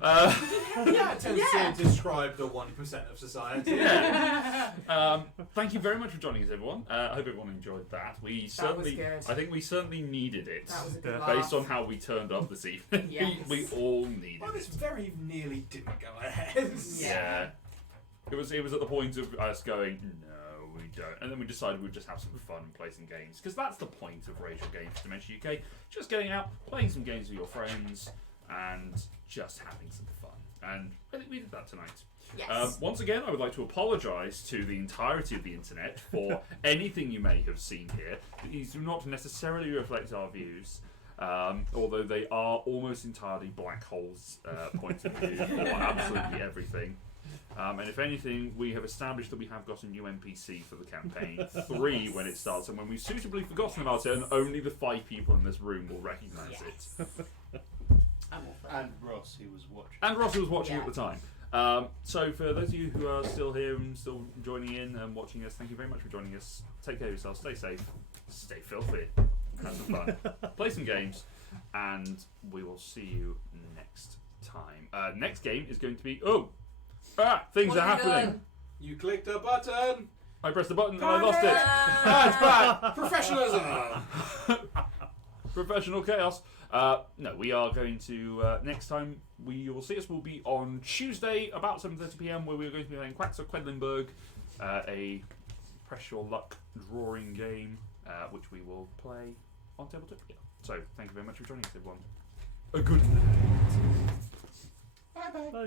Yeah, it tends to describe the 1% of society. Yeah. Thank you very much for joining us, everyone. I hope everyone enjoyed that. good. I think we certainly needed it, That was a good based laugh. on how we turned up this evening. Yes. we all needed Well, this it. very nearly didn't go ahead. Yeah. It was at the point of us going, no, we don't. And then we decided we'd just have some fun and play some games. Because that's the point of Racial Games Dementia UK. Just getting out, playing some games with your friends, and just having some fun. And I think we did that tonight. Yes. Once again, I would like to apologise to the entirety of the internet for anything you may have seen here. These do not necessarily reflect our views. Although they are almost entirely black holes points of view for absolutely everything. And if anything, we have established that we have got a new NPC for the campaign, 3 when it starts, and when we've suitably forgotten about it, and only the 5 people in this room will recognise it. I'm all for it. And Ross, who was watching. And Ross was watching Yeah. at the time. So for those of you who are still here and still joining in and watching us, thank you very much for joining us. Take care of yourselves, stay safe, stay filthy, have some fun, play some games, and we will see you next time. Next game is going to be things What are have you happening. done? You clicked a button. I pressed the button and I lost it. That's bad. Professionalism. Professional chaos. No, we are going to next time you will see us will be on Tuesday about 7:30 PM, where we are going to be playing Quacks of Quedlinburg, a press your luck drawing game, which we will play on Tabletopia. So thank you very much for joining us, everyone. A good night. Bye bye. Bye.